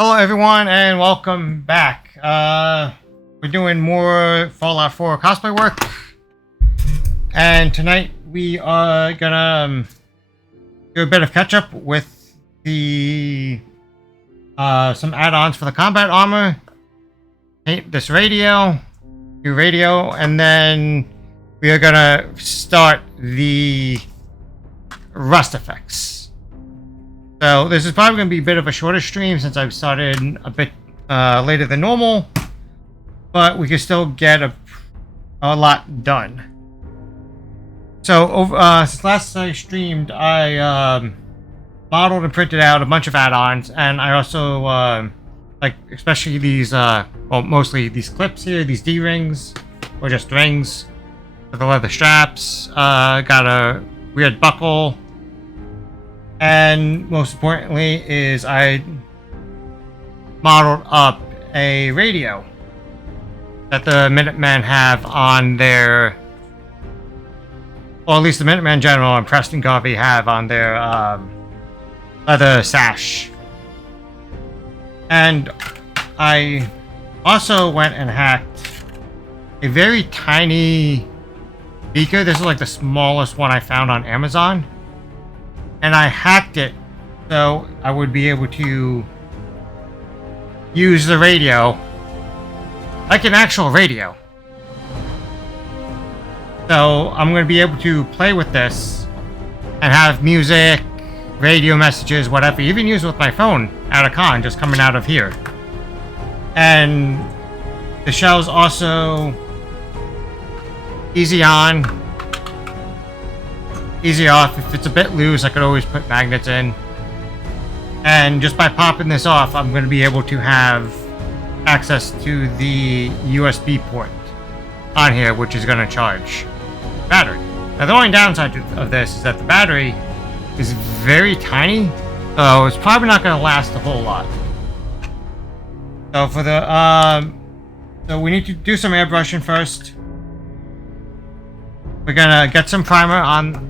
Hello everyone and welcome back. We're doing more Fallout 4 cosplay work. And tonight we are gonna do a bit of catch up with the some add-ons for the combat armor. Paint this radio, do radio, and then we are gonna start the rust effects. So this is probably going to be a bit of a shorter stream since I've started a bit later than normal, but we can still get a lot done. So since last I streamed, I modeled and printed out a bunch of add-ons, and I also like especially these well, mostly these clips here, these D-rings or just rings with the leather straps. Got a weird buckle. And most importantly is I modeled up a radio that the Minutemen have on their, or at least the Minuteman General and Preston Garvey have on their leather sash. And I also went and hacked a very tiny beaker. This is like the smallest one I found on Amazon. And I hacked it so I would be able to use the radio like an actual radio. So I'm going to be able to play with this and have music, radio messages, whatever, even use with my phone at a con, just coming out of here. And the shell's also easy on, easy off. If it's a bit loose, I could always put magnets in. And just by popping this off, I'm going to be able to have access to the USB port on here, which is going to charge battery. Now, the only downside of this is that the battery is very tiny, so it's probably not going to last a whole lot. So for the so we need to do some airbrushing first. We're gonna get some primer on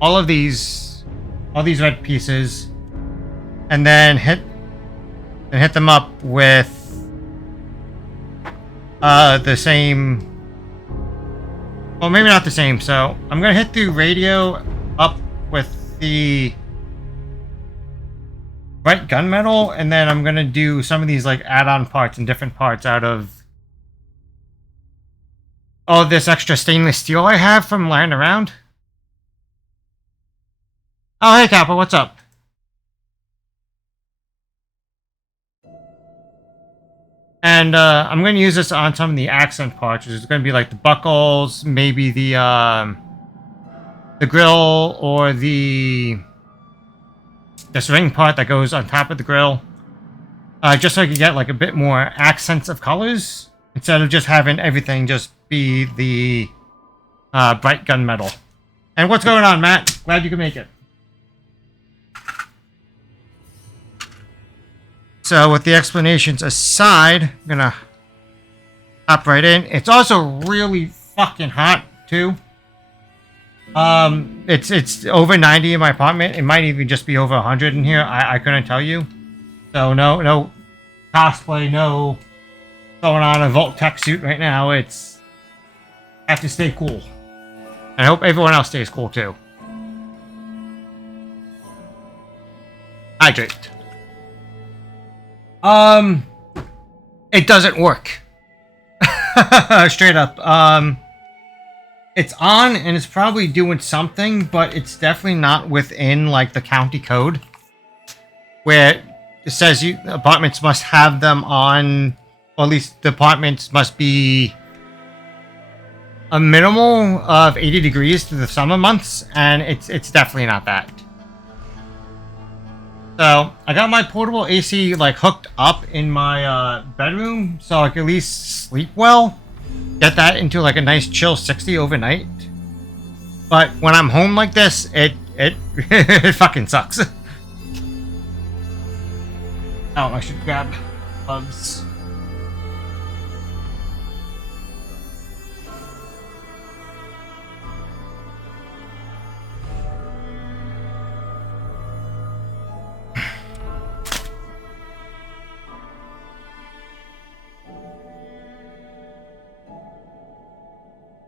all these red pieces, and then hit them up with the same, well, maybe not the same. So I'm gonna hit the radio up with the bright gunmetal, and then I'm gonna do some of these like add-on parts and different parts out of all this extra stainless steel I have from lying around. Oh, hey, Kappa, what's up? And I'm going to use this on some of the accent parts, which is going to be like the buckles, maybe the grill, or this ring part that goes on top of the grill. Just so I can get like a bit more accents of colors, instead of just having everything just be the bright gunmetal. And what's going on, Matt? Glad you could make it. So with the explanations aside, I'm gonna hop right in. It's also really fucking hot too. It's over 90 in my apartment. It might even just be over 100 in here. I couldn't tell you. So no cosplay, no going on a Volt Tech suit right now. I have to stay cool. And I hope everyone else stays cool too. Hydrate. It doesn't work. Straight up. It's on and it's probably doing something, but it's definitely not within like the county code where it says apartments must have them on, or at least the apartments must be a minimal of 80 degrees through the summer months, and it's definitely not that. So I got my portable AC like hooked up in my bedroom, so I can at least sleep well. Get that into like a nice chill 60 overnight. But when I'm home like this, it it fucking sucks. Oh, I should grab gloves.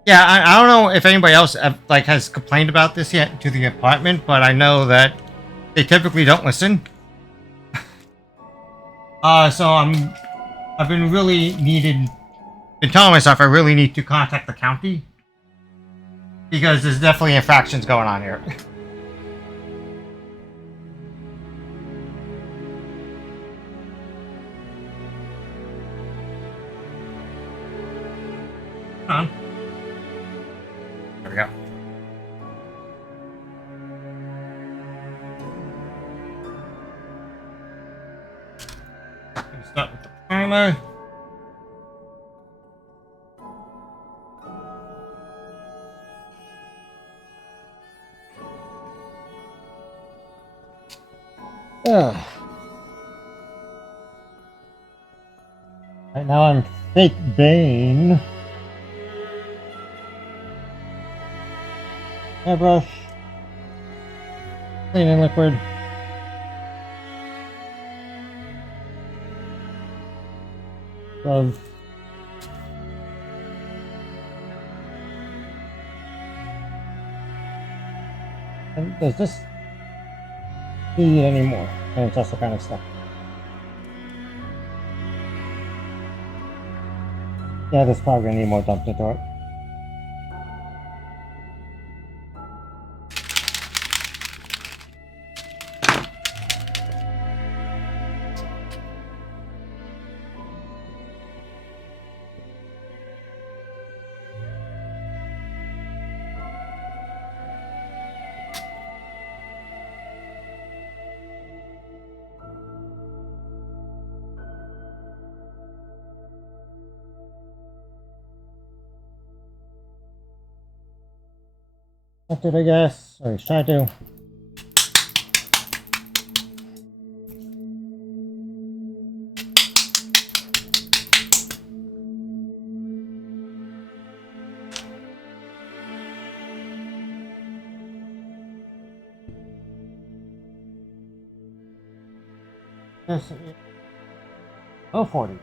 Yeah, I don't know if anybody else like has complained about this yet to the apartment, but I know that they typically don't listen. So I've been been telling myself I really need to contact the county because there's definitely infractions going on here. Come on. There we go. Gonna start with the primer. Right now I'm fake Bane. Airbrush. Cleaning liquid. Gloves. And does this need anymore? And it's also kind of stuck. Yeah, this probably gonna need more dumped into it. What did I guess? Or he's trying to. This is 040.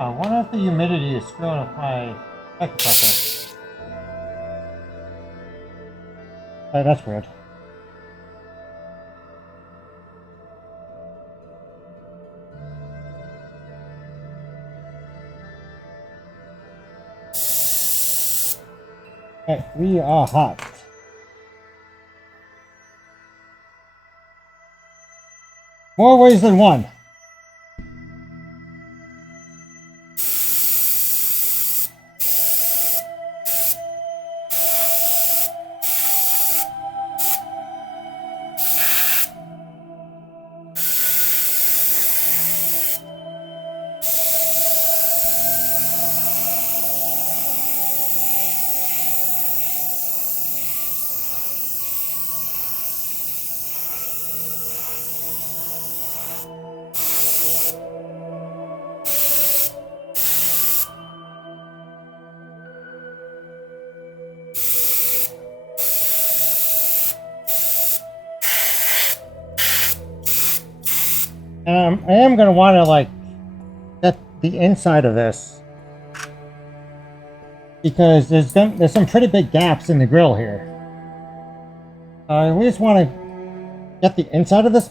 I wonder if the humidity is screwing up my air compressor. Oh, that's weird. Okay, we are hot. More ways than one. I am going to want to like get the inside of this because there's some pretty big gaps in the grill here. I at least want to get the inside of this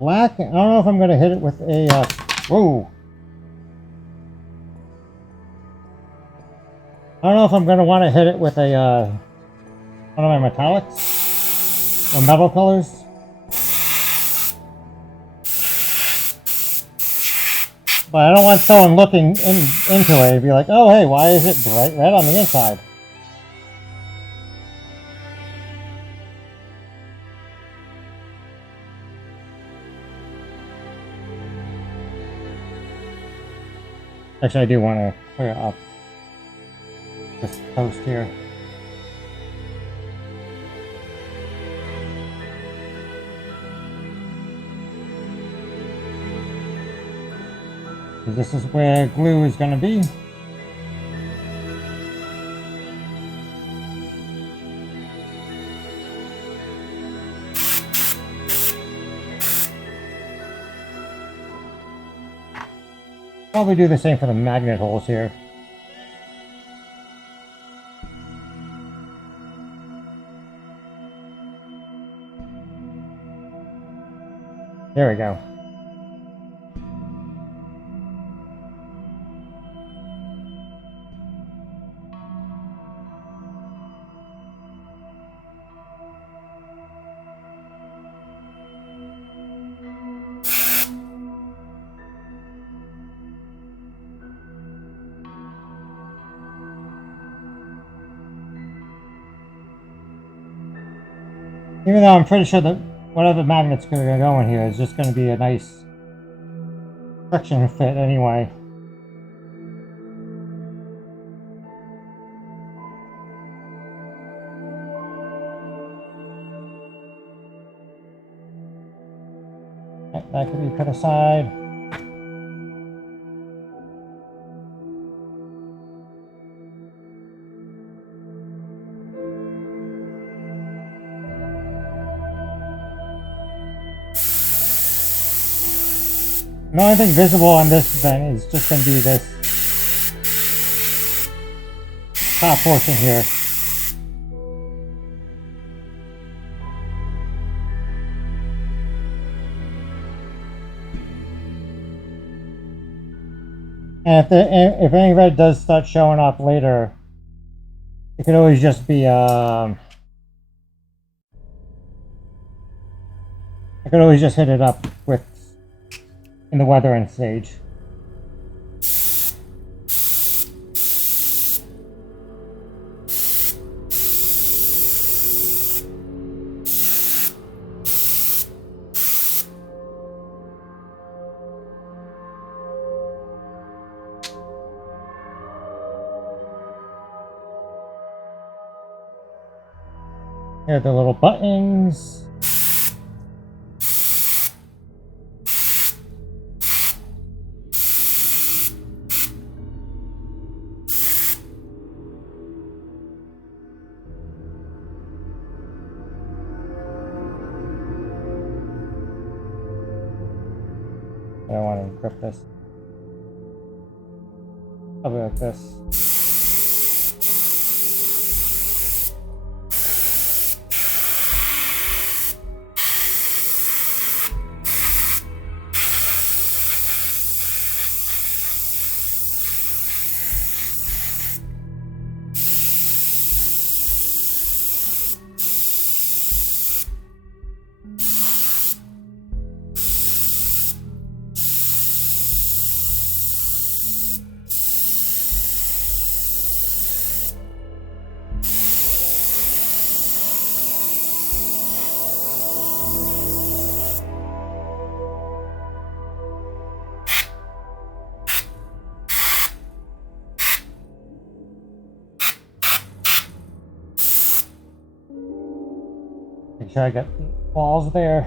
black. I don't know if I'm going to hit it with a whoa. I don't know if I'm going to want to hit it with a one of my metallics or metal colors. But I don't want someone looking into it and be like, oh, hey, why is it bright red on the inside? Actually, I do want to clear up this toast here. This is where glue is going to be. Probably do the same for the magnet holes here. There we go. Even though I'm pretty sure that whatever magnet's going to go in here is just going to be a nice friction fit anyway. That can be put aside. The only thing visible on this vent is just going to be this top portion here. And if any red does start showing up later, it could always just be I could always just hit it up with in the weathering stage. Here are the little buttons. I don't want to grip this. I'll be like this. Make sure I get balls there.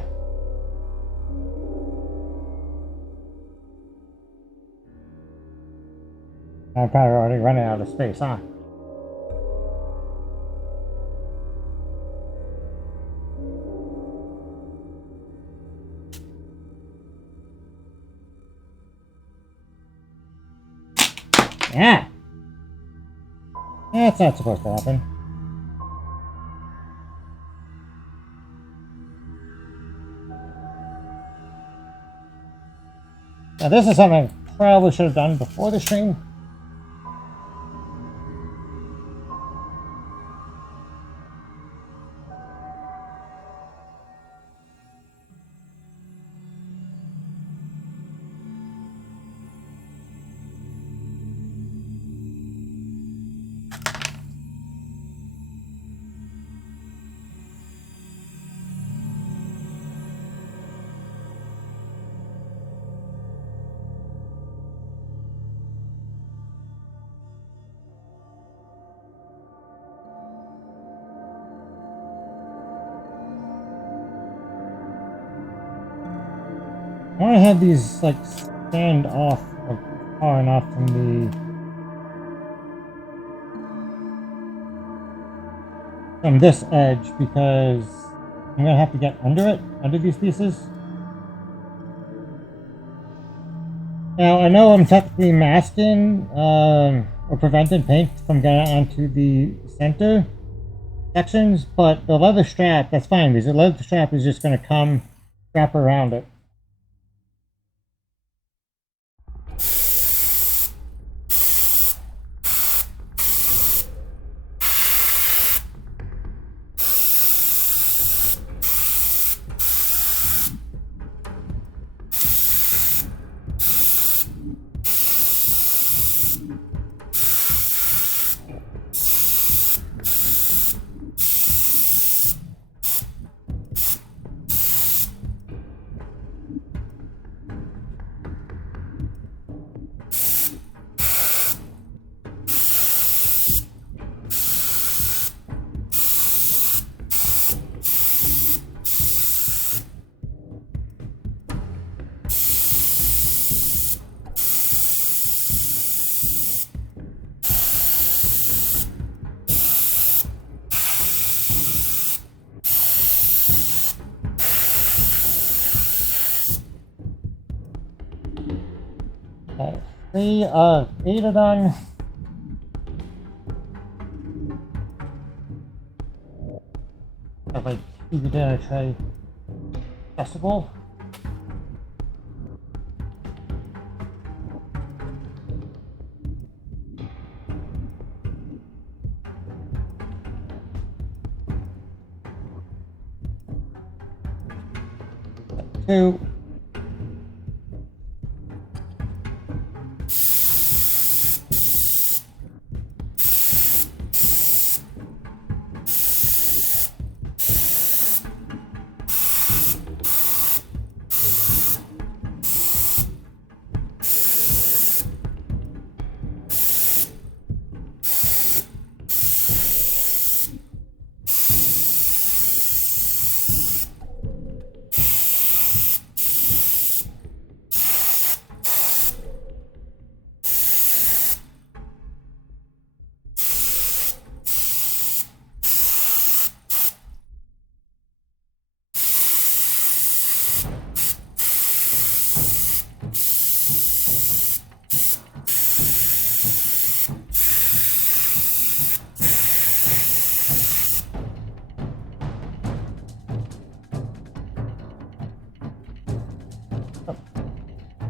I'm probably already running out of space, huh? Yeah. That's not supposed to happen. Now this is something I probably should have done before the stream. I want to have these like stand off far enough from this edge because I'm gonna have to get under these pieces. Now, I know I'm technically masking or preventing paint from getting onto the center sections, but the leather strap, that's fine, because the leather strap is just going to come wrap around it. See, 8 are done. Have my TV dinner tray accessible. Two.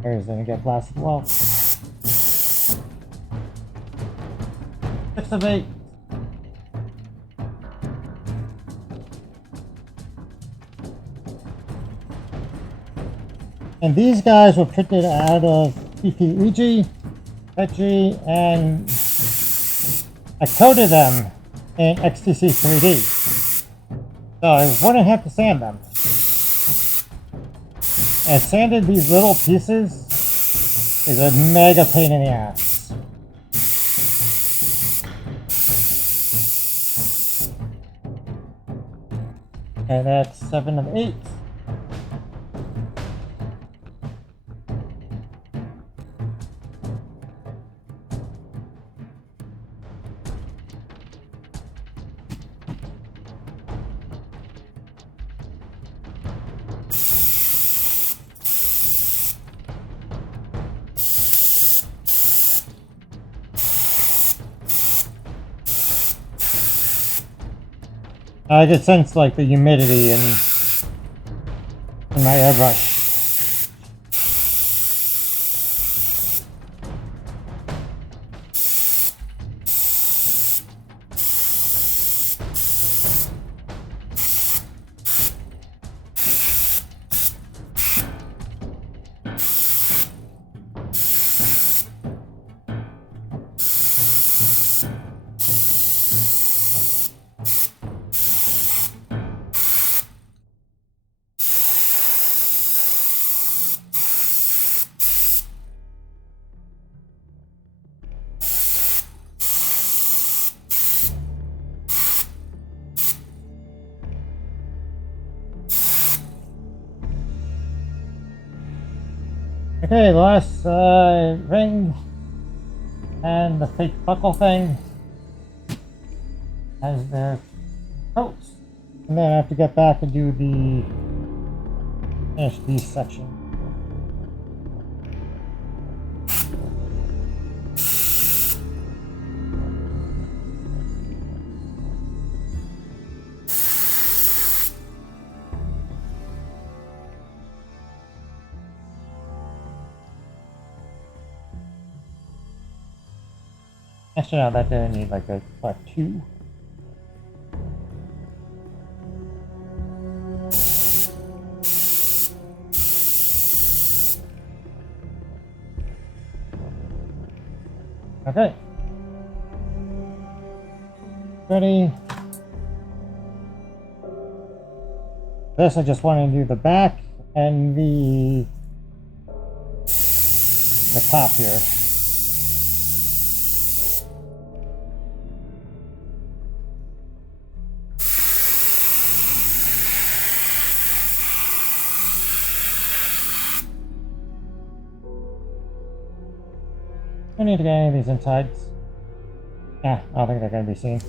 Area's gonna get blasted well. 6 of 8. And these guys were printed out of PPEG, PETG, and I coated them in XTC 3D. So I wouldn't have to sand them. And sanding these little pieces is a mega pain in the ass. And that's 7 of 8. I just sense like the humidity in my airbrush. Okay, the last ring and the fake buckle thing has their coats. And then I have to get back and do the finish these section. Actually, no, that didn't need like a part 2. Okay. Ready. This I just want to do the back and the top here. I need to get any of these insides. Yeah, I don't think they're going to be seen.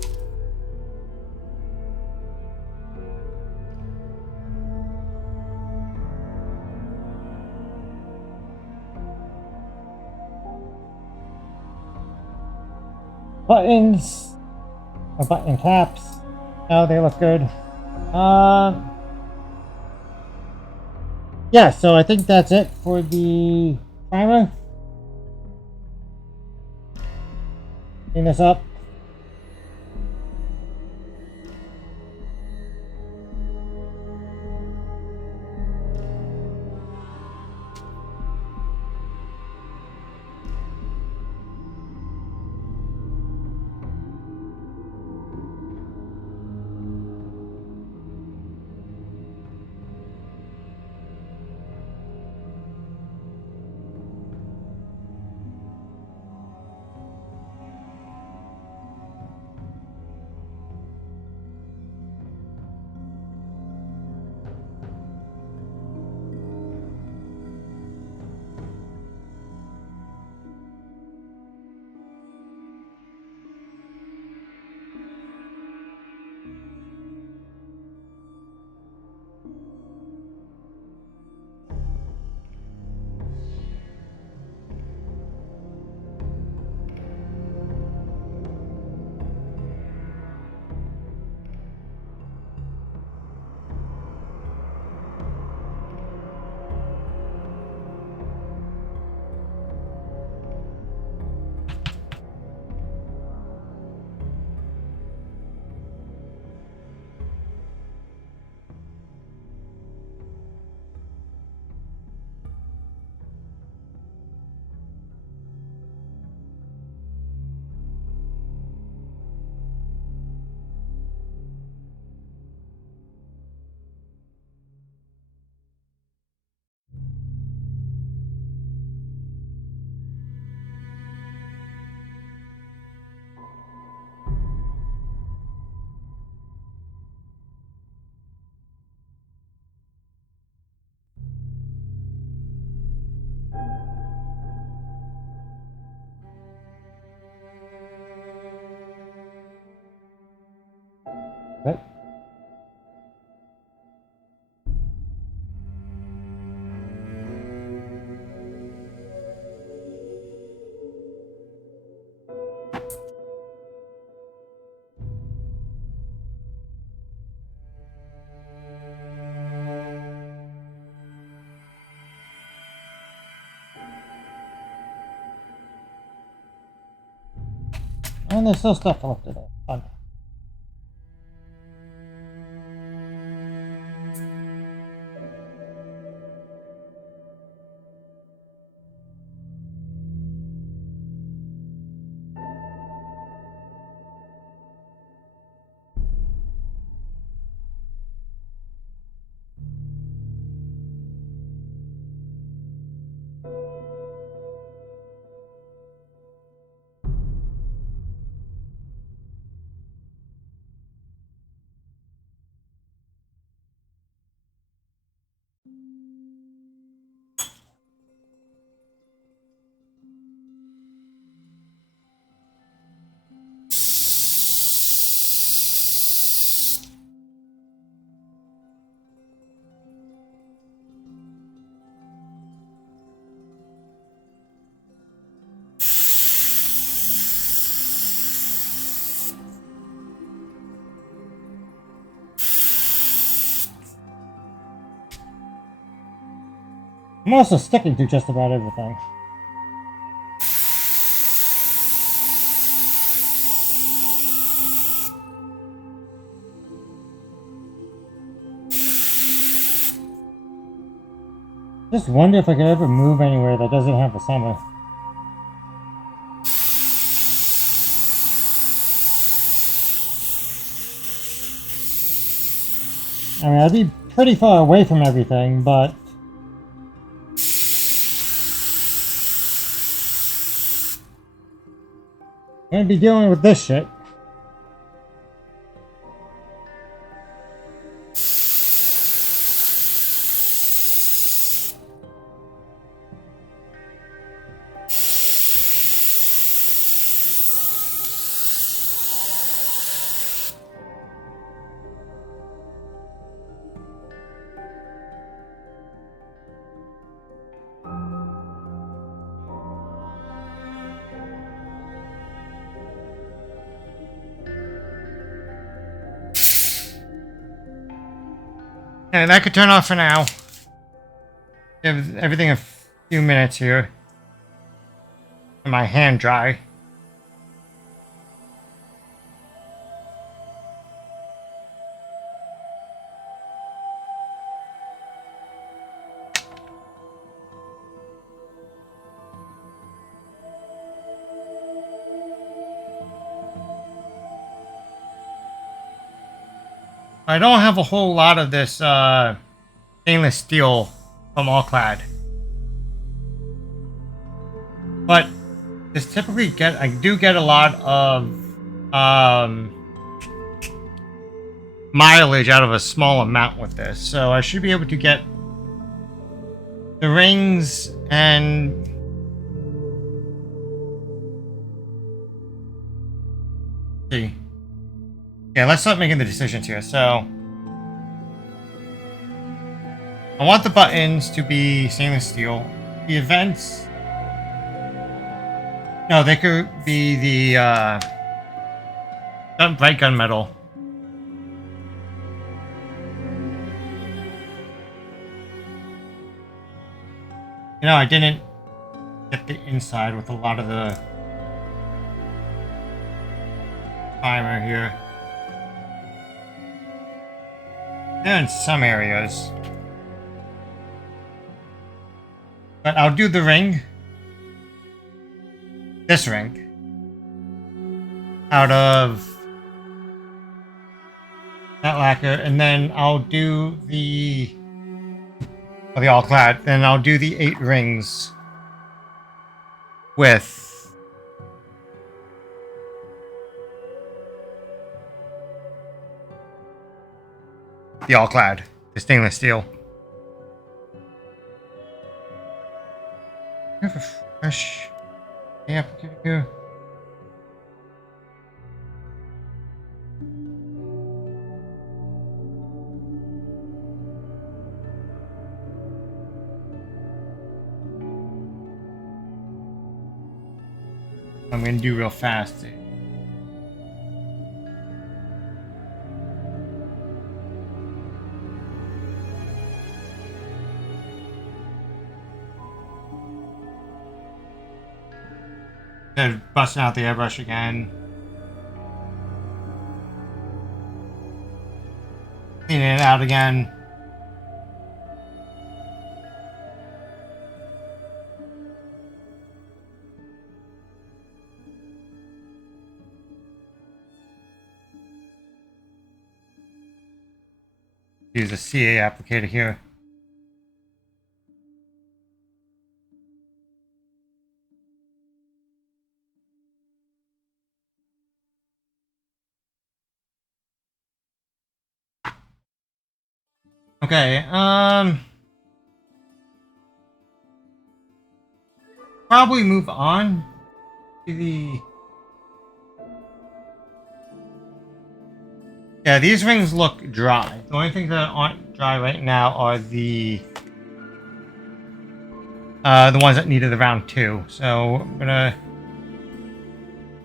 Buttons, or button caps. Oh, they look good. Yeah, so I think that's it for the primer. Clean this up. Okay. And there's still stuff left in there. Fun. I'm also sticking to just about everything. Just wonder if I could ever move anywhere that doesn't have a summer. I mean, I'd be pretty far away from everything, but I'm gonna be dealing with this shit. And that could turn off for now. Give everything a few minutes here. And my hand dry. I don't have a whole lot of this stainless steel from Allclad. But this typically I do get a lot of mileage out of a small amount with this. So I should be able to get the rings and see. Yeah, let's start making the decisions here. So I want the buttons to be stainless steel. The events, no, they could be the bright gunmetal. You know, I didn't get the inside with a lot of the timer here. They're in some areas. But I'll do the ring. This ring. Out of that lacquer. And then I'll do the all-clad. Then I'll do the 8 rings with the all-clad, the stainless steel. I have a fresh applicator here. I'm going to do real fast. They're busting out the airbrush again. Cleaning it out again. Use a CA applicator here. Okay, probably move on to the... Yeah, these rings look dry. The only things that aren't dry right now are the ones that needed the round 2. So I'm gonna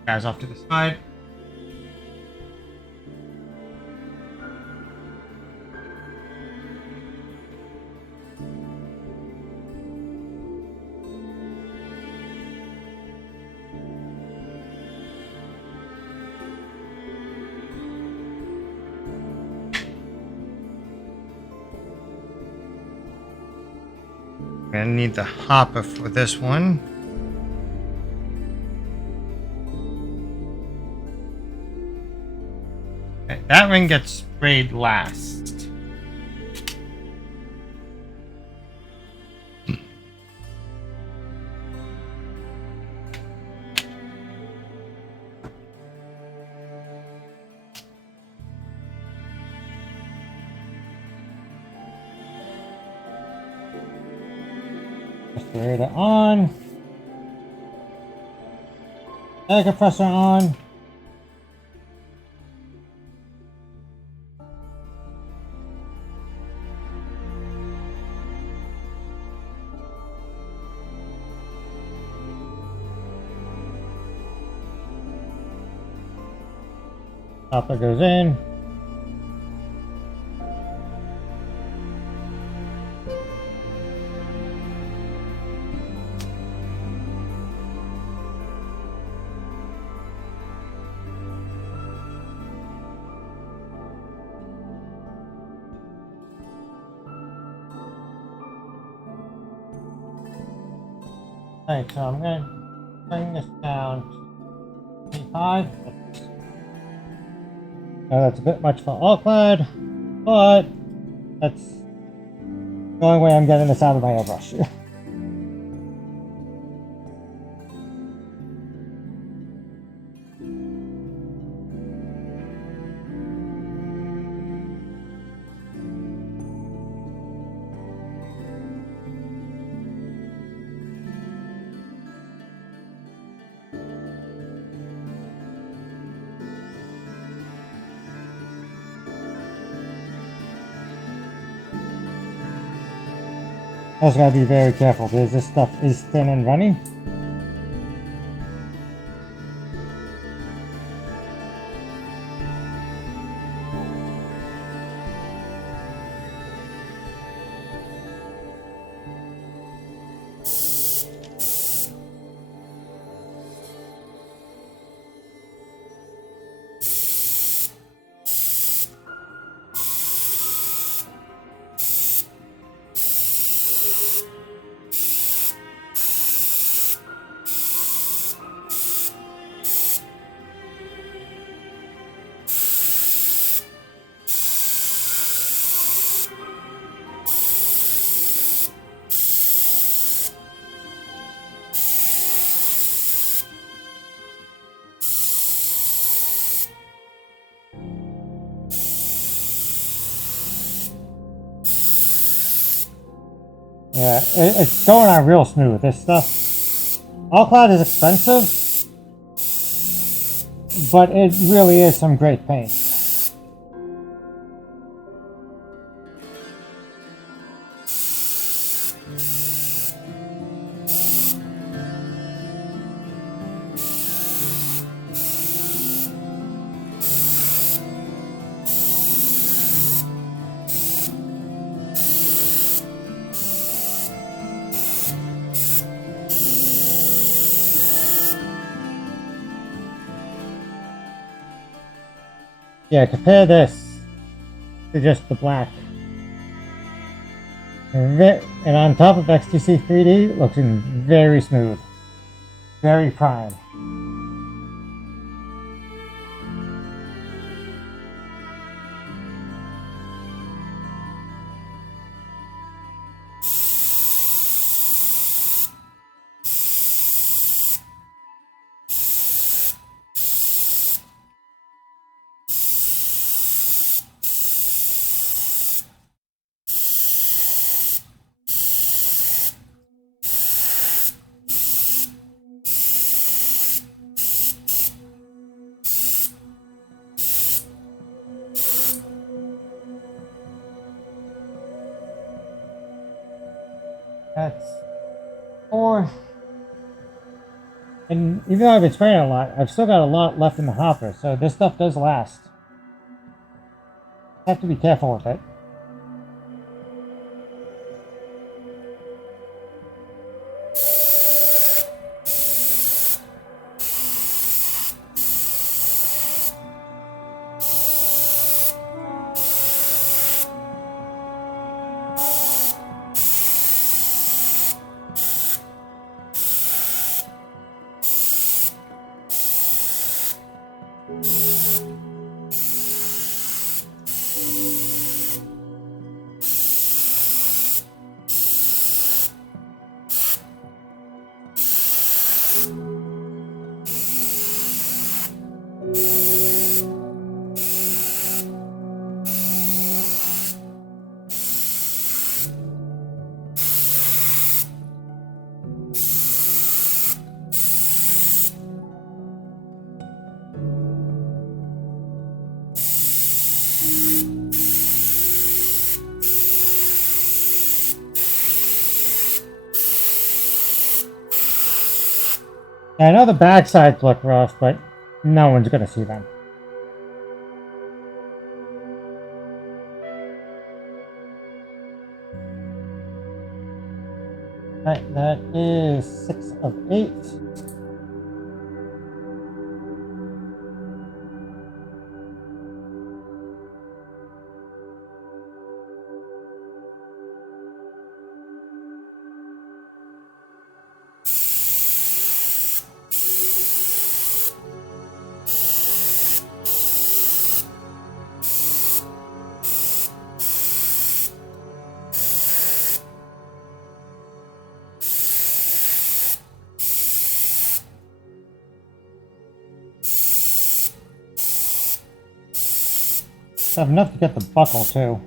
guys off to the side. I'm gonna need the hopper for this one. Okay, that ring gets sprayed last. Respirator on. Air compressor on. Hopper goes in. Alright, so I'm gonna bring this down to 25. Now that's a bit much for All-Clad, but that's the only way I'm getting this out of my airbrush. Also gotta be very careful because this stuff is thin and runny. Yeah, it's going on real smooth, this stuff. All-Clad is expensive, but it really is some great paint. Yeah, compare this to just the black. And on top of XTC 3D, looking very smooth. Very prime. That's 4. And even though I've been spraying a lot, I've still got a lot left in the hopper, so this stuff does last. Have to be careful with it. I know the backsides look rough, but no one's gonna see them. Alright, that is 6 of 8. I have enough to get the buckle too.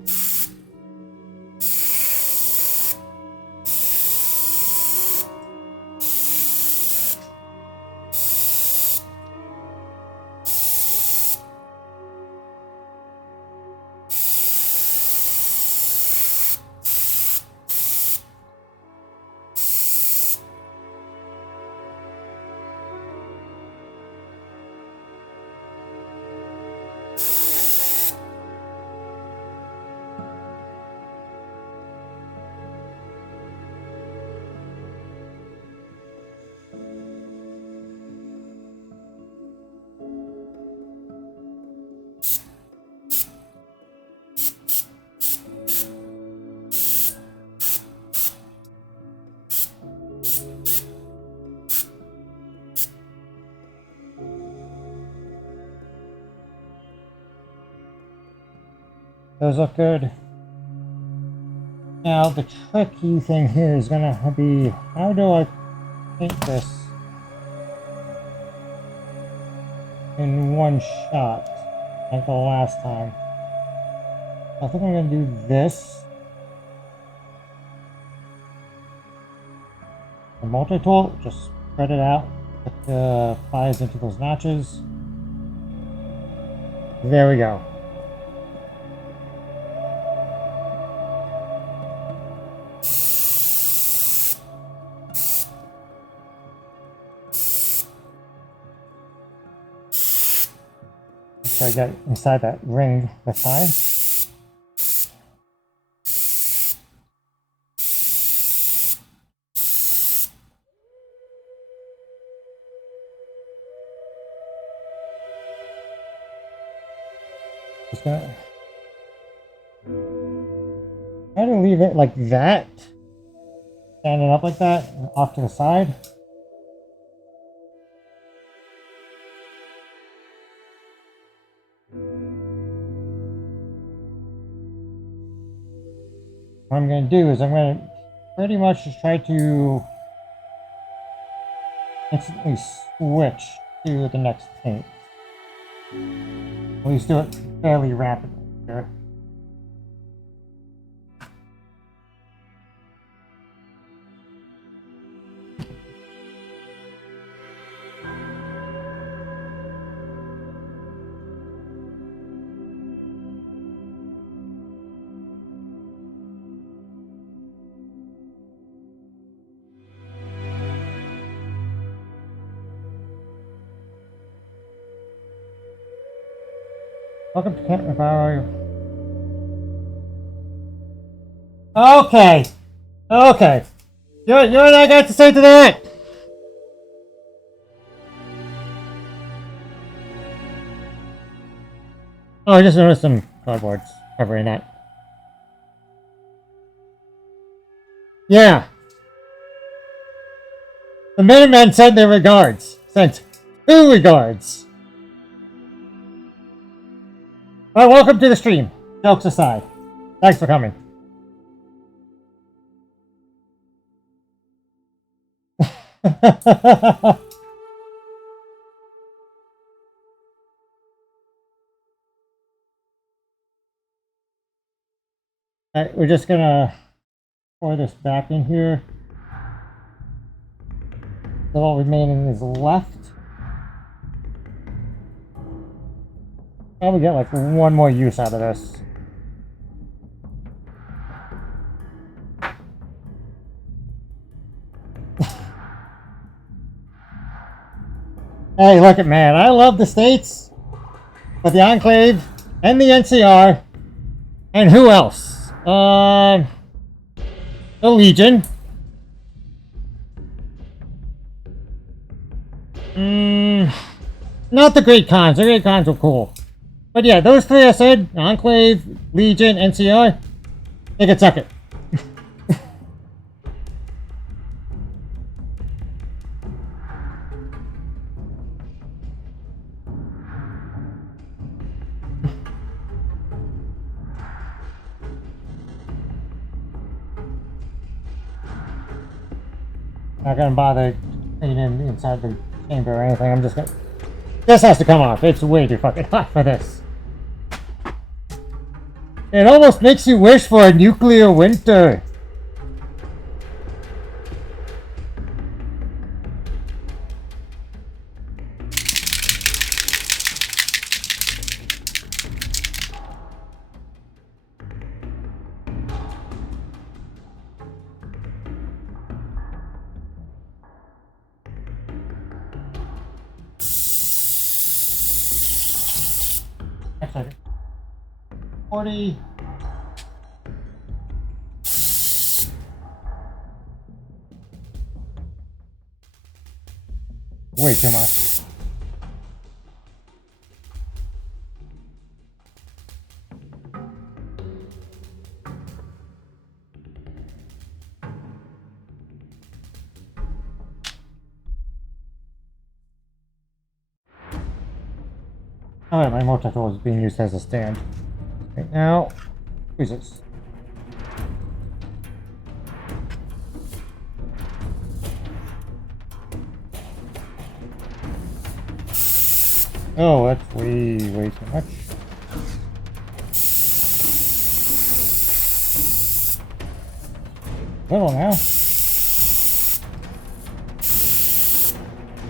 Those look good. Now the tricky thing here is gonna be, how do I paint this in one shot like the last time? I think I'm gonna do this. The multi-tool, just spread it out, put the pliers into those notches. There we go. So I got inside that ring this time. Just gonna try to leave it like that, standing up like that, and off to the side. What I'm going to do is I'm going to pretty much just try to instantly switch to the next paint. At least do it fairly rapidly here. Welcome to Campfire. Okay. Okay. You and I got to say to that. Oh, I just noticed some cardboards covering that. Yeah. The Minutemen sent their regards. Sent 2 regards. Well, welcome to the stream. Jokes aside. Thanks for coming. Alright, we're just gonna pour this back in here. So all remaining is left. Probably get like one more use out of this. Hey, look at man, I love the states, but the Enclave and the NCR, and who else? The Legion. Not the Great Khans. The Great Khans were cool. But yeah, those three I said, Enclave, Legion, NCR, they could suck it. Not gonna bother cleaning inside the chamber or anything. I'm just gonna... This has to come off. It's way too fucking hot for this. It almost makes you wish for a nuclear winter. Actually, 40. Way too much. Alright, my motor tool is being used as a stand. Right now, who's this? Oh, that's way too much. Little now.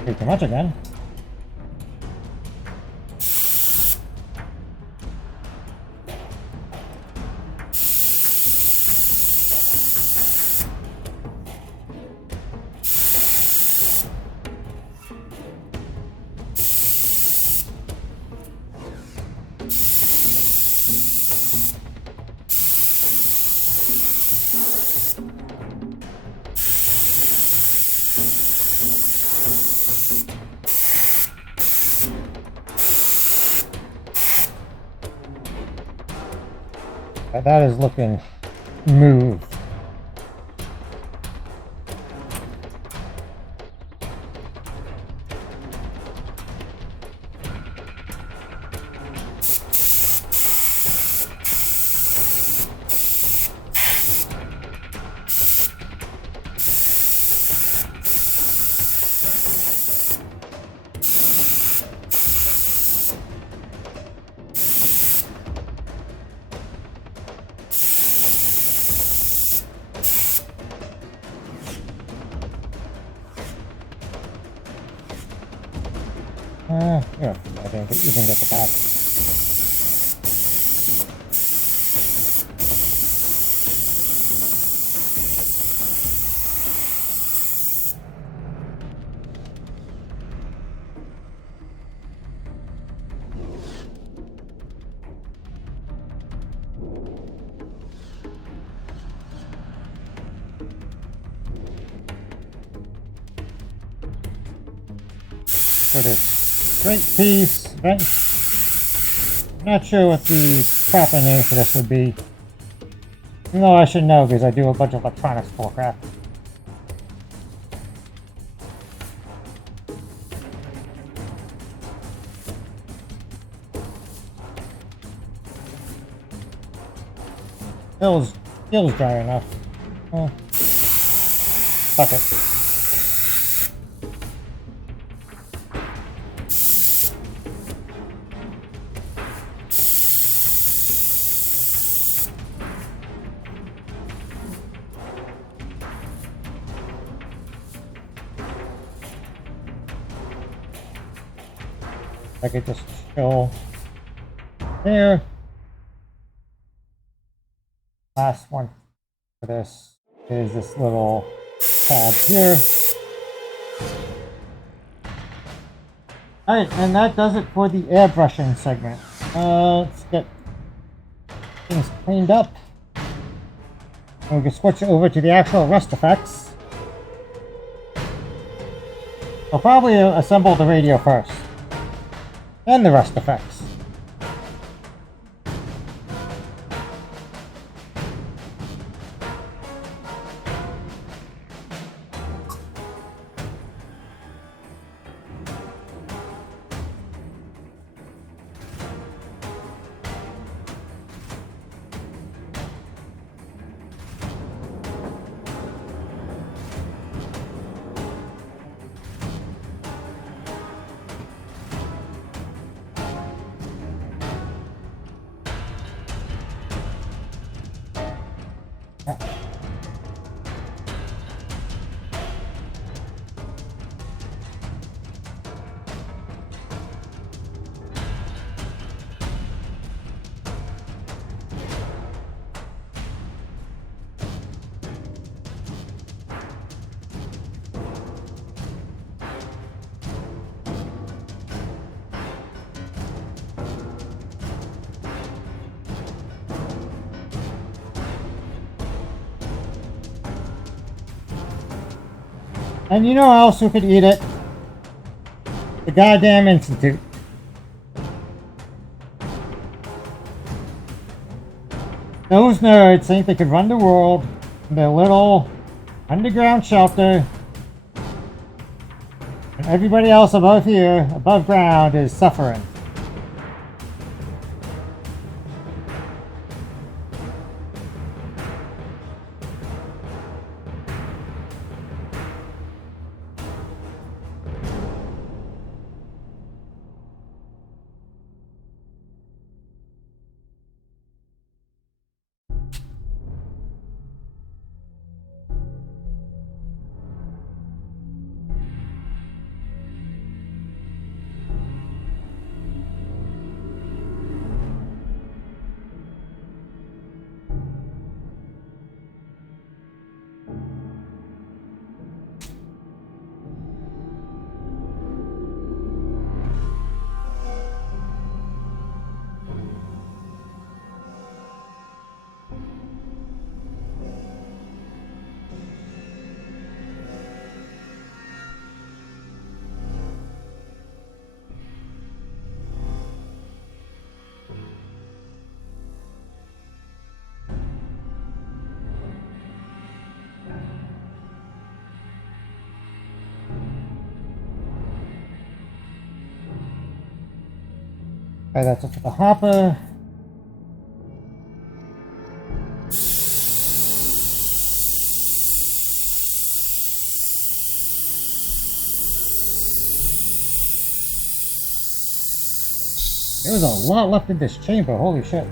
Way too much again. That is looking smooth. Yeah, I think you can get the back. For this great piece. Not sure what the proper name for this would be. No, I should know because I do a bunch of electronics Warcraft. Feels dry enough. Oh. Fuck it. I could just chill there. Last one for this is this little tab here. Alright, and that does it for the airbrushing segment. Let's get things cleaned up. And we can switch over to the actual rust effects. I'll probably assemble the radio first. And the rust effects. And you know who else who could eat it? The goddamn Institute. Those nerds think they could run the world in their little underground shelter. And everybody else above here, above ground, is suffering. Alright, that's it for the hopper. There was a lot left in this chamber, holy shit.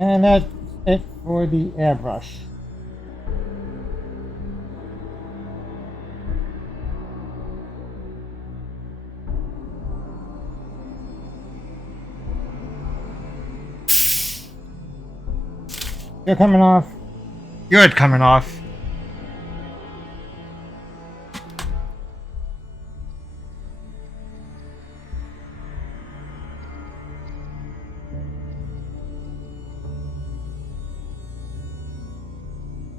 And that's it for the airbrush. You're coming off. Good coming off.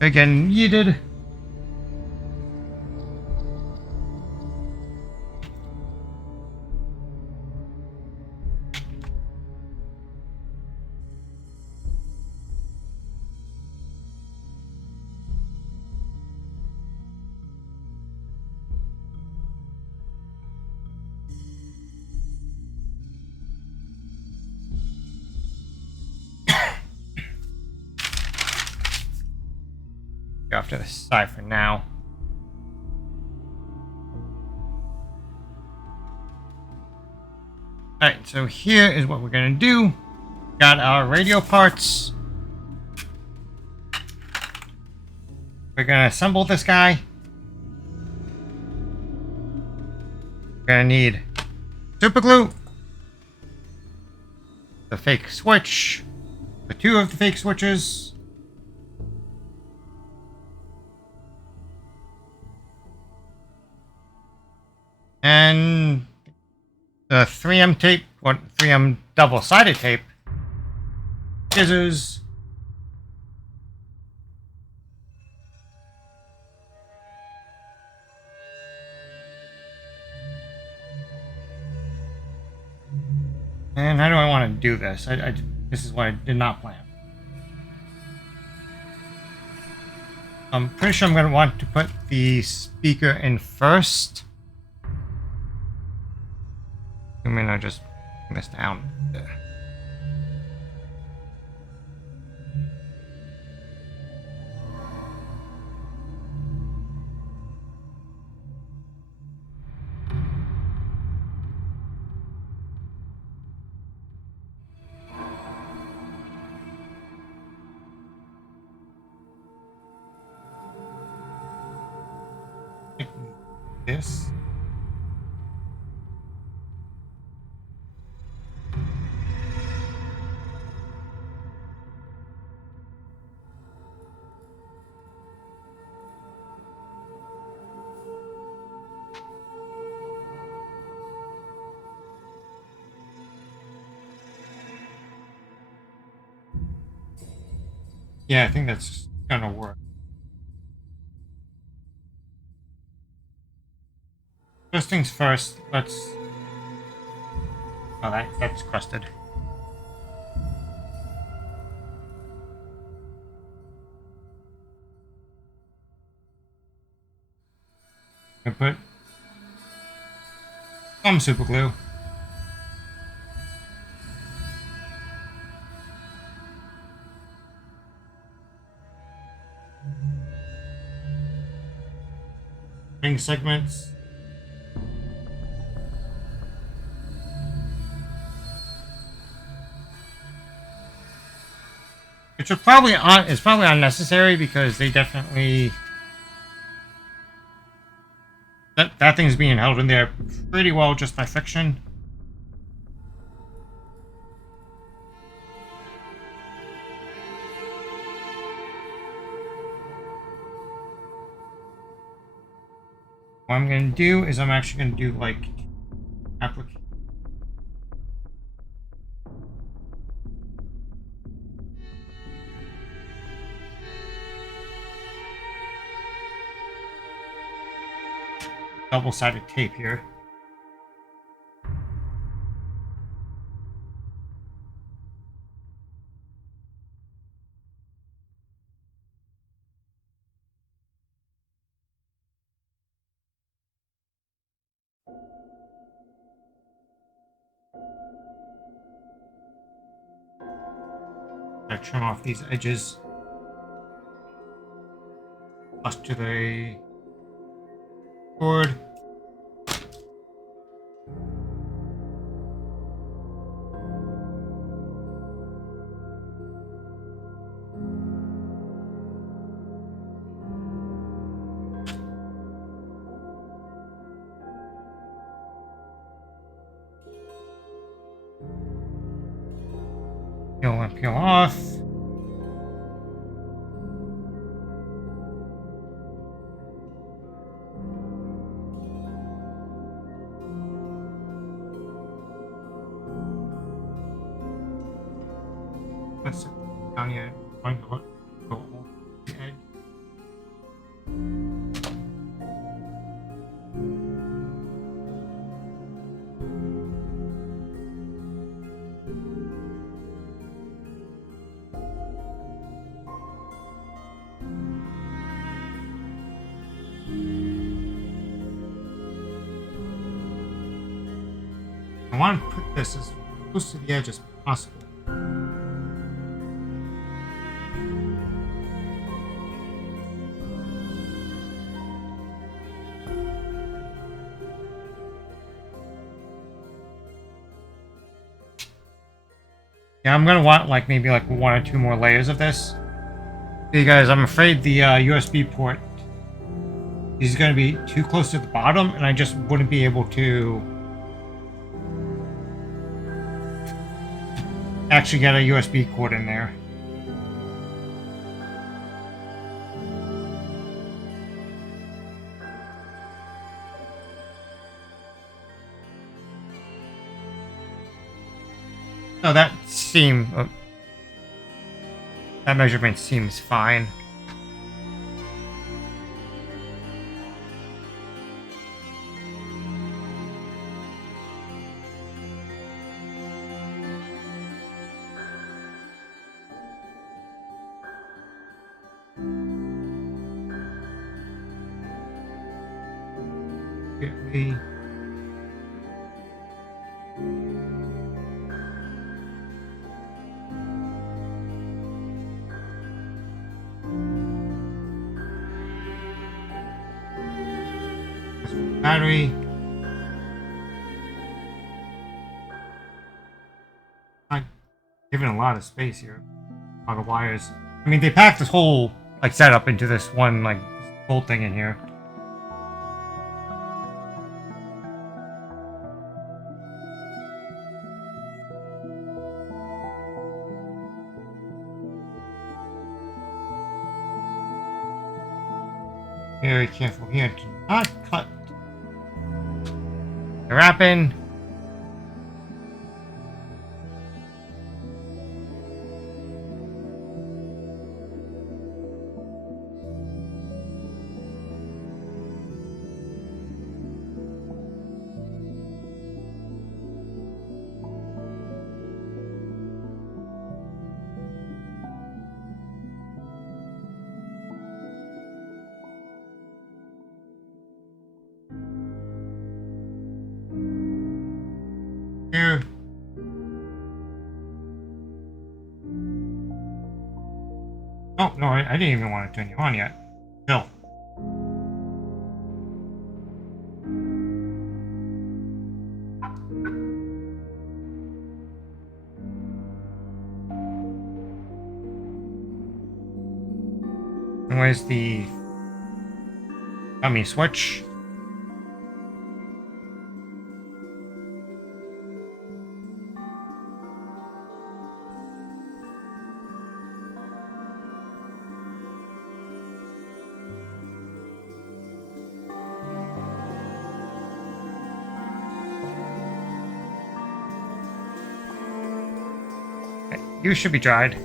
Again, yeeted. Go off to the side for now. Alright, so here is what we're gonna do. Got our radio parts. We're gonna assemble this guy. We're gonna need super glue, the fake switch, the two of the fake switches, and the 3M tape, or 3M double-sided tape, scissors, and how do I want to do this? This is what I did not plan. I'm pretty sure I'm going to want to put the speaker in first. I mean, I just bring this down. There. This. Yeah, I think that's gonna work. First things first, let's... Oh, that's crusted. I put some super glue. Ring segments. Which is probably unnecessary because they definitely that thing's being held in there pretty well just by friction. What I'm gonna do is I'm actually gonna do like application. Double-sided tape here. I trim off these edges. Plus to the cord. Peel and peel off. Let's sit down here. I'm going to go over the edge. I want to put this as close to the edge as possible. Yeah, I'm gonna want like maybe like 1 or 2 more layers of this, because I'm afraid the USB port is gonna be too close to the bottom, and I just wouldn't be able to actually get a USB cord in there. So that measurement seems fine. We battery. Not giving a lot of space here. A lot of wires. I mean, they packed this whole like setup into this one like whole thing in here. Very careful here to not cut the wrapping. Here. Oh, no, I didn't even want to turn you on yet. Bill. And where's the dummy switch? You should be dried.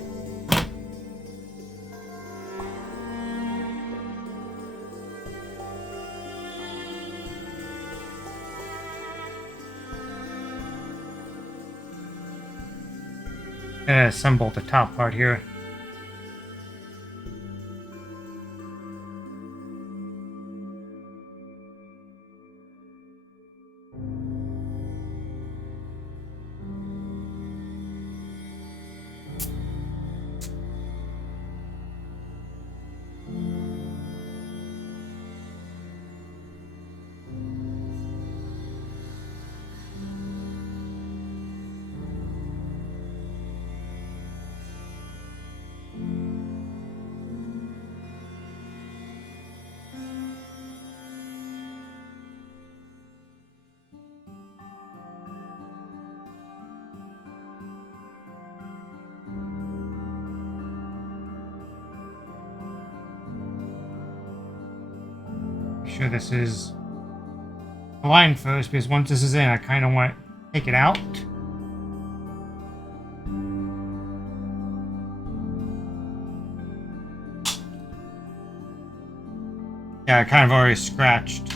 Gonna assemble the top part here. Make sure this is aligned first, because once this is in, I kind of want to take it out. Yeah, I kind of already scratched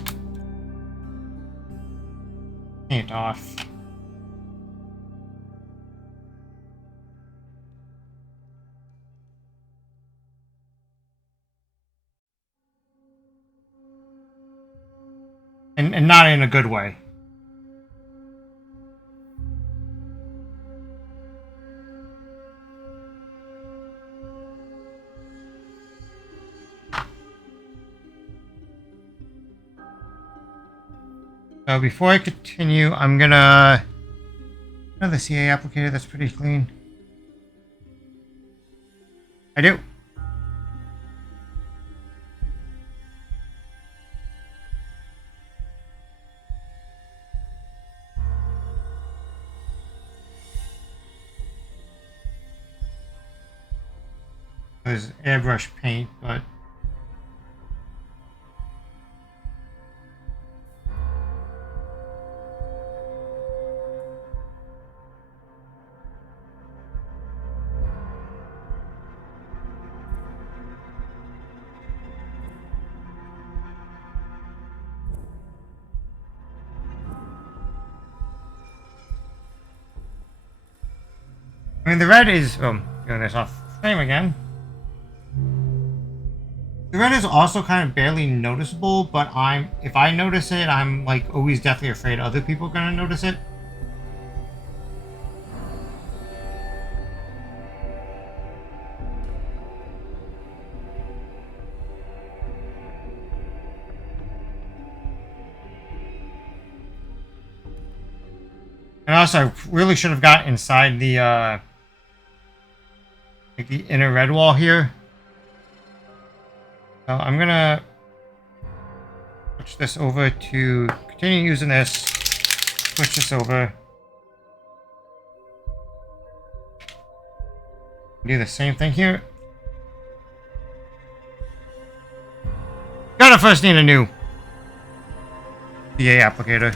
paint off. And not in a good way. So before I continue, I'm gonna... Another CA applicator that's pretty clean. I do. There's airbrush paint, but... I mean, the red is... Oh, doing this off frame again. The red is also kind of barely noticeable, but if I notice it, I'm like always deathly afraid other people are gonna notice it. And also, I really should have got inside the like the inner red wall here. So I'm gonna switch this over to continue using this. Switch this over. Do the same thing here. Gotta first need a new DA applicator.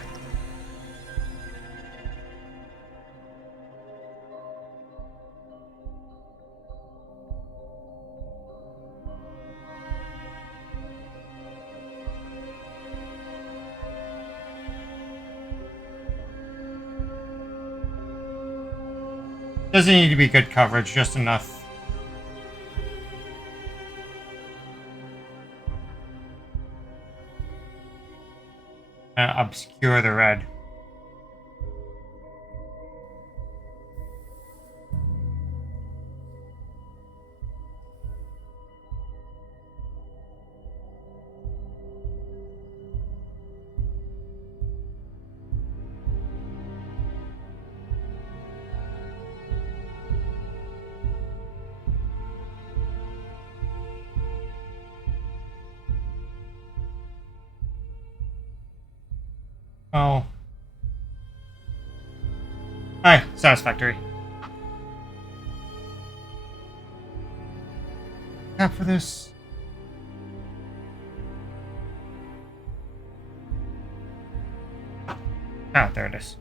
Doesn't need to be good coverage, just enough. Obscure the red. Oh. Alright, satisfactory. Tap for this. Ah, there it is.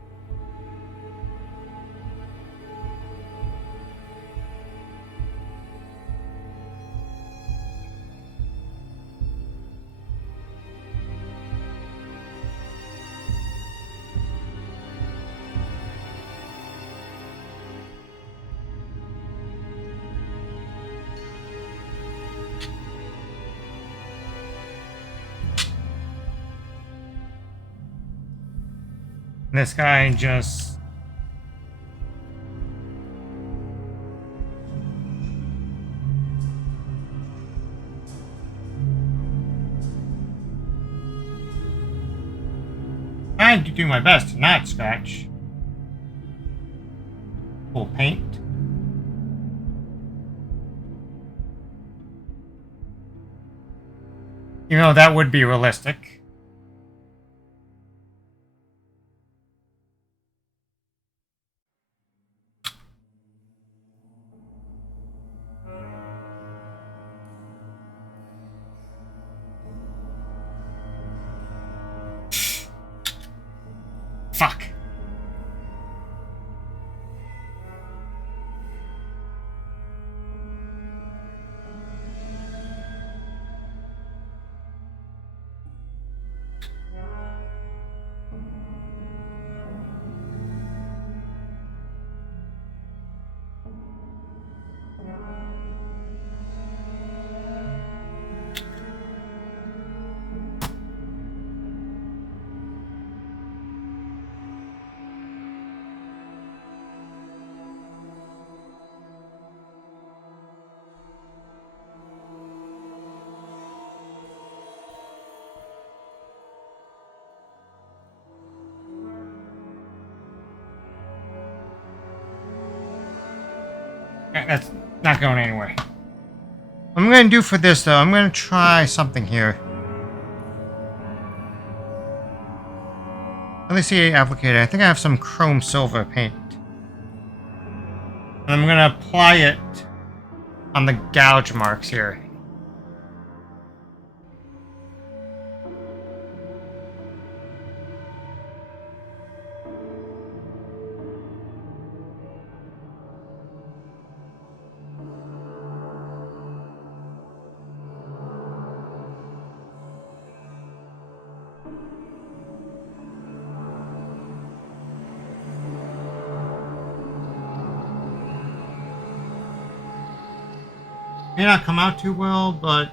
This guy just... I had to do my best to not scratch. Full paint. You know, that would be realistic. Fuck. that's not going anywhere. What I'm gonna do for this though, I'm gonna try something here. Let me see applicator. I think I have some chrome silver paint. And I'm gonna apply it on the gouge marks here. May not come out too well, but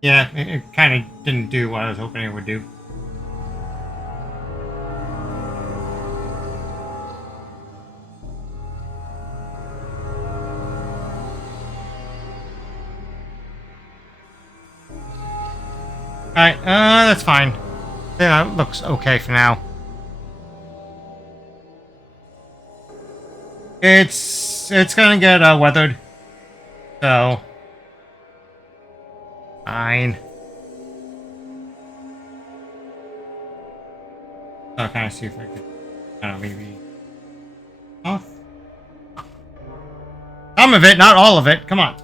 yeah, it kind of didn't do what I was hoping it would do. Alright, that's fine. Yeah, that looks okay for now. It's gonna get weathered, so fine. I'll kind of see if I can kind of maybe off. Some of it, not all of it. Come on.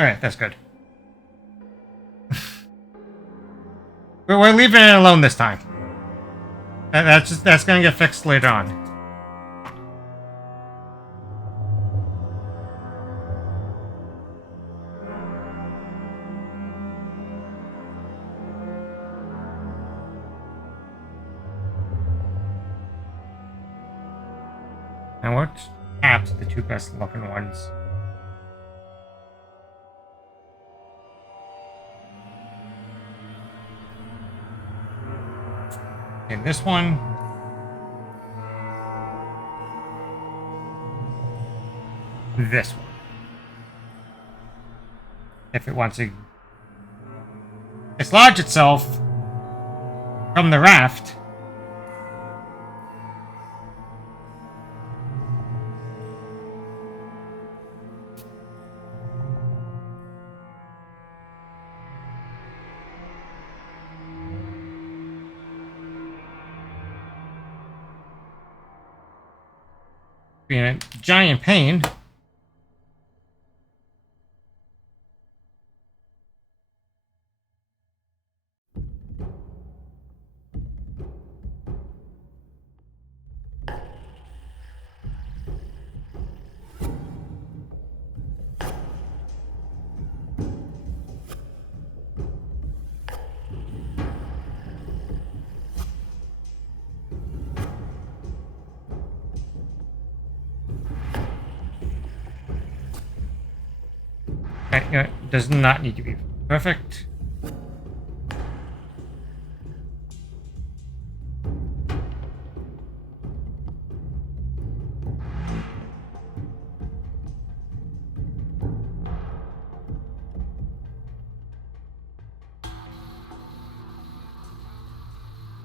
Alright, that's good. We're leaving it alone this time. That's gonna get fixed later on. And what tabs are the two best looking ones? Okay, this one. This one. If it wants to dislodge itself from the raft. Being a giant pain. It does not need to be perfect.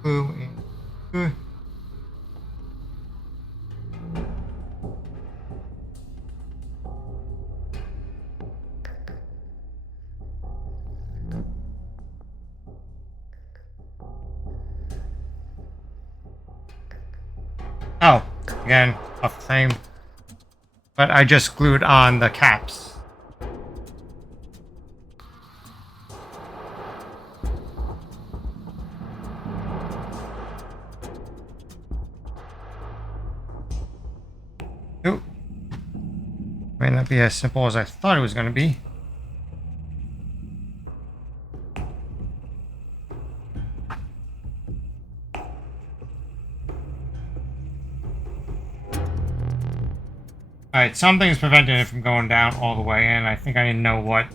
Blue and good. Oh, again, off the same. But I just glued on the caps. Ooh. May not be as simple as I thought it was going to be. Alright, something's preventing it from going down all the way in. I think I know what.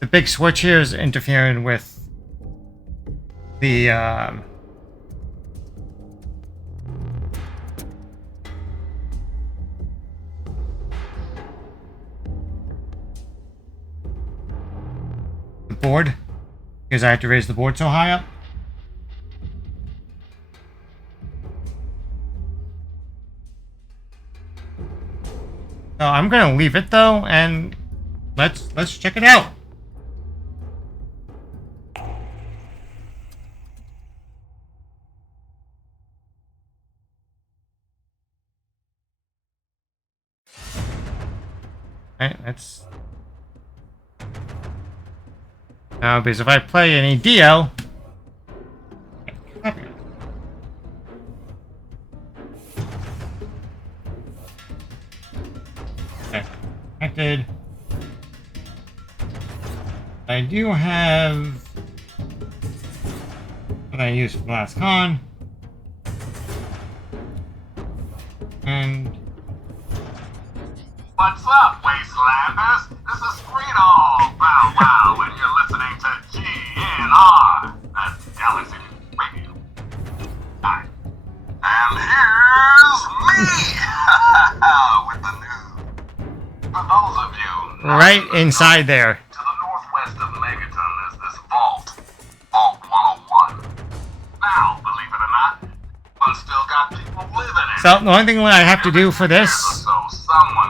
The big switch here is interfering with the, the board. Because I have to raise the board so high up. So I'm gonna leave it though, and let's check it out. Alright, that's now because if I play any Dio, okay, connected. I do have what I used for the last con, and what's up, Wastelanders? This is Greedo, Bow Wow, and you're listening to GNR, that's Galaxy Radio. Hi. And here's me, with the news. For those of you right inside there. to the northwest of Megaton is this vault, Vault 101. Now, believe it or not, one still got people living in it. So the only thing I have to do for this,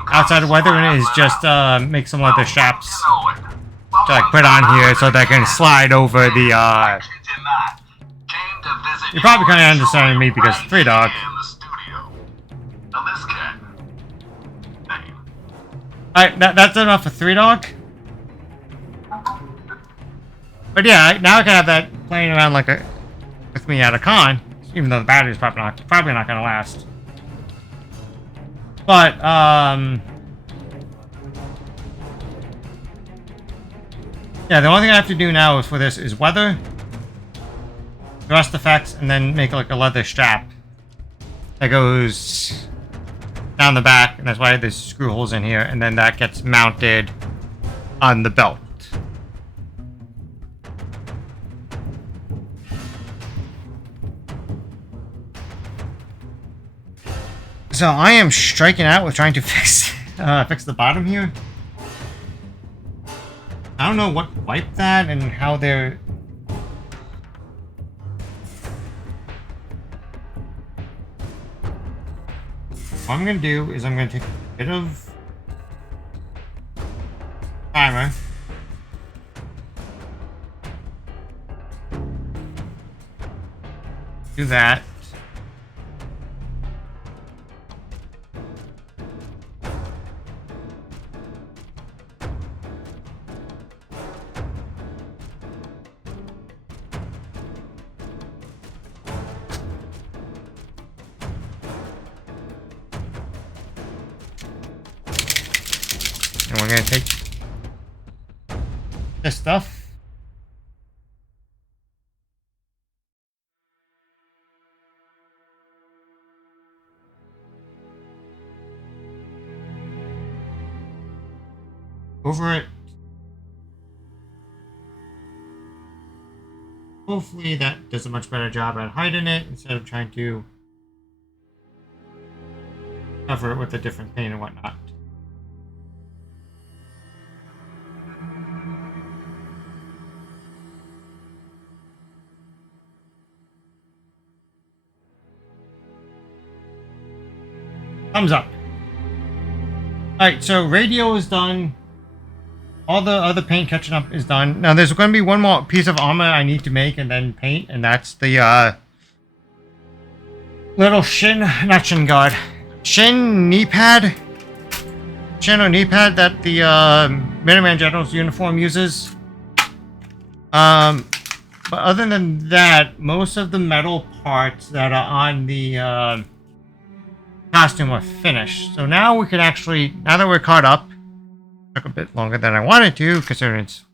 outside of weathering, is just make some leather straps to like put on here so that I can slide over the. You're probably kind of understanding me because Three Dog. Alright, that's enough for Three Dog. But yeah, now I can have that playing around like with me at a con, even though the battery's probably not gonna last. But yeah, the only thing I have to do now is for this is weather, rust effects, and then make like a leather strap that goes down the back, and that's why there's screw holes in here, and then that gets mounted on the belt. So I am striking out with trying to fix the bottom here. I don't know what wiped that and how they're. What I'm gonna do is I'm gonna take a bit of primer. Do that. And we're gonna take this stuff. Over it. Hopefully that does a much better job at hiding it instead of trying to cover it with a different paint and whatnot. Thumbs up. Alright, so radio is done. All the other paint catching up is done. Now there's going to be one more piece of armor I need to make and then paint, and that's the little not shin guard. Shin knee pad. Shin or knee pad that the Minuteman General's uniform uses. But other than that, most of the metal parts that are on the costume are finished. So now we can actually, now that we're caught up, took a bit longer than I wanted to, considering it's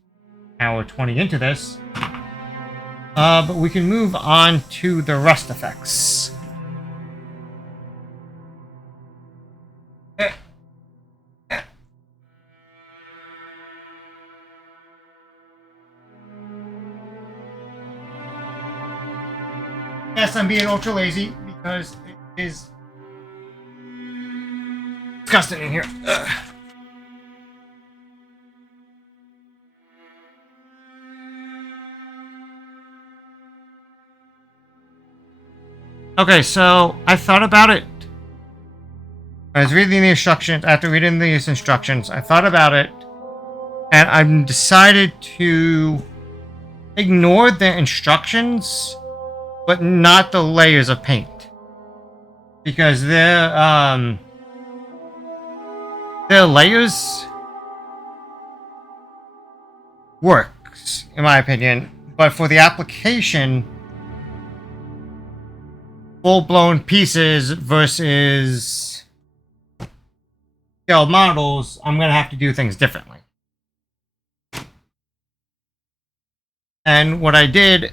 hour 20 into this. But we can move on to the rust effects. Yes, I'm being ultra lazy because it is disgusting in here. Ugh. Okay, so I thought about it. I was reading the instructions. After reading these instructions, I thought about it, and I decided to ignore the instructions, but not the layers of paint, because their layers works in my opinion, but for the application, full-blown pieces versus scaled models, I'm gonna have to do things differently. And what I did,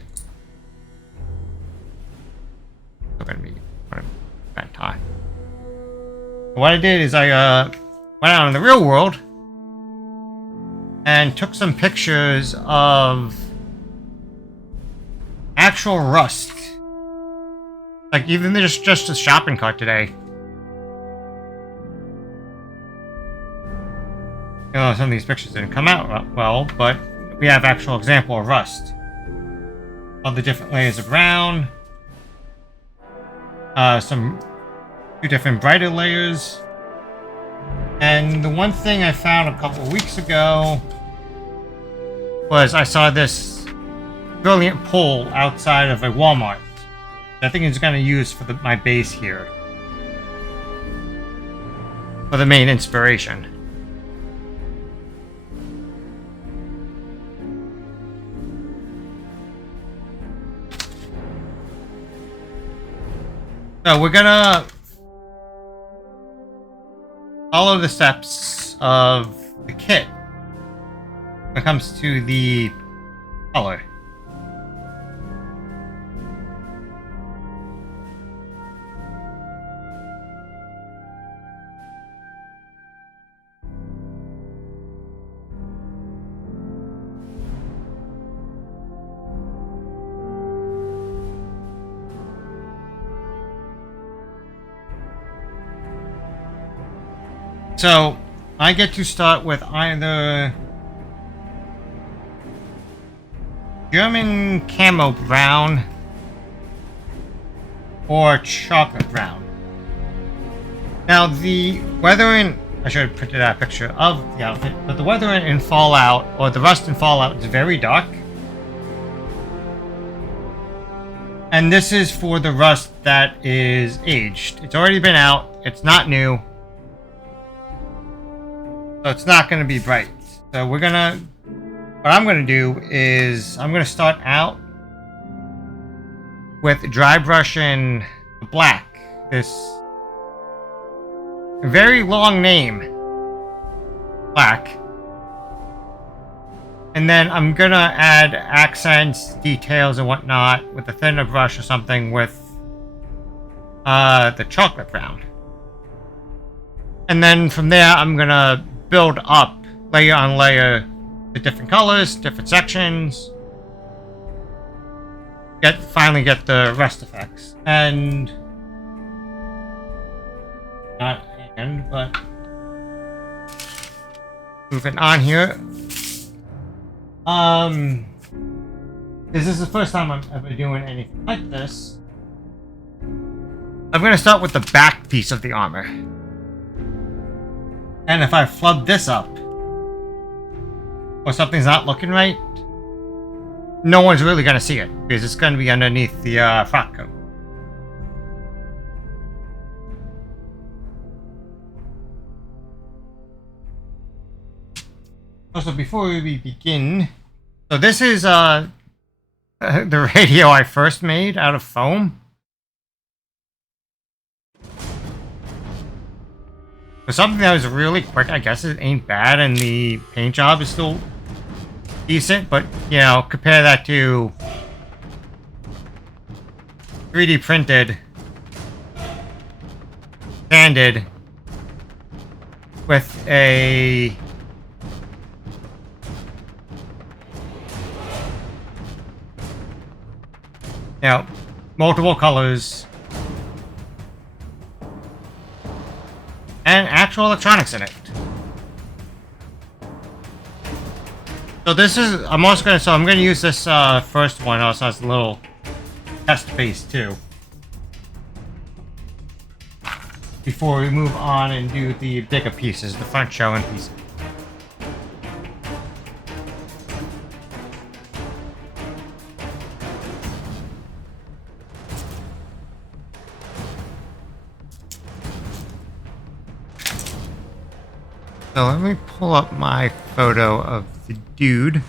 what I did is I went out in the real world and took some pictures of actual rust. Like even just a shopping cart today. You know, some of these pictures didn't come out well, but we have actual example of rust. All the different layers of brown. Some two different brighter layers. And the one thing I found a couple of weeks ago was I saw this brilliant pole outside of a Walmart. I think it's going to use for my base here. For the main inspiration. So we're gonna follow the steps of the kit when it comes to the color. So, I get to start with either German camo brown or chocolate brown. Now, the weathering, I should have printed out a picture of the outfit, but the weathering in Fallout, or the rust in Fallout, is very dark. And this is for the rust that is aged. It's already been out, it's not new. So it's not going to be bright. So what I'm going to do is I'm going to start out with dry brushing black. This very long name, black. And then I'm going to add accents, details, and whatnot with a thinner brush or something with the chocolate brown. And then from there, I'm going to build up layer on layer the different colors, different sections. Finally get the rest effects. And not and but moving on here. This is the first time I'm ever doing anything like this. I'm gonna start with the back piece of the armor. And if I flub this up, or something's not looking right, no one's really going to see it, because it's going to be underneath the frock coat. Also, before we begin, so this is the radio I first made out of foam. For something that was really quick, I guess it ain't bad, and the paint job is still decent, but, you know, compare that to 3D printed, sanded, with a multiple colors, and actual electronics in it. So this is, I'm gonna use this first one also as a little test base too, before we move on and do the bigger pieces, the front showing pieces. So let me pull up my photo of the dude.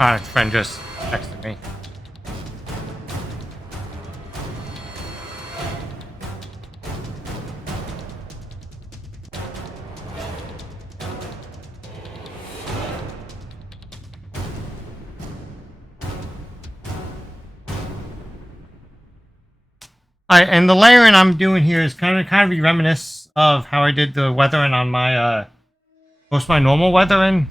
Ah, his friend just texted me. Alright, and the layering I'm doing here is kind of be reminiscent of how I did the weathering on my most of my normal weathering,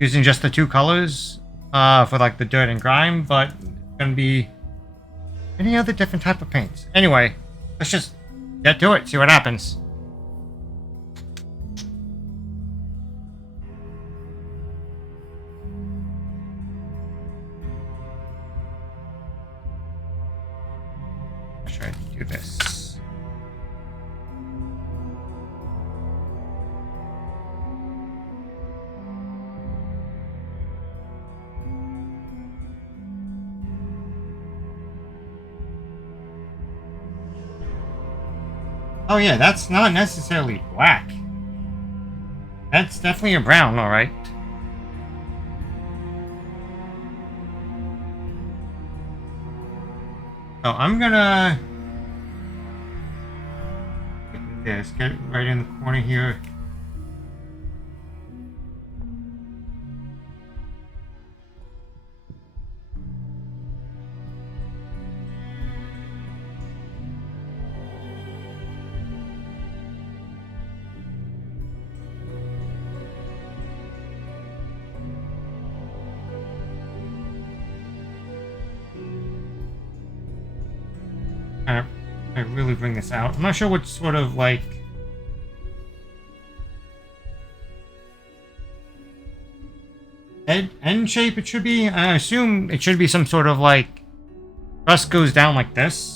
using just the two colors for like the dirt and grime, but it's gonna be any other different type of paints. Anyway, let's just get to it, see what happens. Let's try to do this. Oh yeah, that's not necessarily black. That's definitely a brown, alright. So I'm gonna get this, get it right in the corner here. I really bring this out. I'm not sure what sort of like end shape it should be. I assume it should be some sort of like rust goes down like this.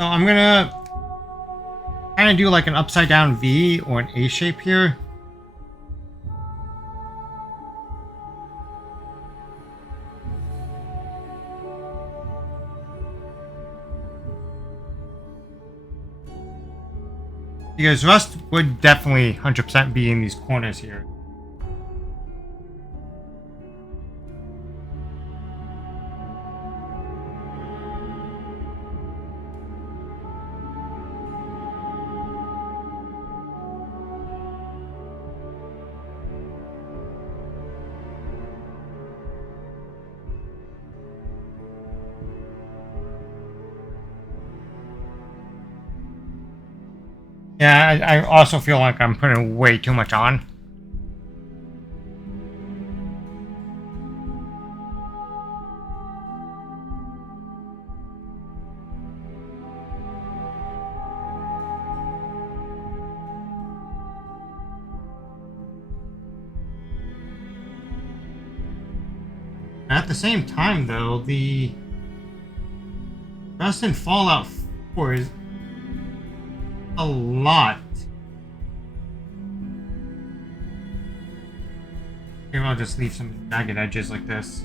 So I'm gonna kind of do like an upside down V or an A shape here. Because rust would definitely 100% be in these corners here. Yeah, I also feel like I'm putting way too much on. At the same time, though, the Rust in Fallout 4 is a lot. Maybe I'll just leave some jagged edges like this.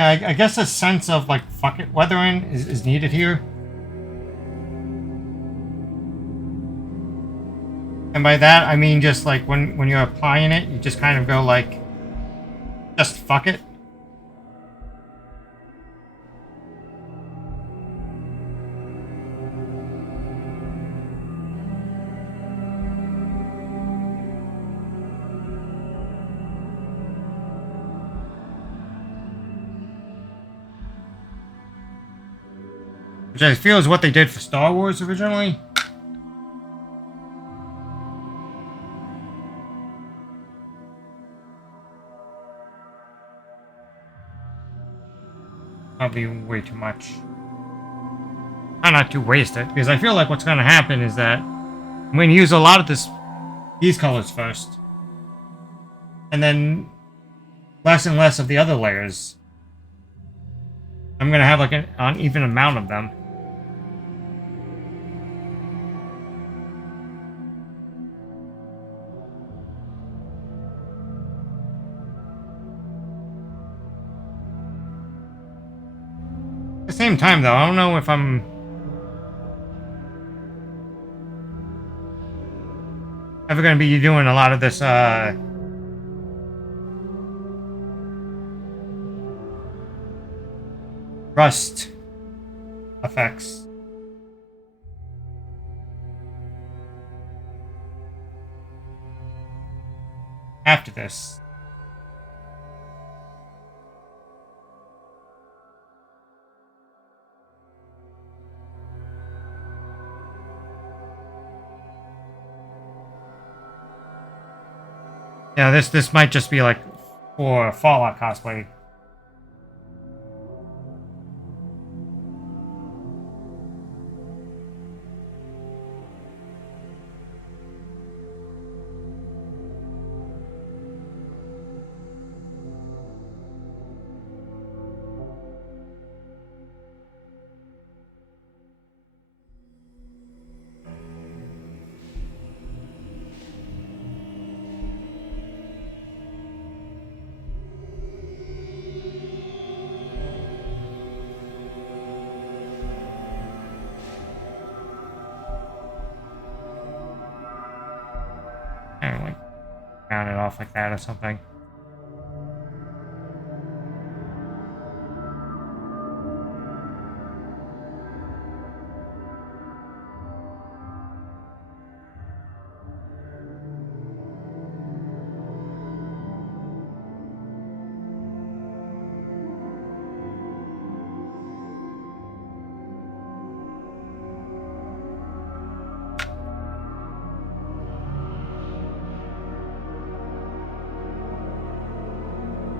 Yeah, I guess a sense of like fuck it weathering is needed here. And by that I mean just like when you're applying it, you just kind of go like just fuck it. Which I feel is what they did for Star Wars originally. Probably way too much. Try not to waste it, because I feel like what's going to happen is that I'm going to use a lot of these colors first, and then less and less of the other layers. I'm going to have like an uneven amount of them. At the same time, though, I don't know if I'm ever going to be doing a lot of this rust effects. After this. Yeah, this might just be like for Fallout cosplay. And like round it off like that or something.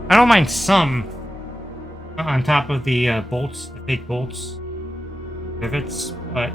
I don't mind some on top of the bolts, the fake bolts, pivots, but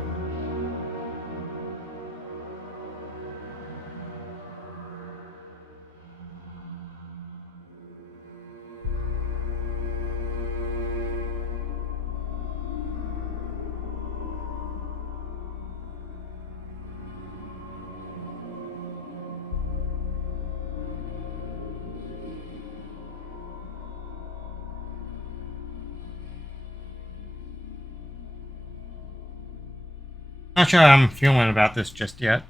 not sure how I'm feeling about this just yet.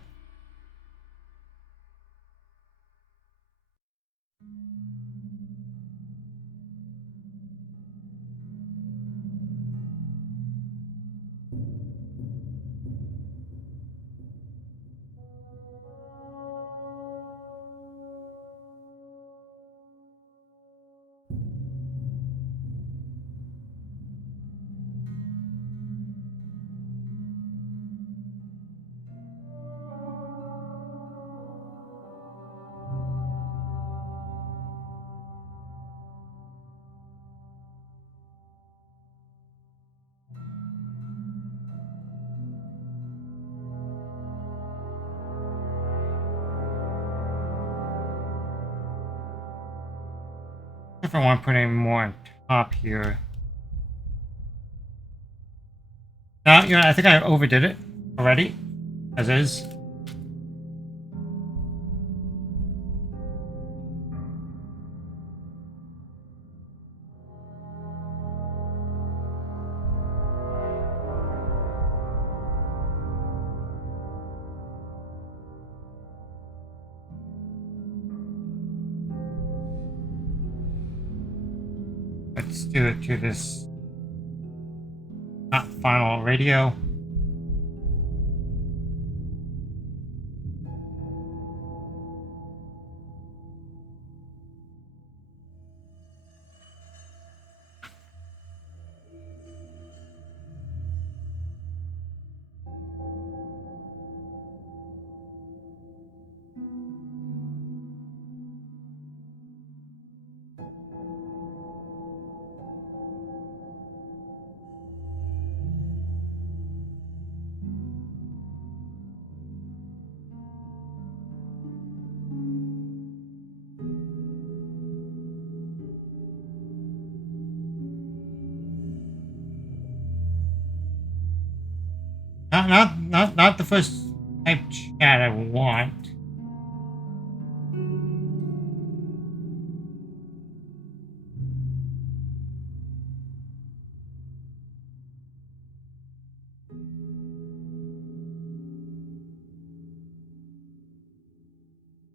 If I want to put any more on top here. Now, you know, I think I overdid it already, as is. Let's do it to this not final radio. Not the first type chat I want.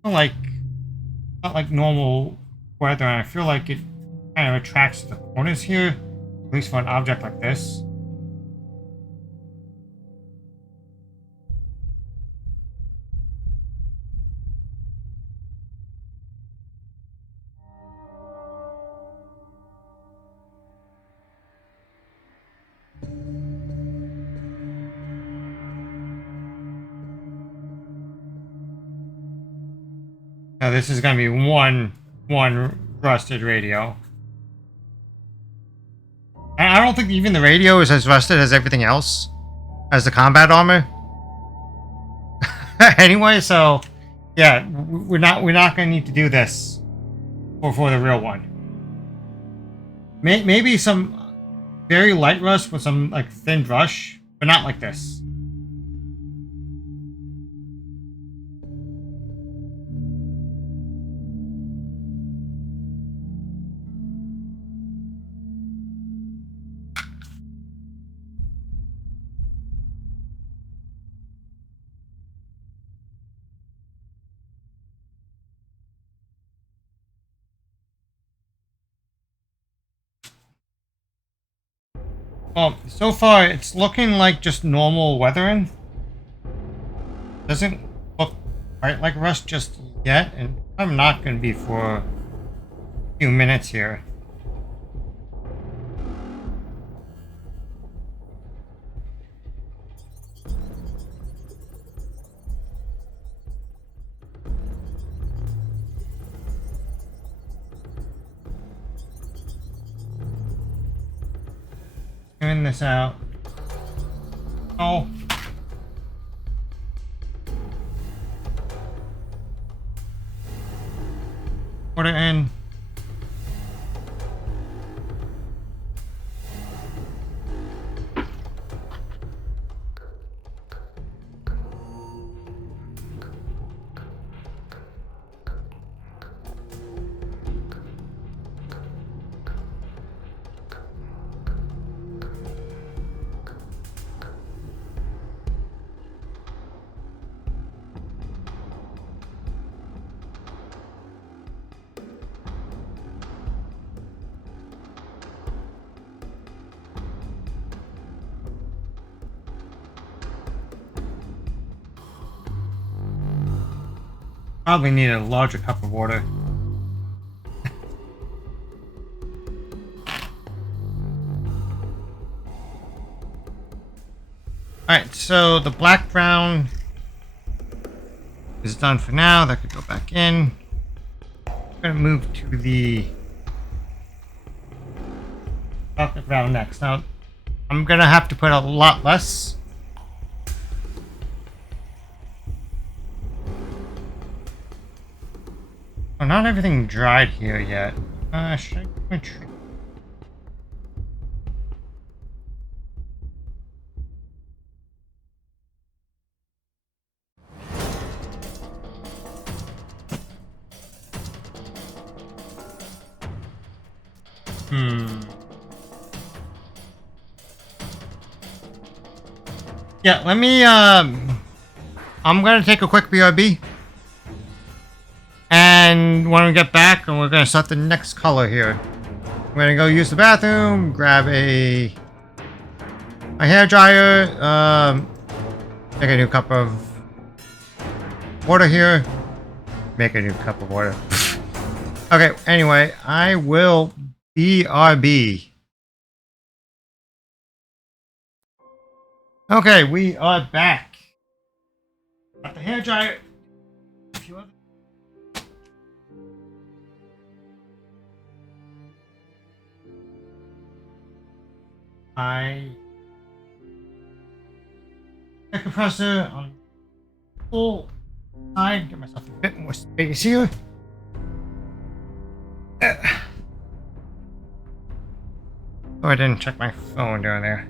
Like not like normal weather, and I feel like it kind of attracts the corners here, at least for an object like this. Now this is gonna be one rusted radio. And I don't think even the radio is as rusted as everything else, as the combat armor. Anyway, so yeah, we're not gonna need to do this for the real one. Maybe some very light rust with some like thin brush, but not like this. Well, so far it's looking like just normal weathering. Doesn't look quite like rust just yet, and I'm not going to be for a few minutes here. Clearing this out. Oh. Put it in. Probably need a larger cup of water. Alright, so the black brown is done for now. That could go back in. I'm gonna move to the chocolate brown next. Now, I'm gonna have to put a lot less. Oh, not everything dried here yet. Should I put my tree? Yeah, let me, I'm gonna take a quick BRB. And when we get back, and we're gonna start the next color here. I'm gonna go use the bathroom, grab my hair dryer, make a new cup of water here. Make a new cup of water. Okay, anyway, I will BRB. Okay, we are back. Got the hair dryer. A few other. I air compressor on full side. Get myself a bit more space here. Oh, I didn't check my phone down there.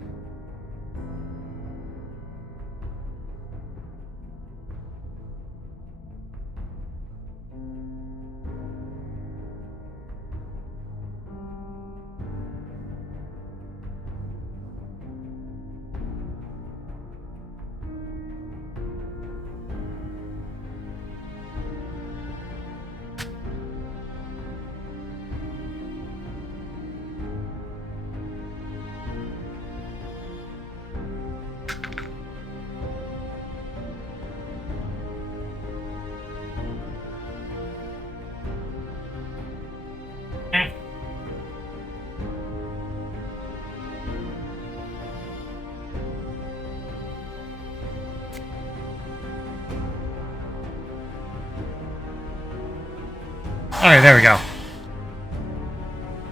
Alright, there we go.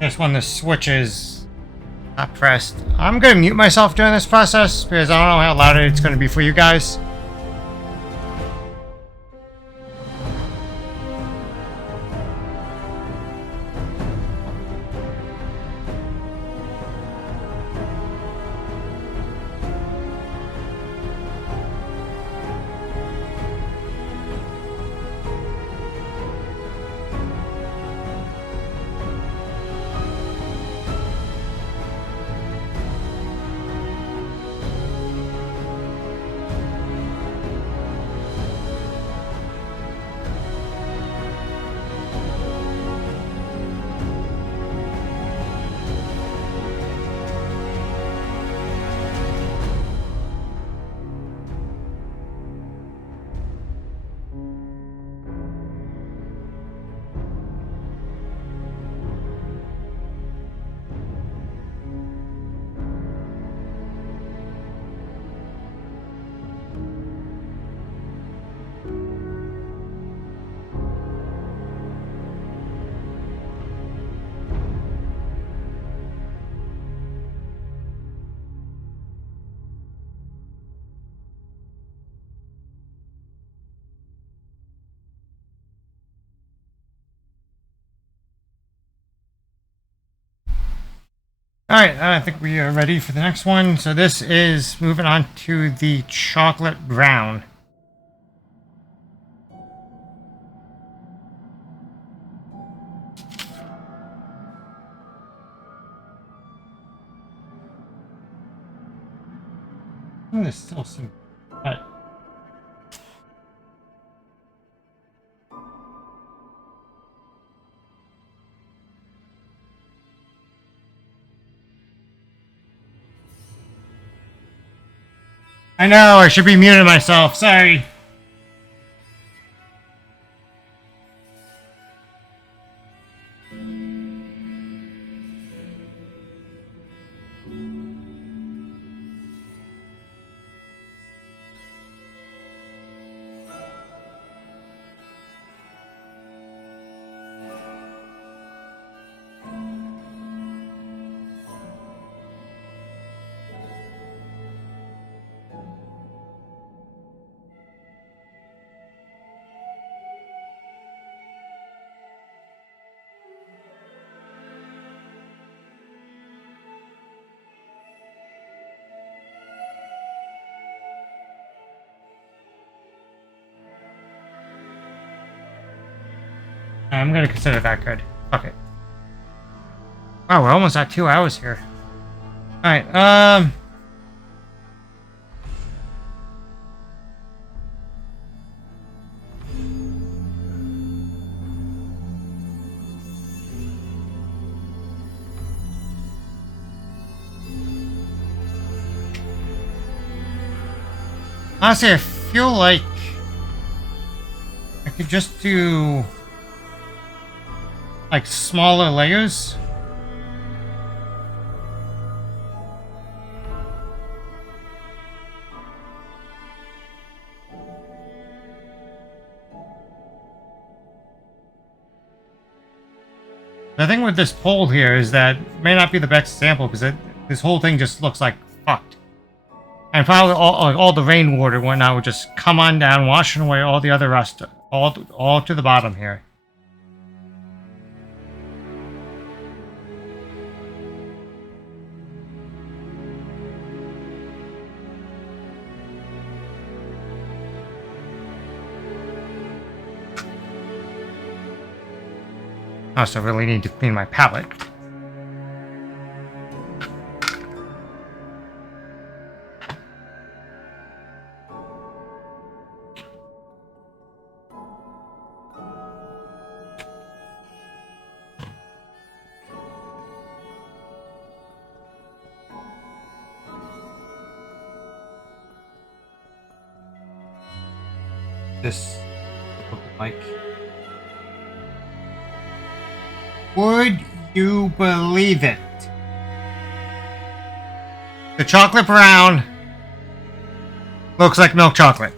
Just when the switch is not pressed. I'm gonna mute myself during this process because I don't know how loud it's gonna be for you guys. Alright, I think we are ready for the next one. So this is moving on to the chocolate brown. This still seems but I know, I should be muting myself, sorry. I'm gonna consider that good. Fuck it. Wow, we're almost at 2 hours here. Alright, Honestly, I feel like I could just do like smaller layers. The thing with this pole here is that it may not be the best example because this whole thing just looks like fucked. And probably all the rainwater and whatnot would just come on down, washing away all the other rust, all to the bottom here. I also really need to clean my palette. This look like. Would you believe it? The chocolate brown looks like milk chocolate.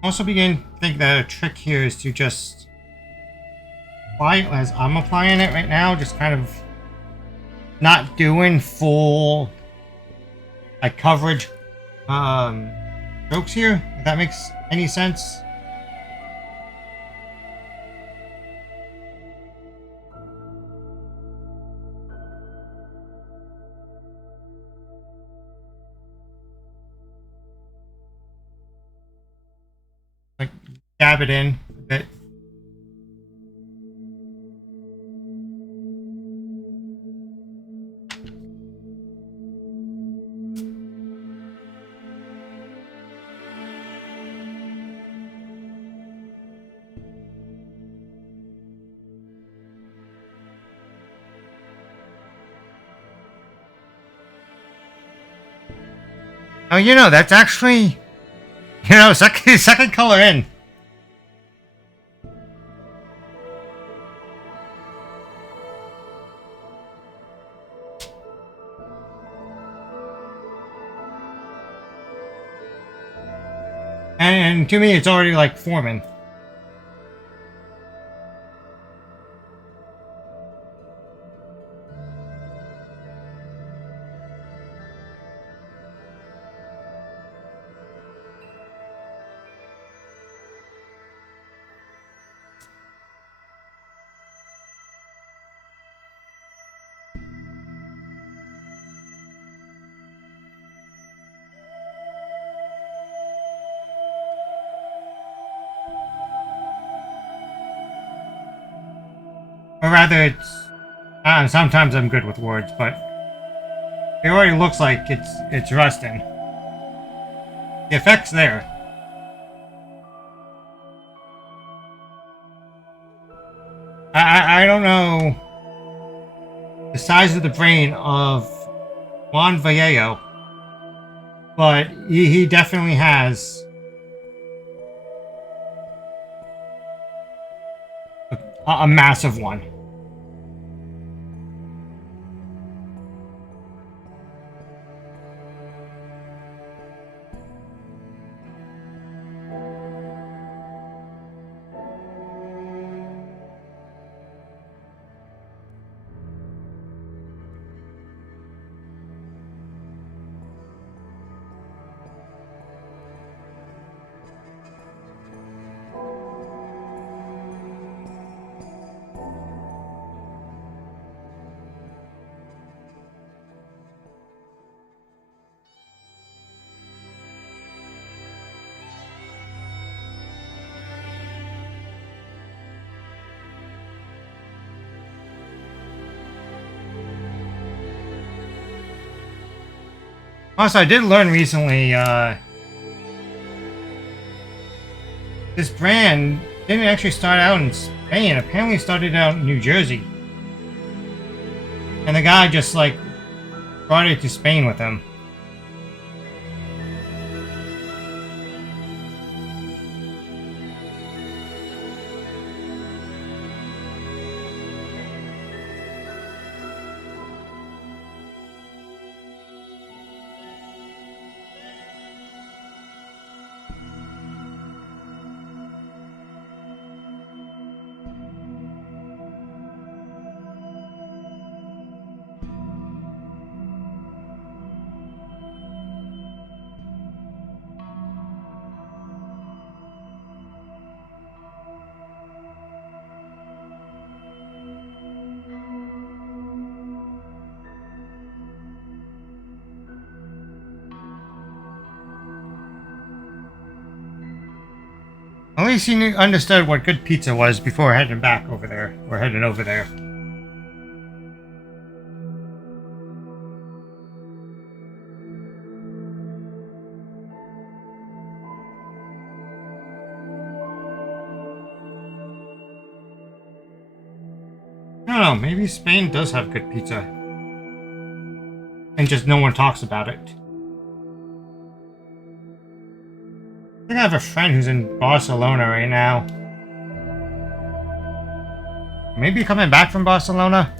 Also begin to think that a trick here is to just apply it as I'm applying it right now, just kind of not doing full like coverage strokes here, if that makes any sense. Like dab it in a bit. Oh, you know, that's actually, second color in. And to me, it's already like forming. Or rather, sometimes I'm good with words, but it already looks like it's rusting. The effect's there. I don't know the size of the brain of Juan Vallejo, but he definitely has a massive one. Also, I did learn recently, this brand didn't actually start out in Spain. Apparently it started out in New Jersey. And the guy just, like, brought it to Spain with him. At least he understood what good pizza was before heading back over there, or heading over there. I don't know, maybe Spain does have good pizza. And just no one talks about it. I think I have a friend who's in Barcelona right now. Maybe coming back from Barcelona?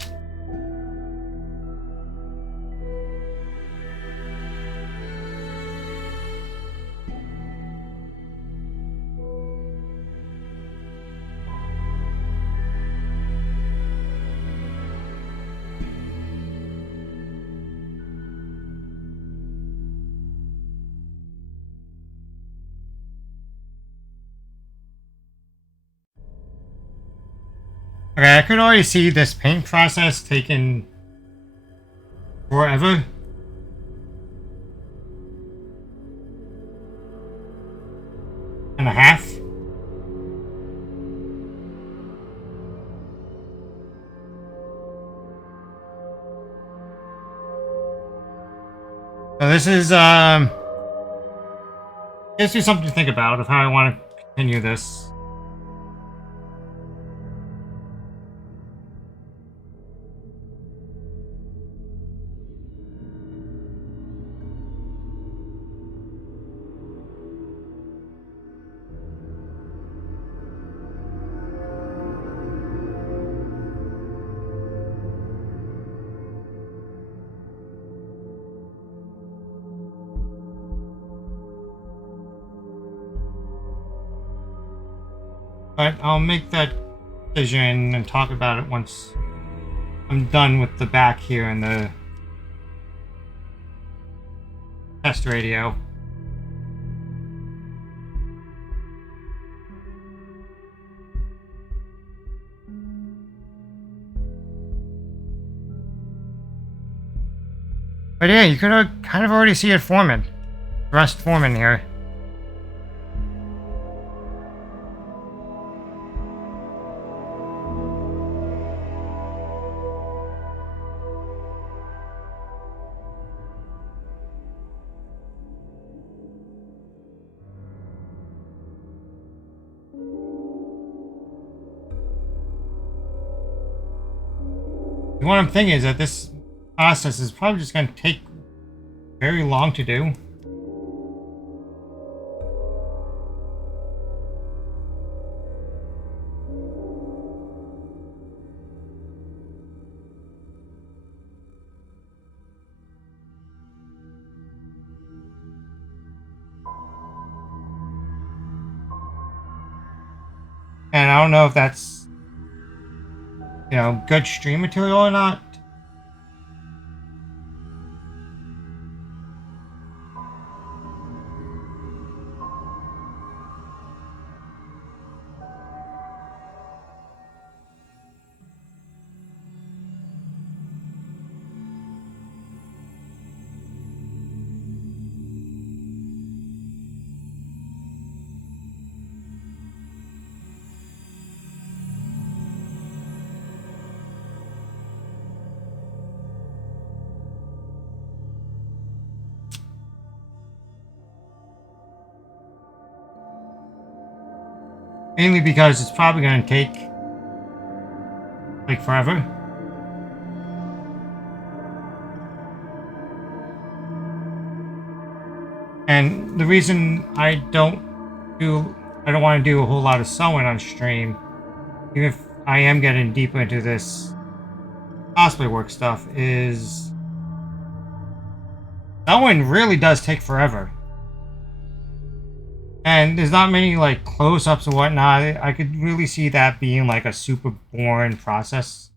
Okay, I could already see this paint process taking forever. And a half. So this is gives me something to think about of how I want to continue this. But I'll make that decision and talk about it once I'm done with the back here and the test radio. But yeah, you could kind of already see it forming. Rust forming here. What I'm thinking is that this process is probably just going to take very long to do. And I don't know if that's, you know, good stream material or not. Mainly because it's probably going to take like forever. And the reason I don't want to do a whole lot of sewing on stream, even if I am getting deeper into this cosplay work stuff, is sewing really does take forever. And there's not many like close-ups and whatnot. I could really see that being like a super boring process.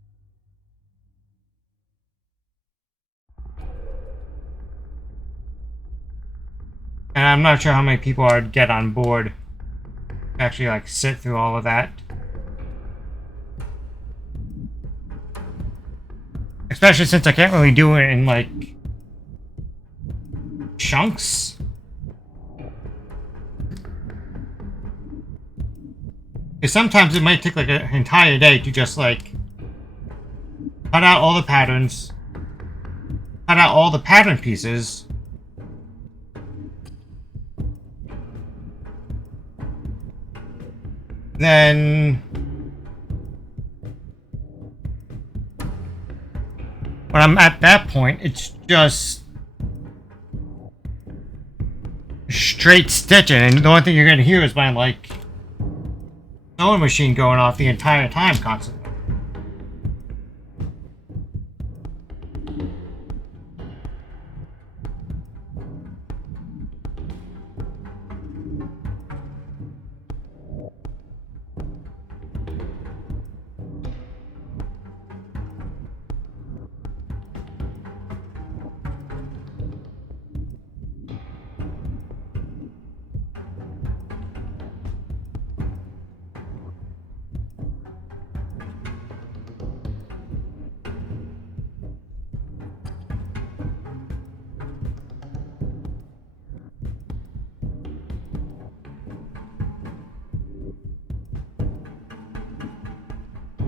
And I'm not sure how many people would get on board to actually like sit through all of that. Especially since I can't really do it in like chunks. Because sometimes it might take like an entire day to just like cut out all the patterns, cut out all the pattern pieces, then when I'm at that point, it's just straight stitching, and the only thing you're gonna hear is my like sewing machine going off the entire time constantly.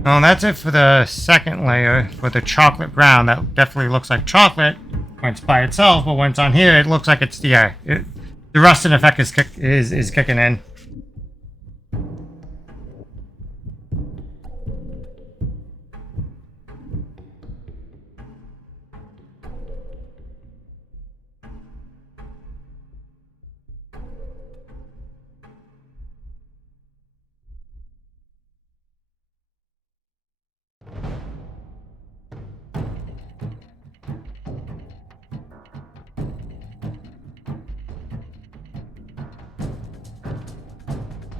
Well, that's it for the second layer, for the chocolate brown. That definitely looks like chocolate when it's by itself, but when it's on here, it looks like it's, the rusting effect is kicking in.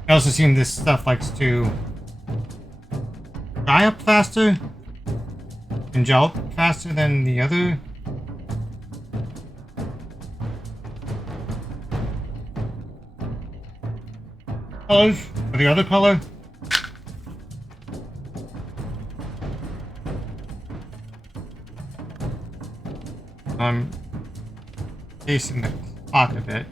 I also seem this stuff likes to dry up faster and gel up faster than the other. Colors or the other color. I'm facing the clock a bit.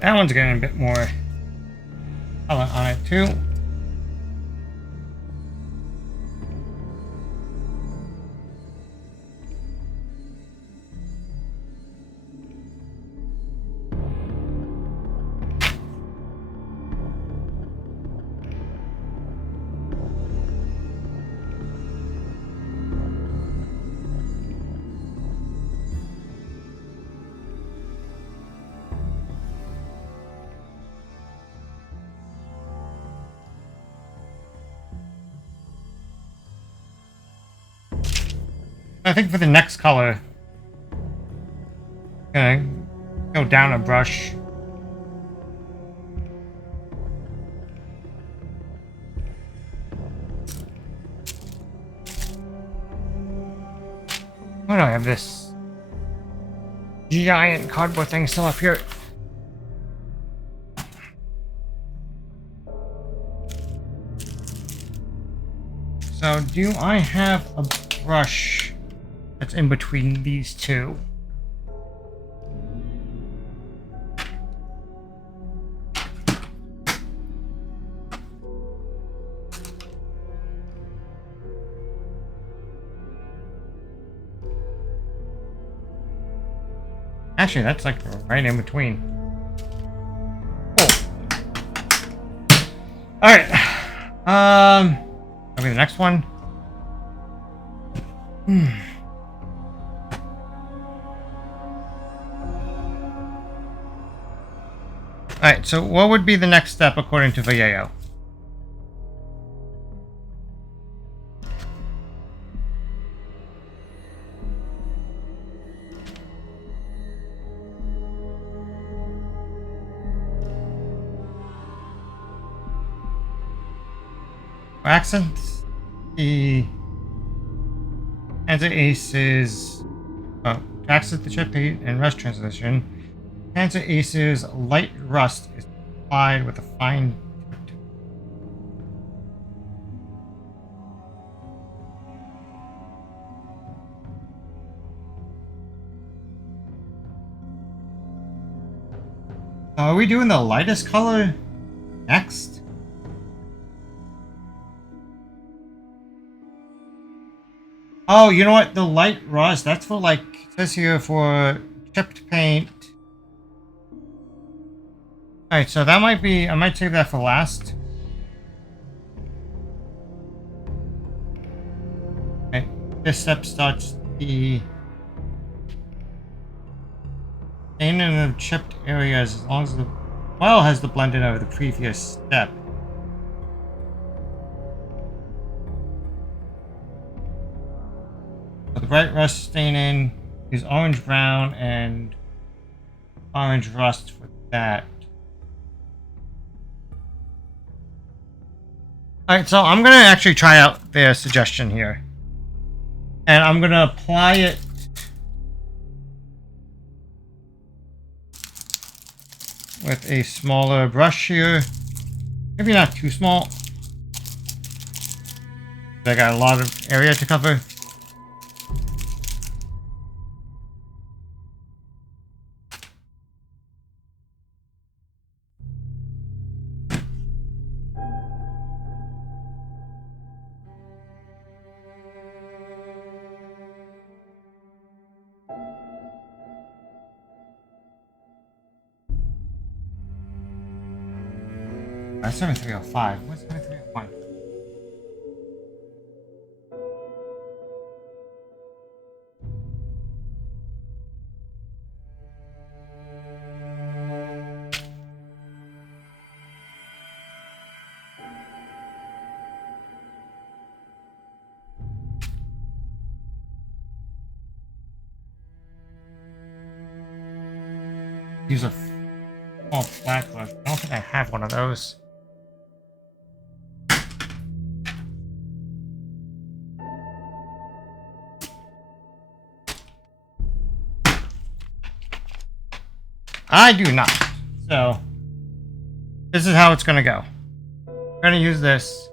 That one's getting a bit more color on it too. I think for the next color, gonna go down a brush. Why do I have this giant cardboard thing still up here? So, do I have a brush that's in between these two? Actually, that's like right in between. Cool. Alright. That'll be the next one. Alright, so what would be the next step according to Vallejo? For accents, the Hansa Ace's to access the chip and rust transition, Hansa Ace's light rust is applied with a fine tip. Are we doing the lightest color next? Oh, you know what? The light rust, that's for like, it says here for chipped paint. Alright, so that might be, I might save that for last. Okay, this step starts the paint in the chipped areas as long as the well has the blending of the previous step. The bright rust staining is orange brown and orange rust for that. Alright, so I'm gonna actually try out their suggestion here. And I'm gonna apply it with a smaller brush here. Maybe not too small. I got a lot of area to cover. That's 7305. What's 7301? Use a small flat brush. I don't think I have one of those. I do not. So, this is how it's going to go. I'm going to use this.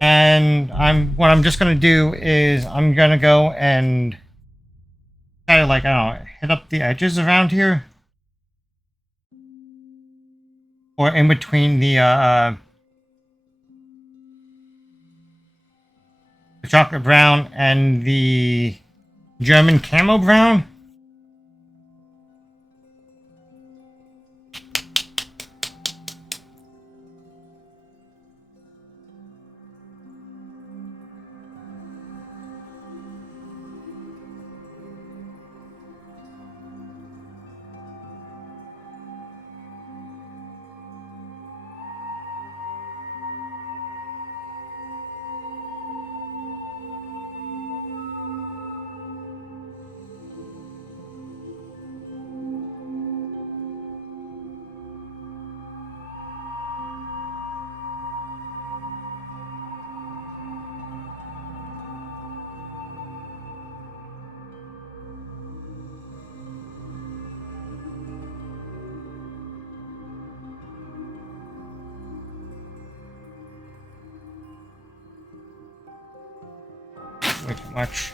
And what I'm just going to do is I'm going to go and try to, like, I don't know, hit up the edges around here. or in between the chocolate brown and the German camo brown. Way too much.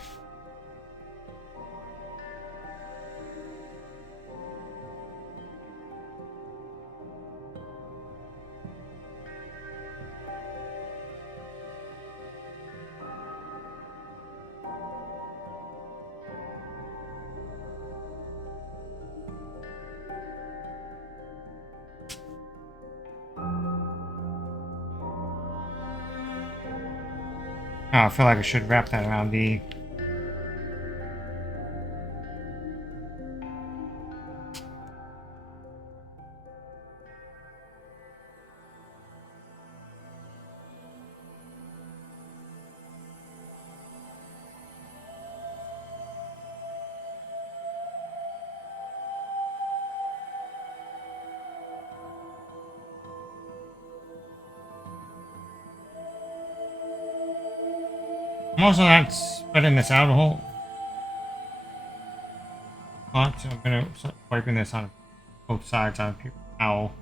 Oh, I feel like I should wrap that around the. I'm also not spreading this out a whole lot, so I'm gonna start wiping this on both sides on a paper towel.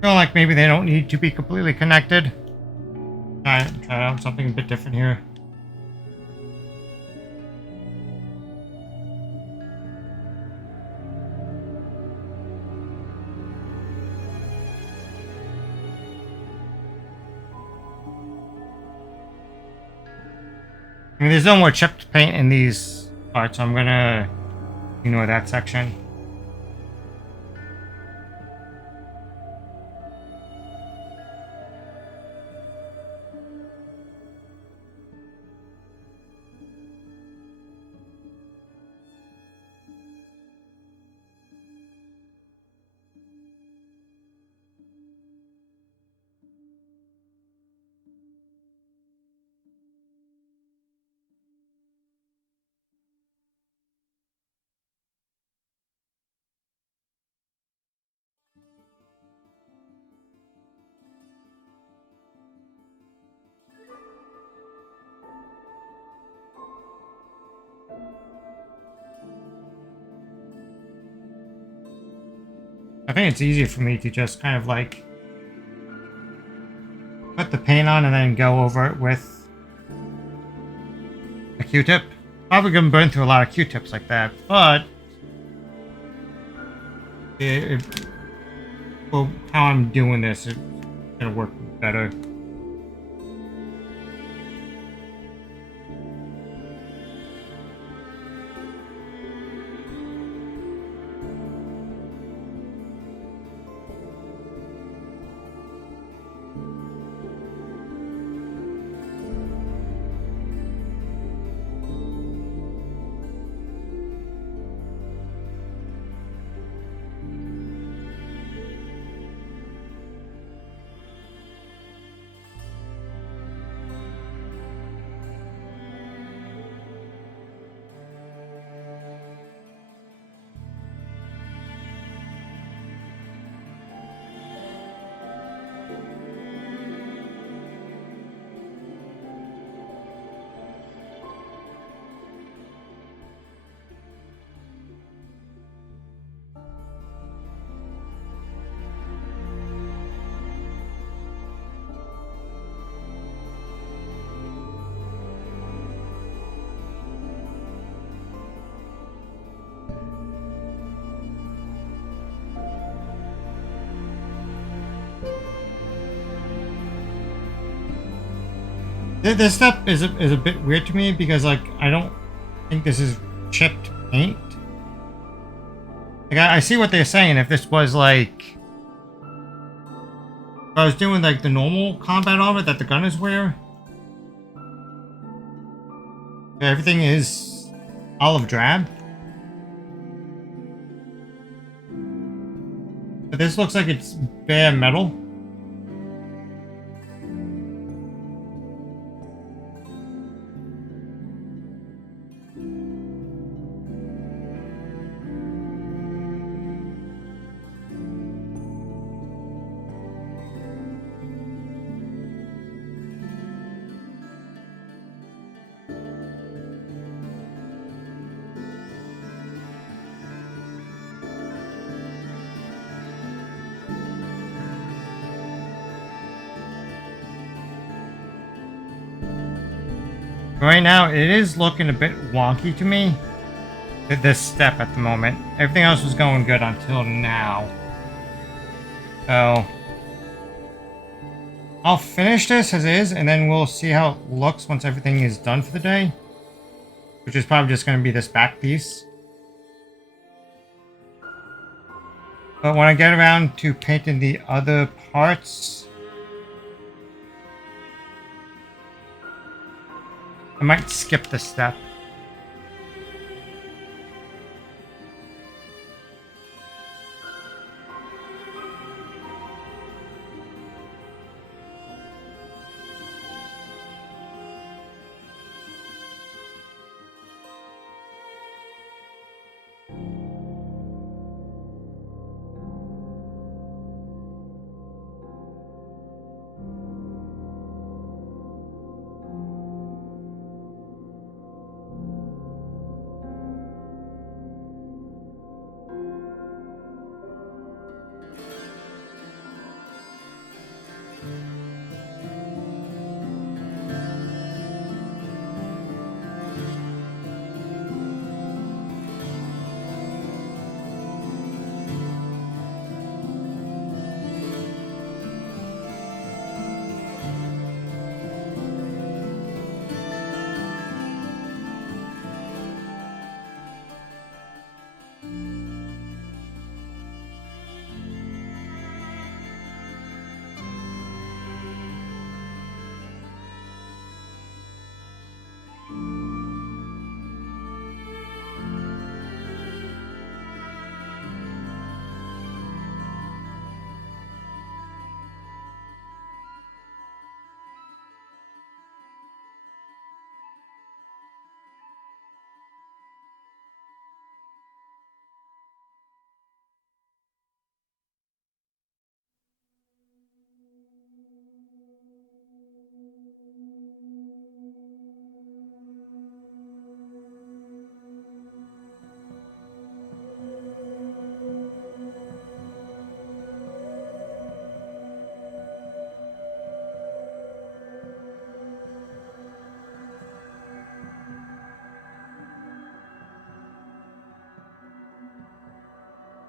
Feel like maybe they don't need to be completely connected. Try out something a bit different here. I mean, there's no more chipped paint in these parts, so I'm gonna ignore that section. I think it's easier for me to just kind of like put the paint on and then go over it with a Q-tip. Probably gonna burn through a lot of Q-tips like that, but well, how I'm doing this, it's gonna work better. This step is a bit weird to me because like I don't think this is chipped paint. Like I see what they're saying. If this was like, if I was doing like the normal combat armor that the gunners wear, everything is olive drab. But this looks like it's bare metal. Right now, it is looking a bit wonky to me. This step at the moment. Everything else was going good until now. So I'll finish this as is, and then we'll see how it looks once everything is done for the day. Which is probably just going to be this back piece. But when I get around to painting the other parts, I might skip this step.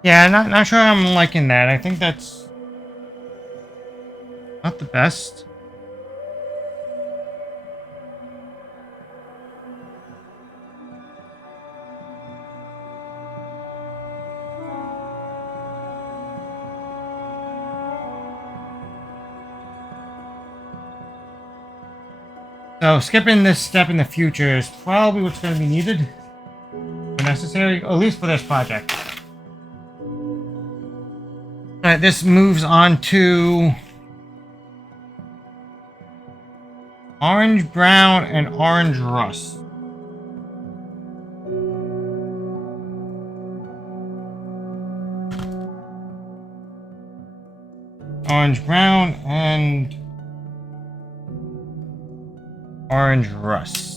Yeah, not sure I'm liking that. I think that's not the best. So skipping this step in the future is probably what's going to be needed or necessary, at least for this project. Alright, this moves on to orange, brown, and orange rust. Orange, brown, and orange rust.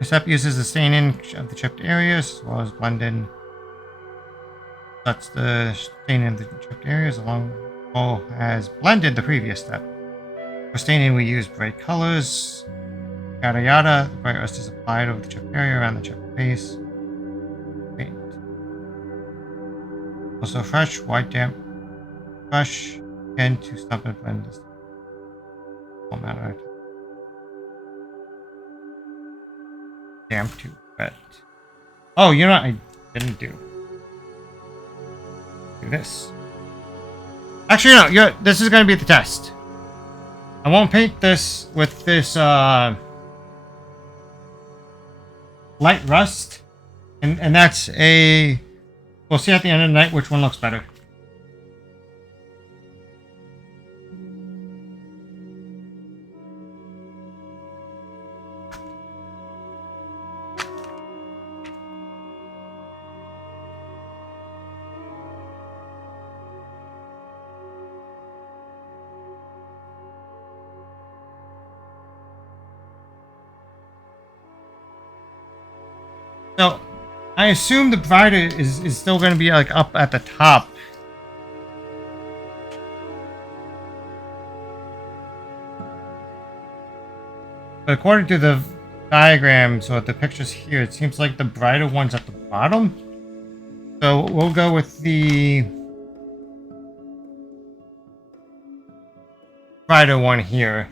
The step uses the staining of the chipped areas as well as blending. That's the staining of the chipped areas along has blended the previous step. For staining, we use bright colors. Yada yada. The bright rust is applied over the chipped area around the chipped face. Paint. Also fresh, white damp brush and to stop and blend this. All matter. Damp to wet. Oh, you know what I didn't do? Do this. Actually, no. This is going to be the test. I won't paint this with this light rust, and that's a. We'll see at the end of the night which one looks better. So, I assume the brighter is still going to be like up at the top. But according to the diagrams or the pictures here, it seems like the brighter one's at the bottom. So we'll go with the brighter one here.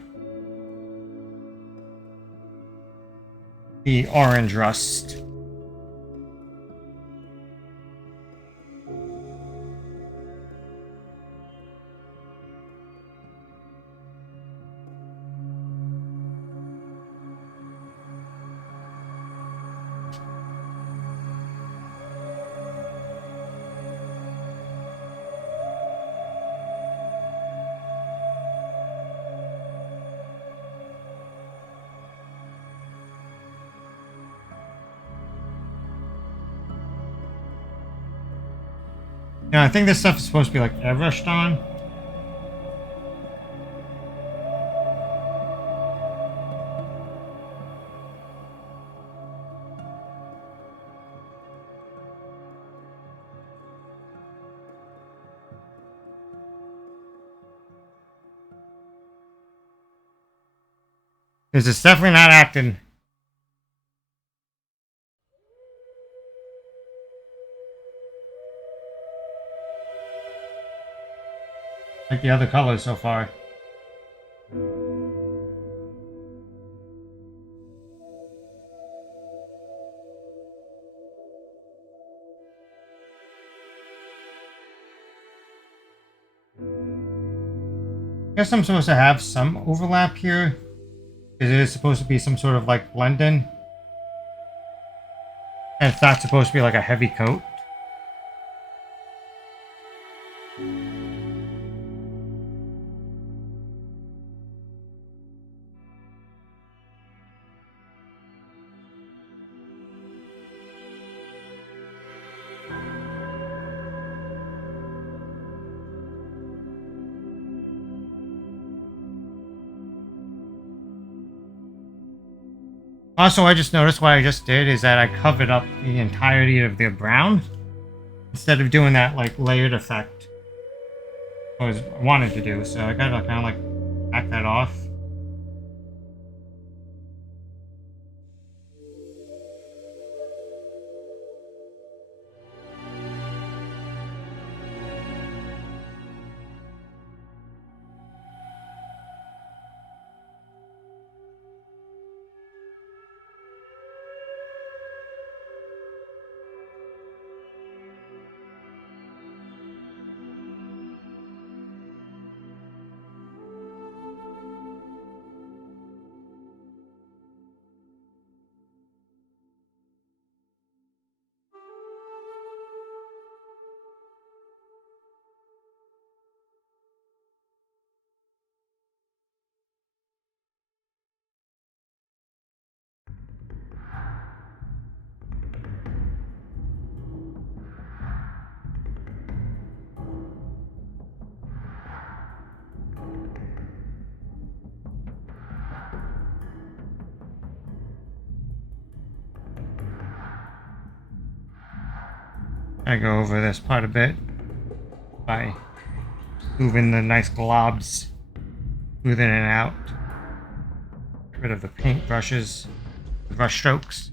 The orange rust. Yeah, I think this stuff is supposed to be like airbrushed on. Because it's definitely not acting. Like the other colors so far. I guess I'm supposed to have some overlap here. Because it is supposed to be some sort of like blend-in. And it's not supposed to be like a heavy coat. Also, I just noticed what I just did is that I covered up the entirety of the brown instead of doing that like layered effect I wanted to do. So I gotta kind of like Back that off. I go over this part a bit by moving the nice globs, smoothing it out. Get rid of the paint brushes, the brush strokes.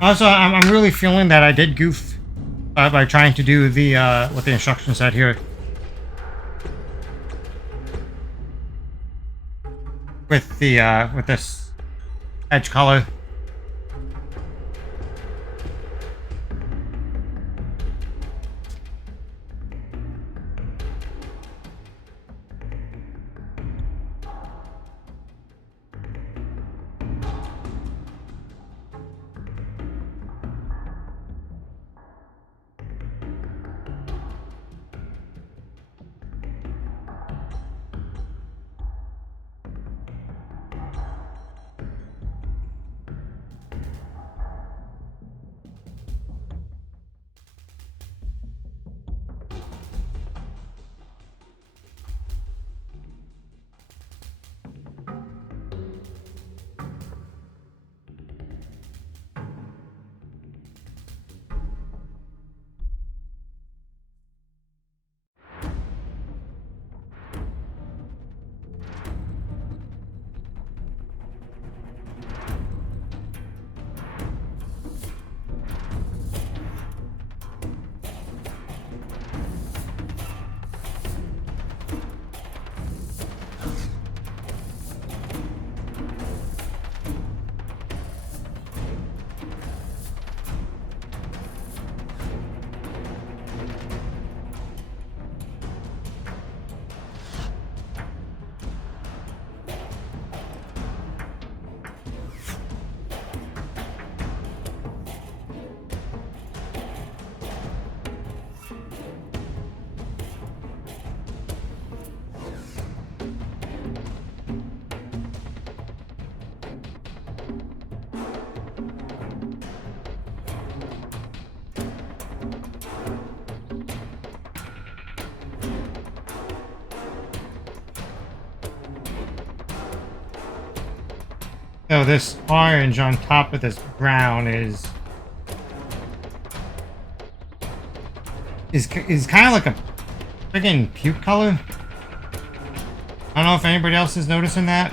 Also, I'm really feeling that I did goof by trying to do the what the instructions said here with the with this edge color. So this orange on top of this brown is kind of like a friggin' puke color. I don't know if anybody else is noticing that.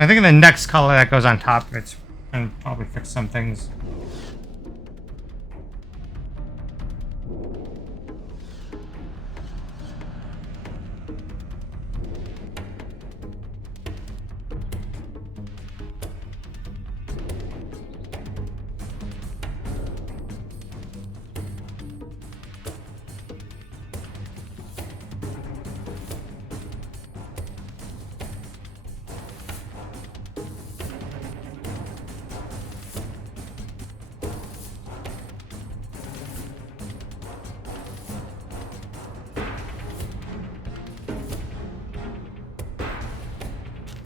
I think the next color that goes on top of it's gonna probably fix some things.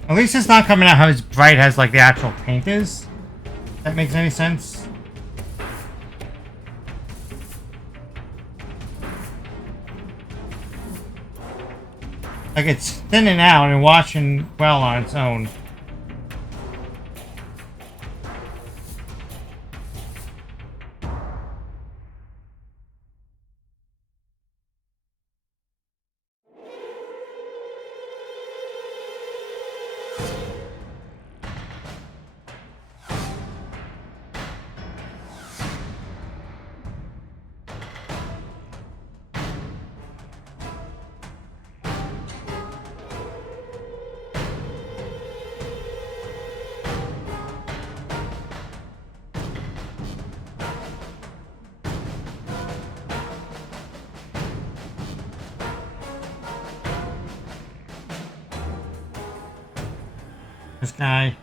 At least it's not coming out as bright as like the actual paint is. If that makes any sense. Like it's thinning out and washing well on its own. This guy.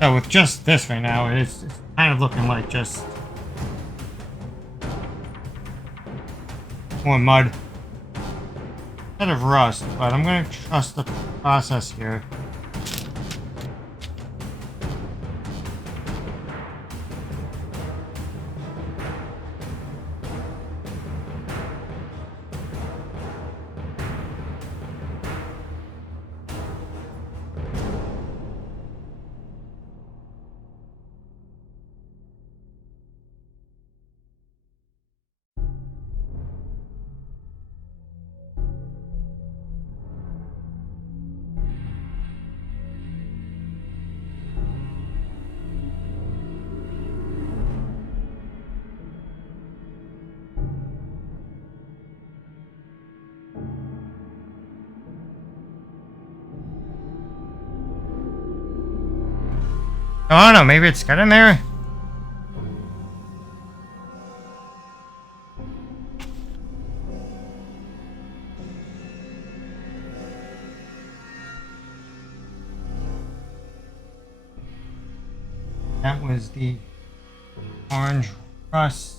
So with just this right now, it's kind of looking like just more mud. Instead of rust, but I'm gonna trust the process here. I don't know, maybe it's got in there? That was the orange rust.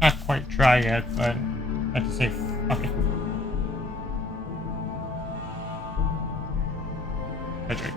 Not quite dry yet, but I have to say, fuck it. Hydrate.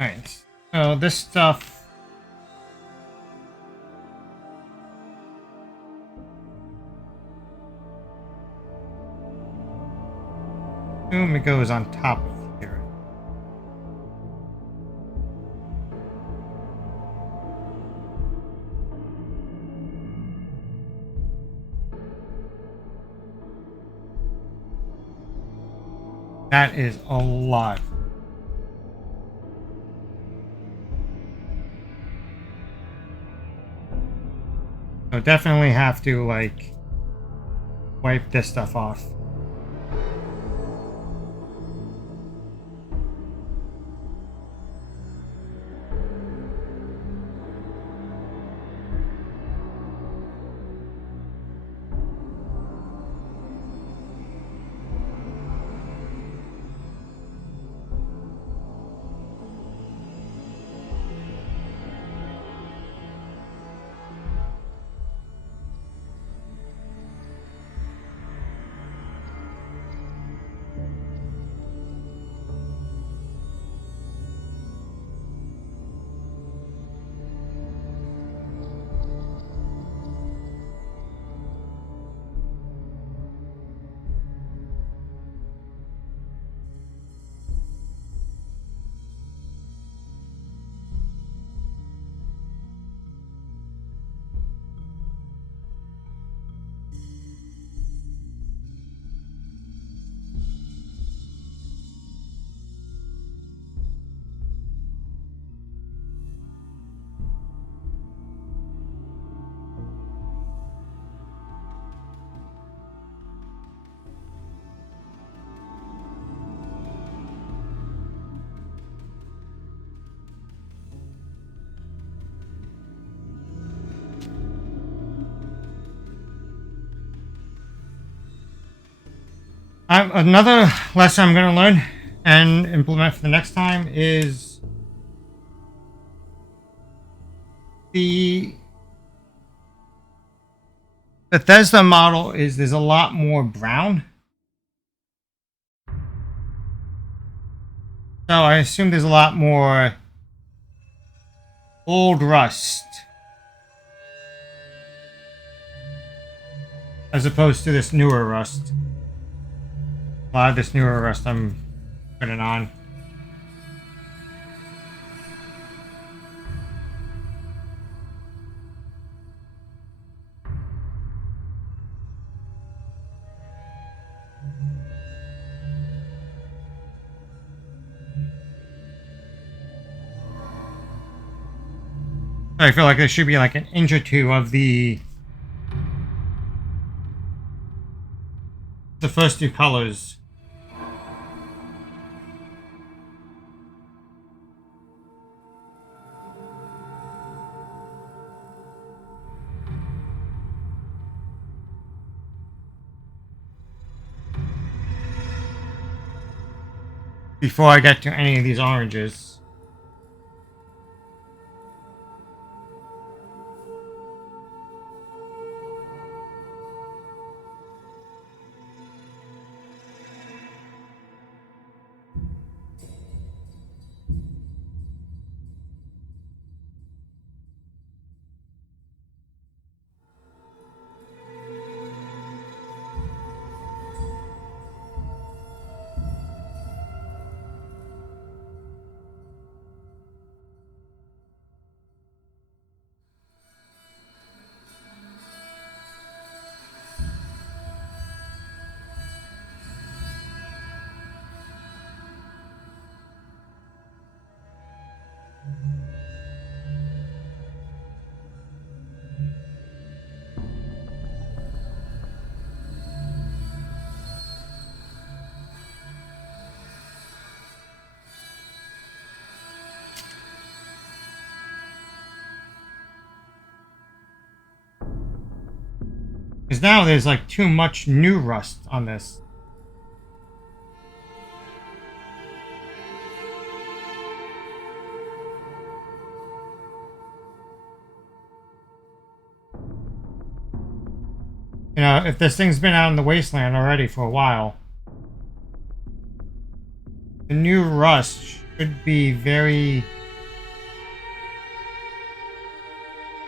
Alright, so this stuff... Assume it goes on top of here. That is a lot. So definitely have to, like, wipe this stuff off. Another lesson I'm going to learn and implement for the next time is the Bethesda model is there's a lot more brown. So I assume there's a lot more old rust as opposed to this newer rust. A lot of this newer rust I'm putting on. I feel like there should be like an inch or two of the first two colors. Before I get to any of these oranges. Because now there's like too much new rust on this. You know, if this thing's been out in the wasteland already for a while, the new rust should be very...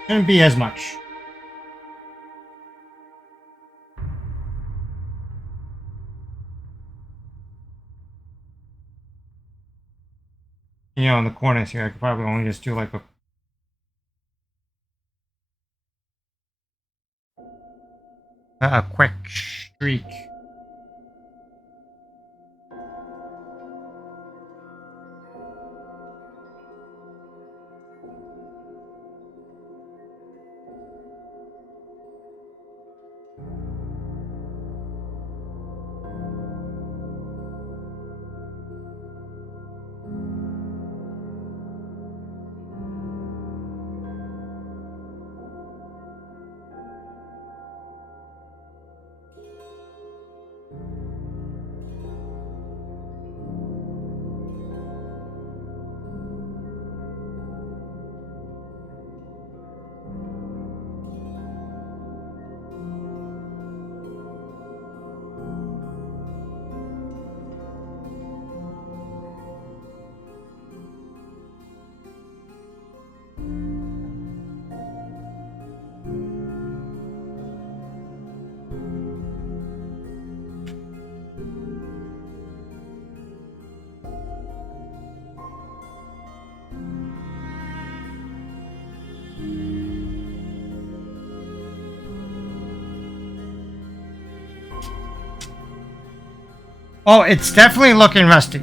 shouldn't be as much. You know, in the corners here, I could probably only just do like a quick streak. Oh, it's definitely looking rusty.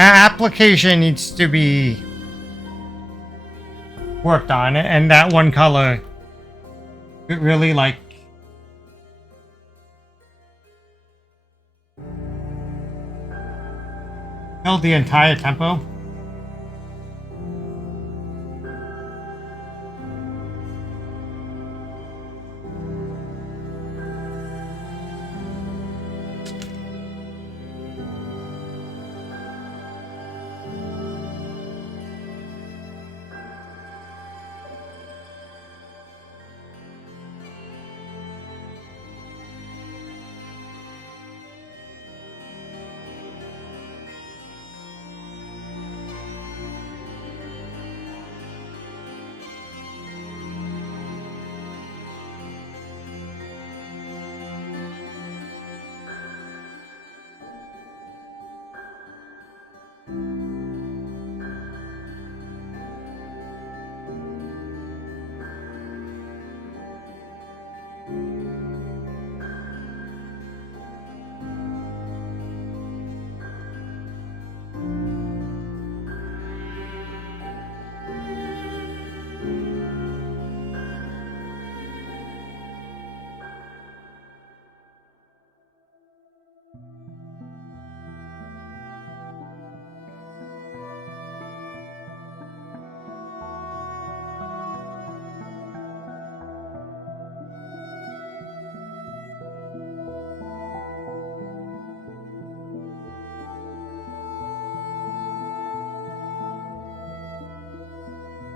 Application needs to be worked on, and that one color, it really like held the entire tempo.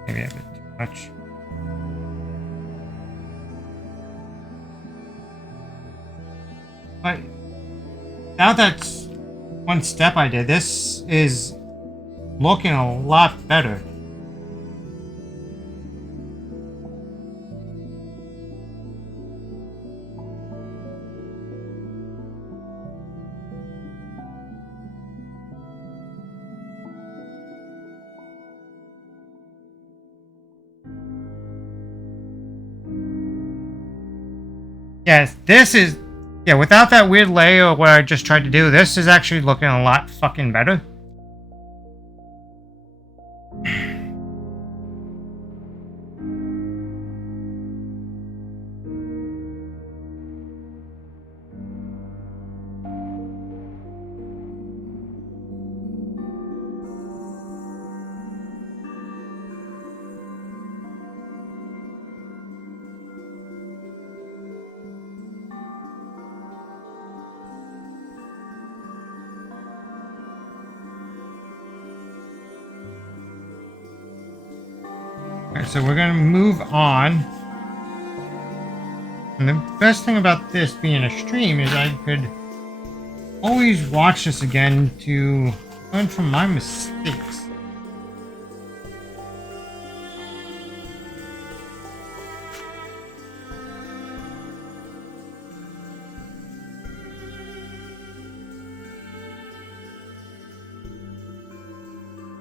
Maybe a bit too much. But now that's one step I did. This is looking a lot better. Yes, this is... Yeah, without that weird layer of what I just tried to do, this is actually looking a lot fucking better. Alright, so we're gonna move on. And the best thing about this being a stream is I could always watch this again to learn from my mistakes.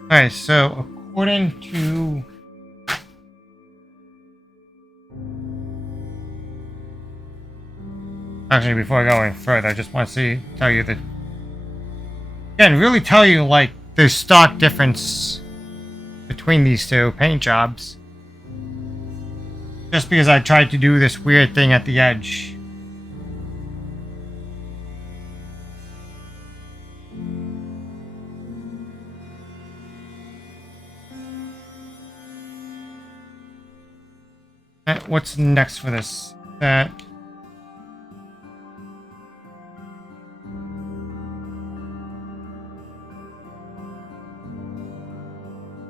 Alright, so according to... Actually, before I go any further, I just want to tell you that... Again, really tell you, like, the stark difference between these two paint jobs. Just because I tried to do this weird thing at the edge. What's next for this? That...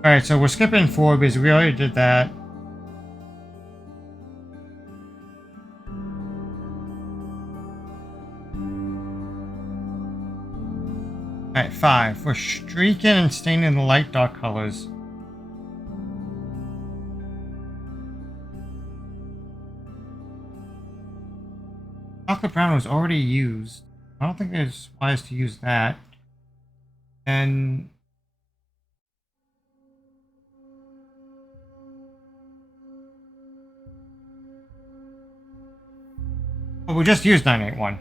Alright, so we're skipping 4 because we already did that. Alright, 5. We're streaking and staining the light dark colors. Chocolate brown was already used. I don't think it's wise to use that. And... Oh, we just used 981.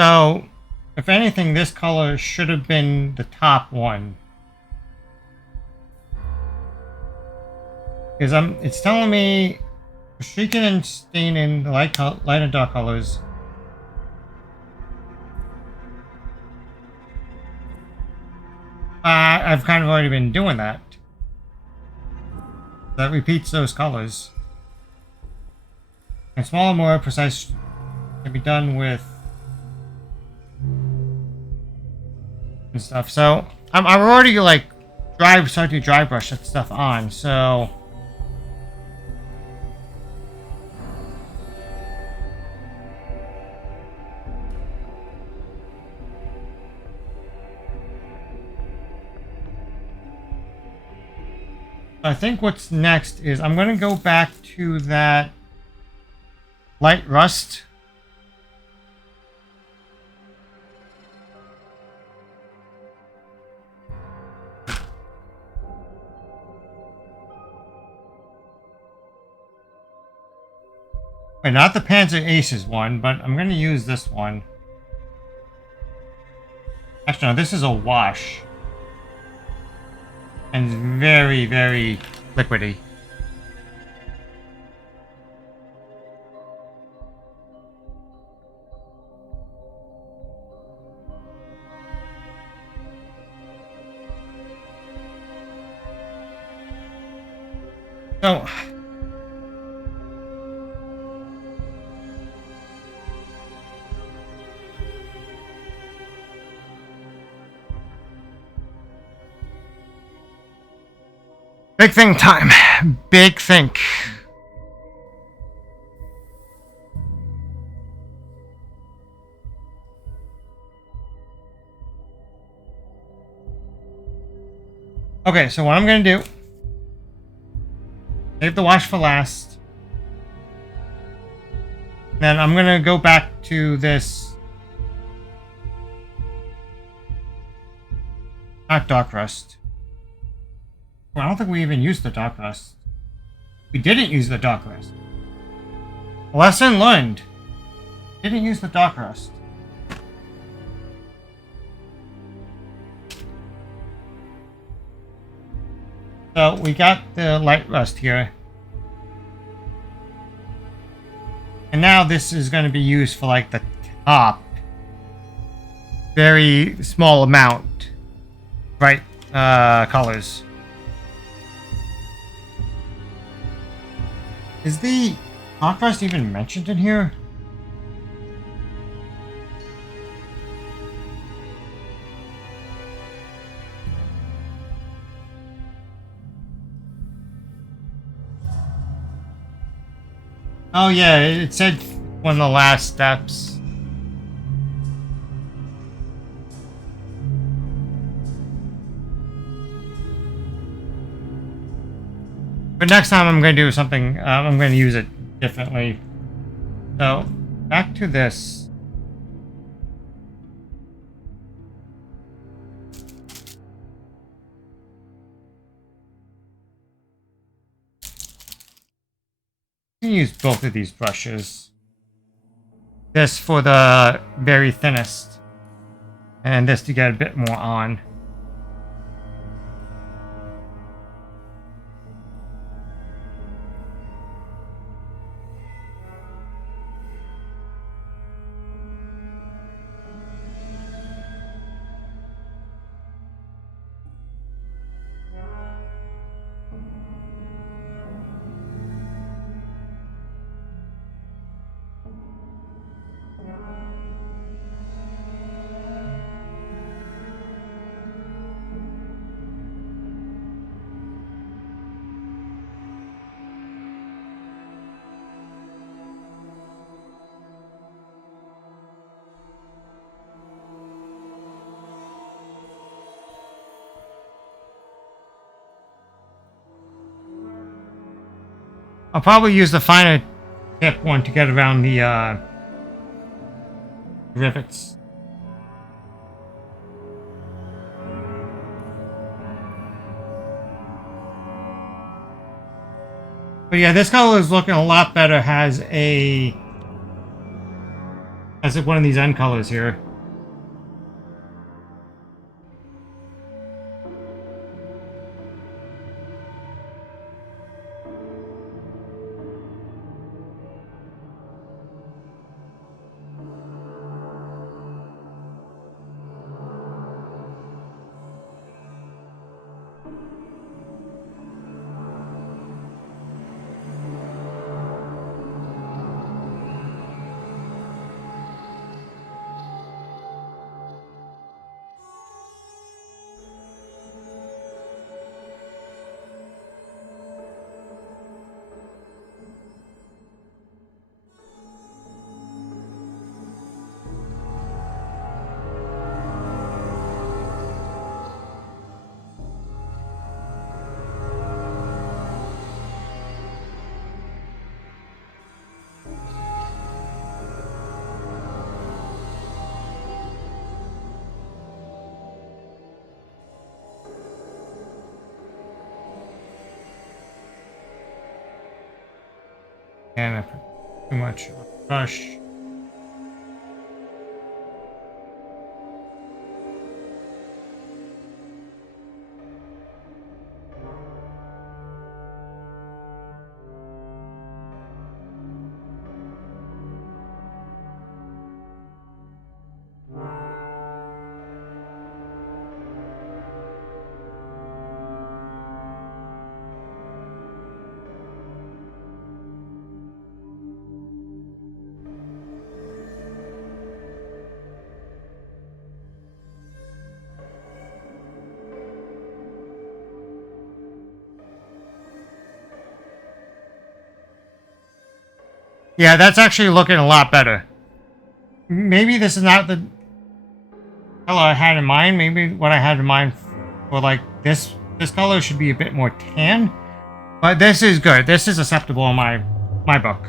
So, if anything, this color should have been the top one. Because it's telling me streaking and staining the light and dark colors. I've kind of already been doing that. That repeats those colors. And smaller, more precise can be done with and stuff. So I'm already like starting to dry brush that stuff on. So I think what's next is I'm going to go back to that light rust. Wait, not the Panzer Aces one, but I'm going to use this one. Actually, no, this is a wash. And it's very, very liquidy. So big thing time. Big think. Okay, so what I'm going to do, save the wash for last. Then I'm going to go back to this not dark rust. Well, I don't think we even used the dark rust. We didn't use the dark rust. Lesson learned. Didn't use the dark rust. So we got the light rust here. And now this is going to be used for like the top. Very small amount. Bright colors. Is the dark rust even mentioned in here? Oh yeah, it said one of the last steps. But next time I'm going to do something, I'm going to use it differently. So, back to this. I can use both of these brushes. This for the very thinnest. And this to get a bit more on. I'll probably use the finer tip one to get around the rivets. But yeah, this color is looking a lot better. Has a As if one of these end colors here. And I put too much on the brush. Yeah, that's actually looking a lot better. Maybe this is not the color I had in mind. Maybe what I had in mind for like this color should be a bit more tan. But this is good. This is acceptable in my book.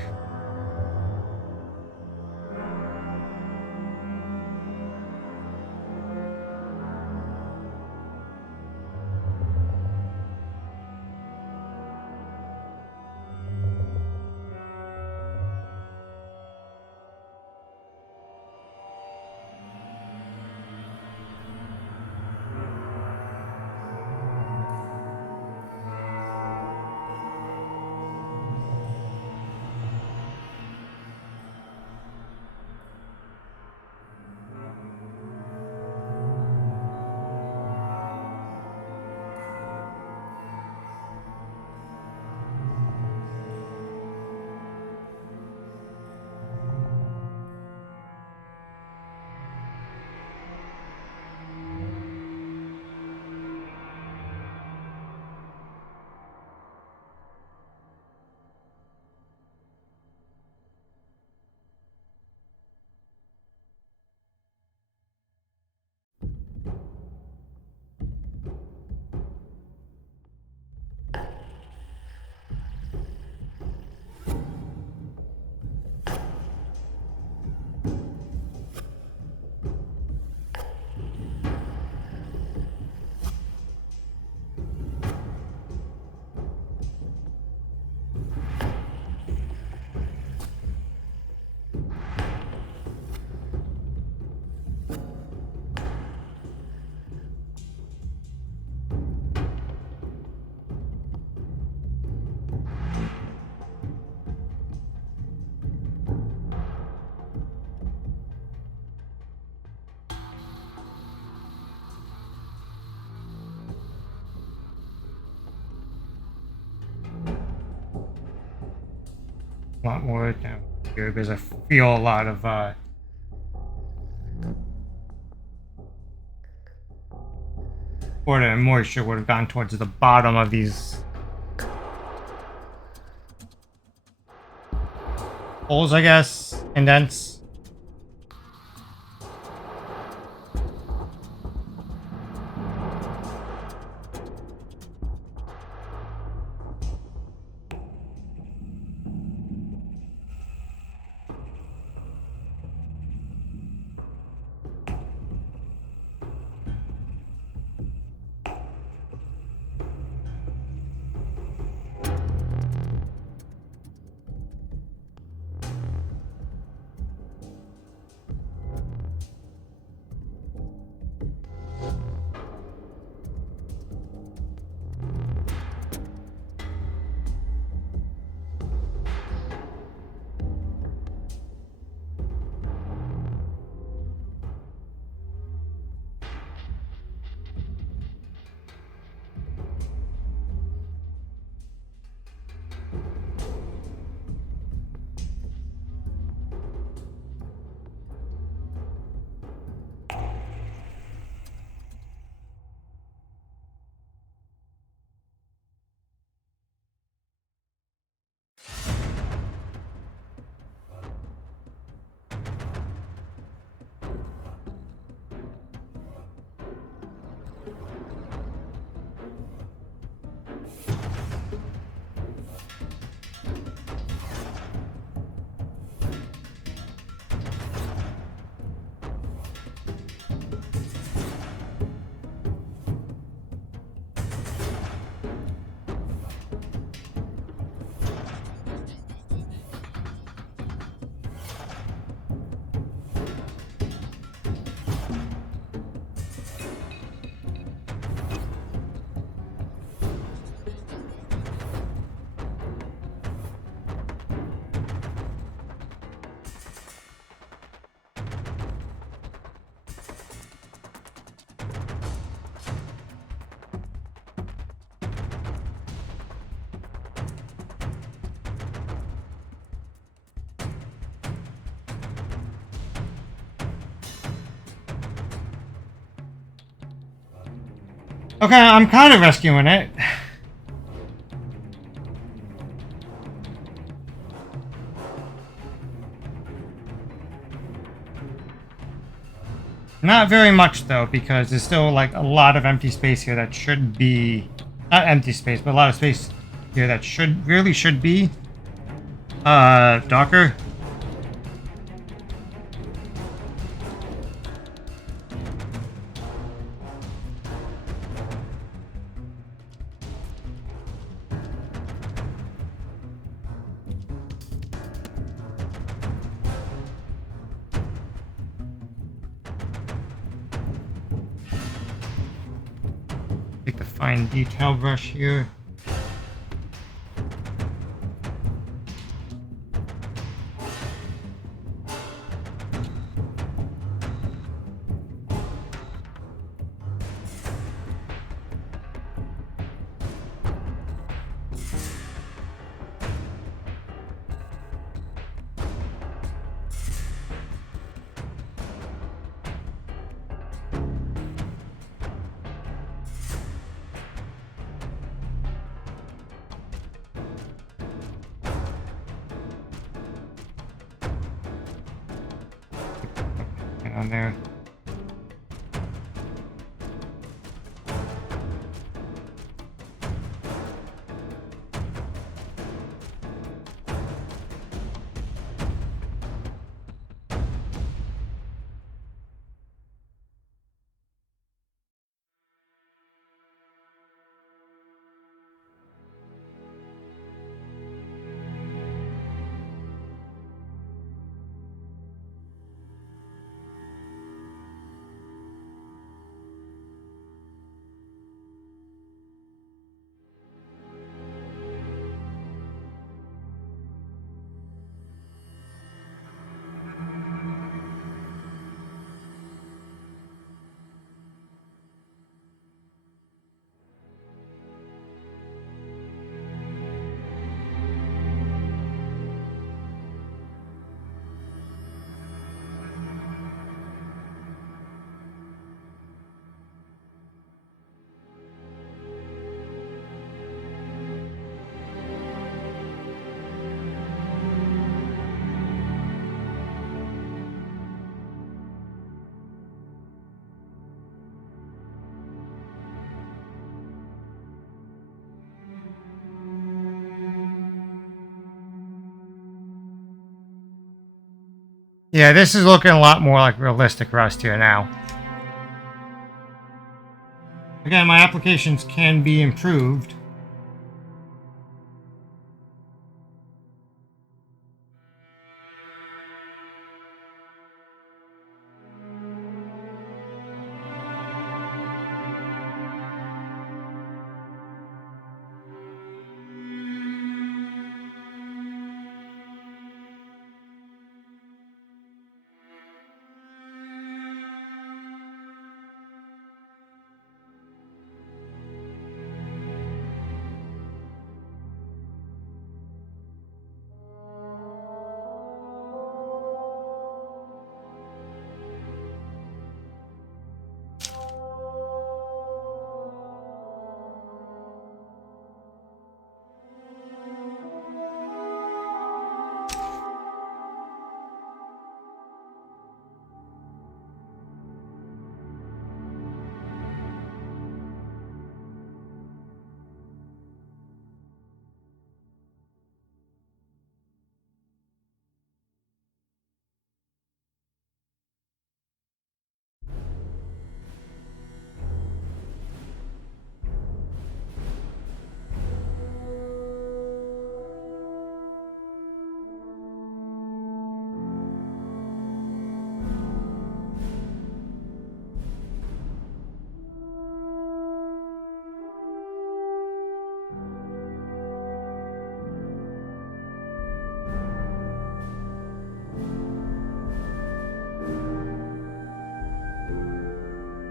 A lot more down here because I feel a lot of water and moisture would have gone towards the bottom of these holes, I guess, indents. Okay, I'm kind of rescuing it. Not very much though, because there's still like a lot of empty space here that should be not empty space, but a lot of space here that should be darker. Take the fine detail brush here. On there. Yeah, this is looking a lot more like realistic Rust here now. Again, my applications can be improved.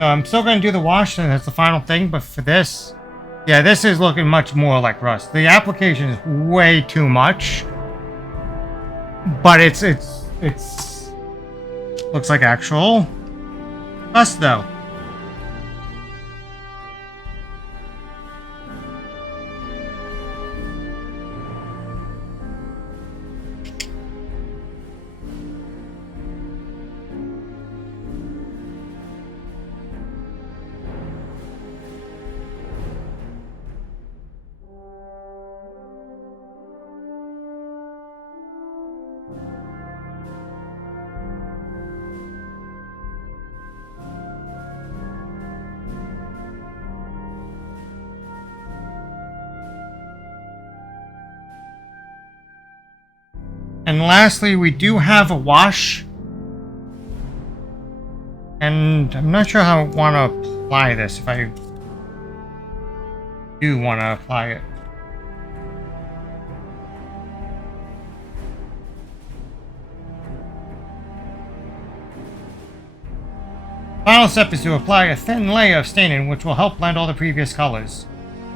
I'm still going to do the wash, and that's the final thing, but for this, yeah, this is looking much more like Rust. The application is way too much, but it's looks like actual Rust, though. And lastly, we do have a wash. And I'm not sure how I want to apply this, if I do want to apply it. Final step is to apply a thin layer of staining, which will help blend all the previous colors.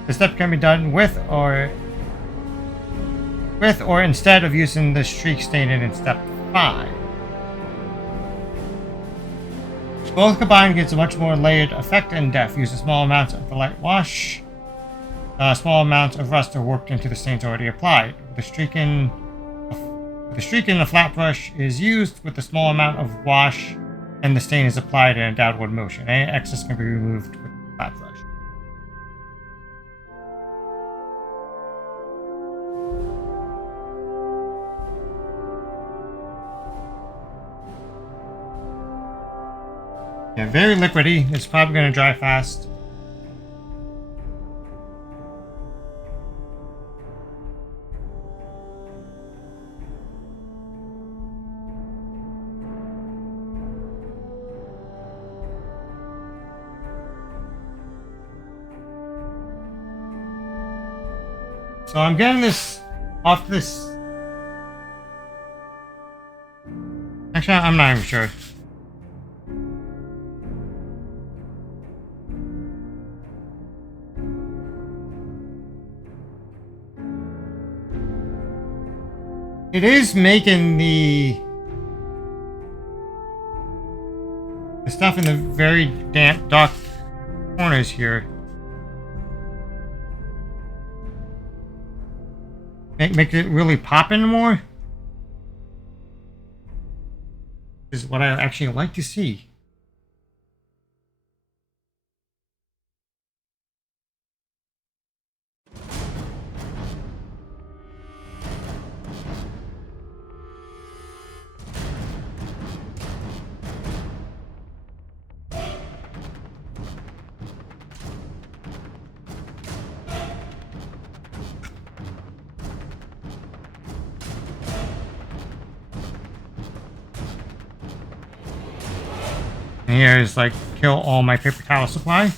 The step can be done with or instead of using the streak staining in step 5. Both combined gives a much more layered effect and depth. Use small amounts of the light wash. Small amounts of rust are worked into the stains already applied. The streaking a flat brush is used with a small amount of wash, and the stain is applied in a downward motion. Any excess can be removed with the flat brush. Yeah, very liquidy. It's probably going to dry fast. So I'm getting this off this. Actually, I'm not even sure. It is making the stuff in the very damp, dark corners here. Make it really pop in more. Is what I actually like to see. And here is like kill all my paper towel supply.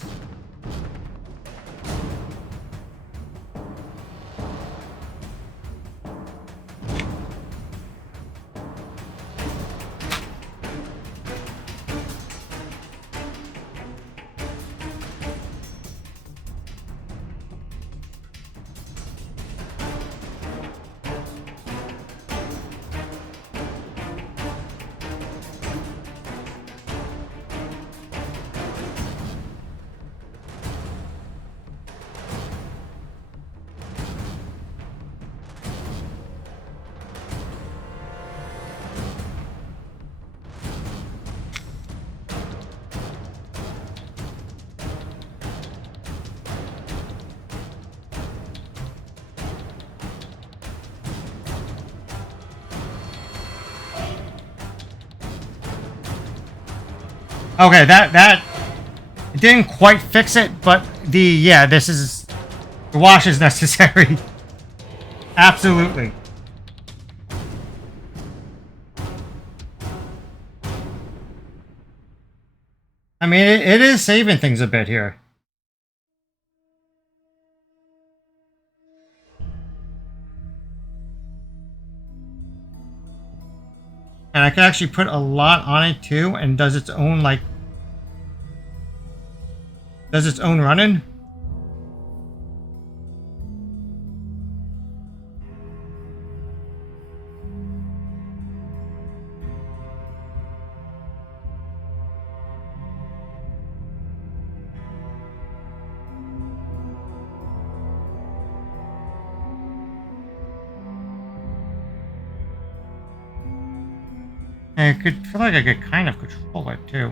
Okay, that it didn't quite fix it, but the wash is necessary. Absolutely. I mean, it is saving things a bit here. And I can actually put a lot on it too, and does its own running. And I could feel like I could kind of control it too.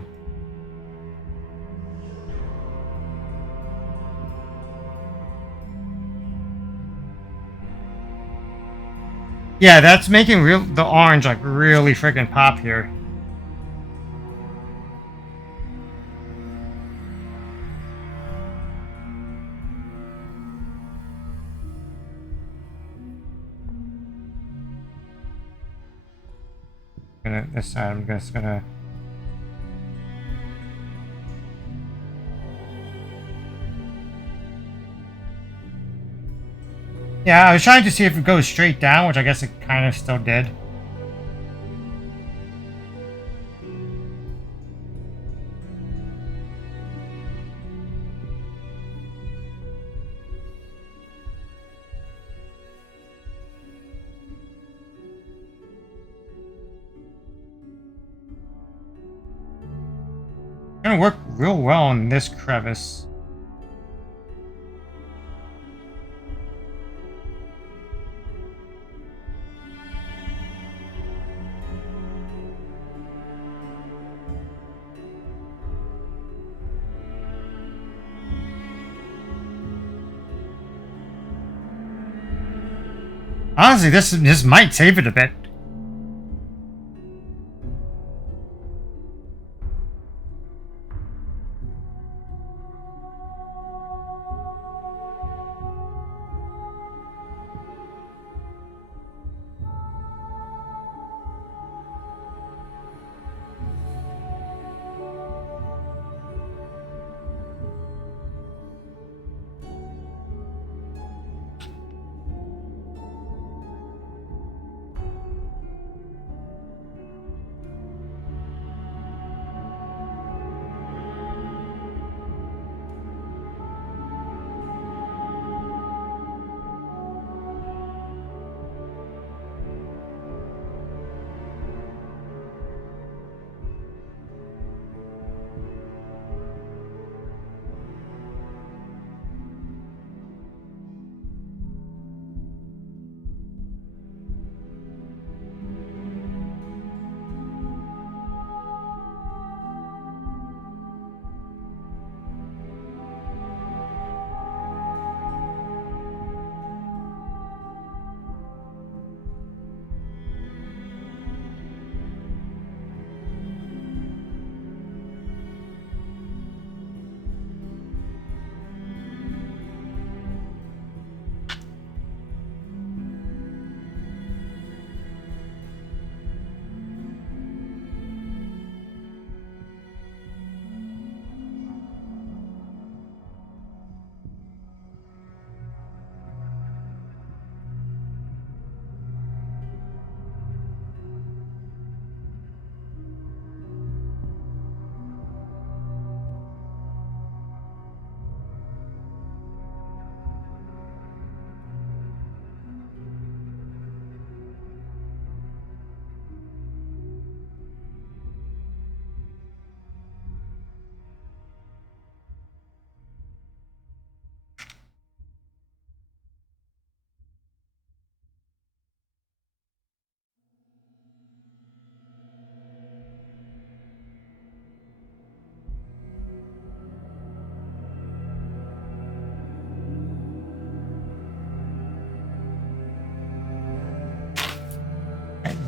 Yeah, that's making the orange like really freaking pop here. doing it this side. I'm just gonna. Yeah, I was trying to see if it goes straight down, which I guess it kind of still did. Gonna work real well in this crevice. Honestly, this might save it a bit.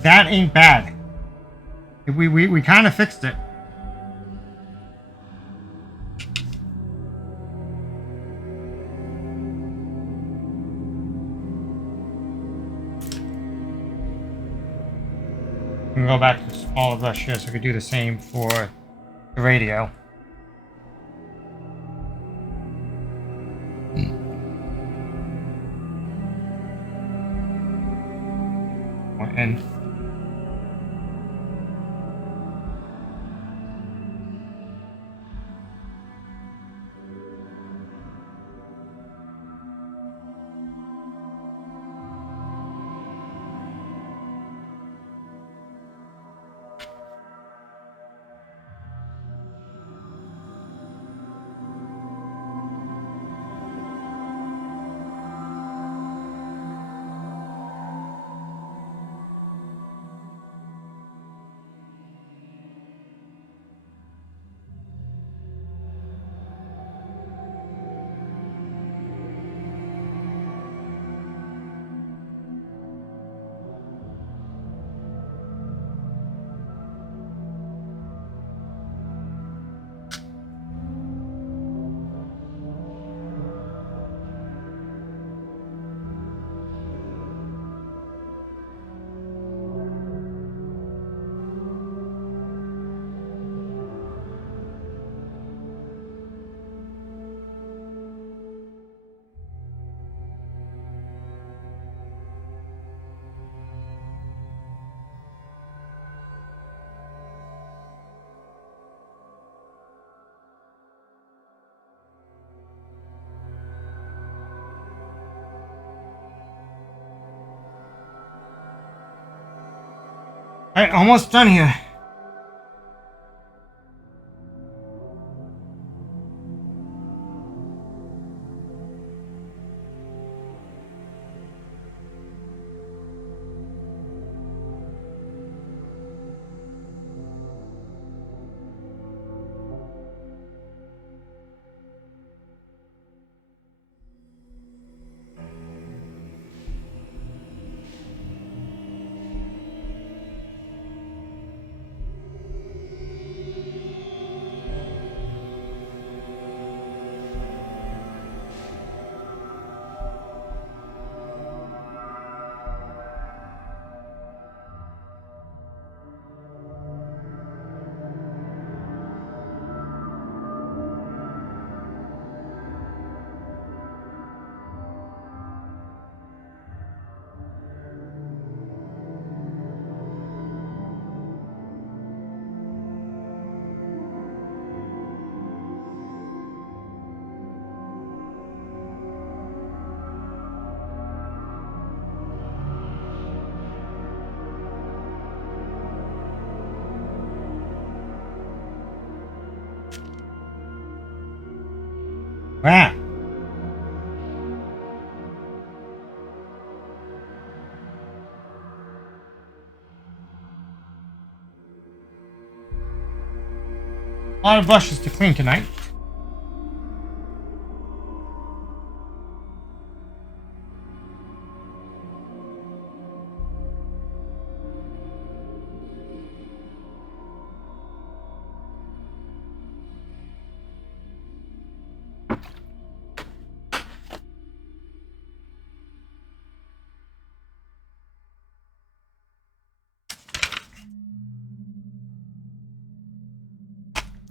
That ain't bad. We kind of fixed it. We can go back to smaller brush here so we could do the same for the radio. And Alright, almost done here. Wow. A lot of brushes to clean tonight.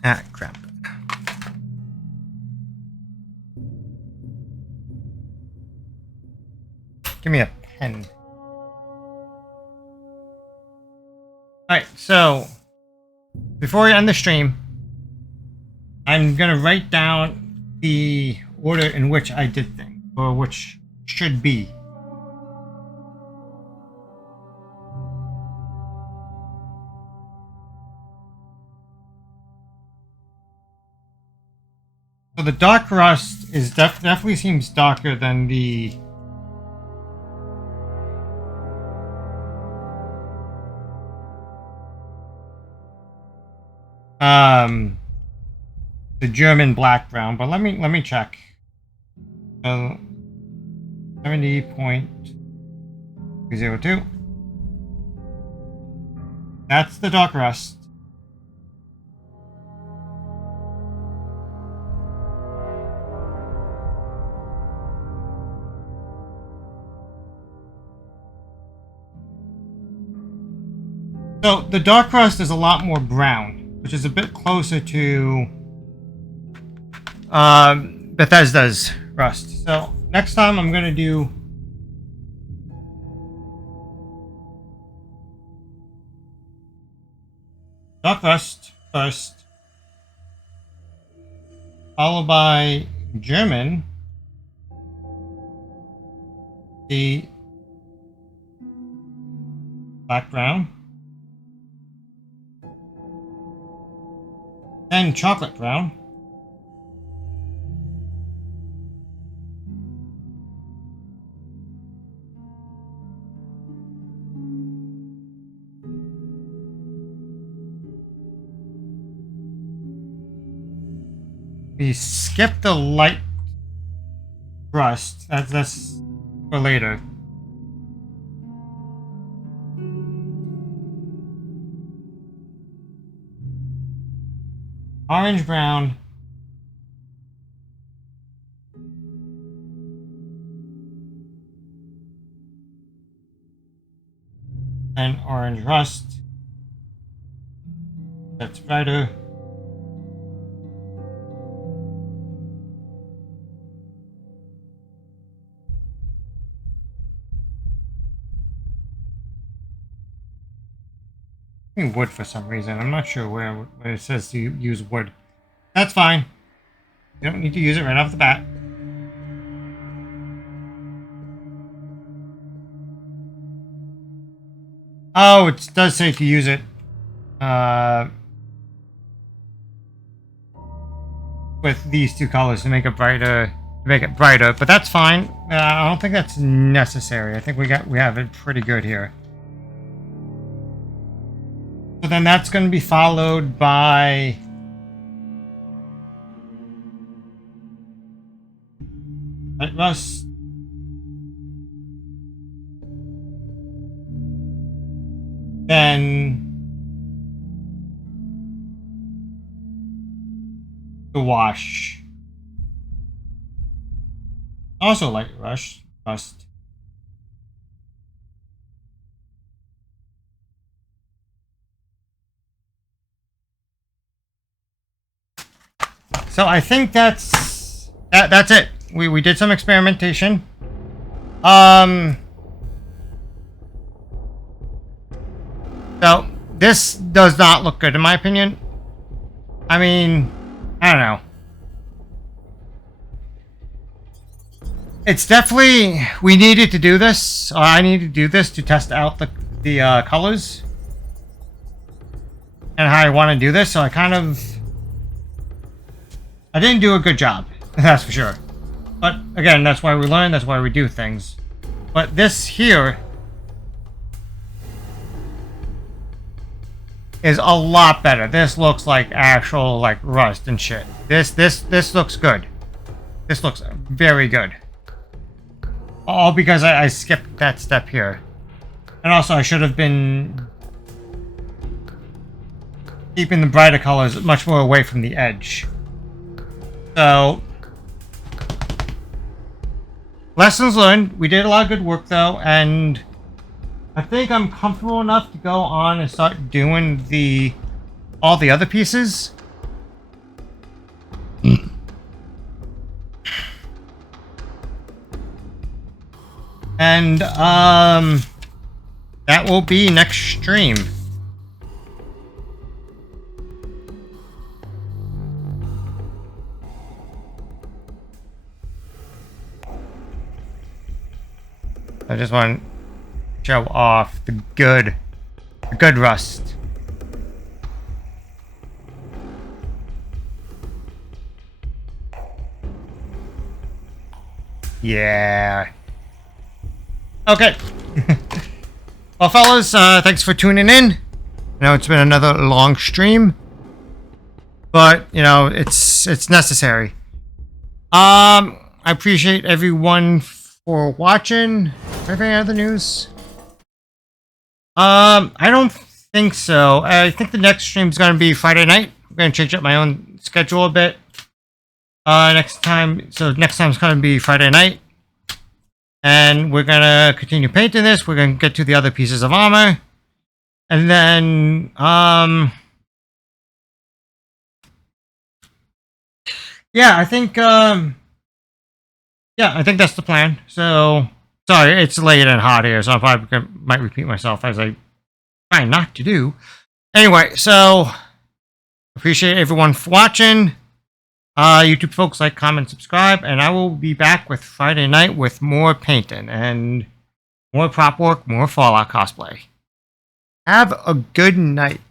Ah, crap. Give me a pen. Alright, so before we end the stream, I'm gonna write down the order in which I did things, or which should be. So the dark rust is definitely seems darker than the the German black brown, but let me check. 70.302. That's the dark rust. So the dark rust is a lot more brown, which is a bit closer to Bethesda's rust. So next time I'm gonna do dark rust first, followed by German, the black brown, then chocolate brown, we skip the light rust. That's for later. Orange brown, and orange rust. That's brighter. Wood for some reason. I'm not sure where it says to use wood. That's fine. You don't need to use it right off the bat. Oh, it does say to use it with these two colors to make it brighter. But that's fine. I don't think that's necessary. I think we have it pretty good here. So then that's going to be followed by light rust. Then the wash. Also light rust. So I think that's it. We did some experimentation. So this does not look good in my opinion. I mean, I don't know. It's definitely, we needed to do this, or I needed to do this to test out the colors and how I want to do this. So I didn't do a good job, that's for sure. But again, that's why we learn, that's why we do things. But this here is a lot better. This looks like actual like rust and shit. This looks good. This looks very good. All because I skipped that step here. And also I should have been keeping the brighter colors much more away from the edge. So lessons learned. We did a lot of good work though, and I think I'm comfortable enough to go on and start doing all the other pieces. And that will be next stream. I just want to show off the good rust. Yeah. Okay. Well, fellas, thanks for tuning in. I know it's been another long stream, but you know it's necessary. I appreciate everyone for watching. Anything other news? I don't think so. I think the next stream is going to be Friday night. I'm going to change up my own schedule a bit. Next time it's going to be Friday night. And we're going to continue painting this. We're going to get to the other pieces of armor. And then, yeah, I think that's the plan. So, sorry, it's late and hot here, so I probably might repeat myself as I try not to do. Anyway, so, appreciate everyone for watching. YouTube folks, like, comment, subscribe, and I will be back with Friday night with more painting and more prop work, more Fallout cosplay. Have a good night.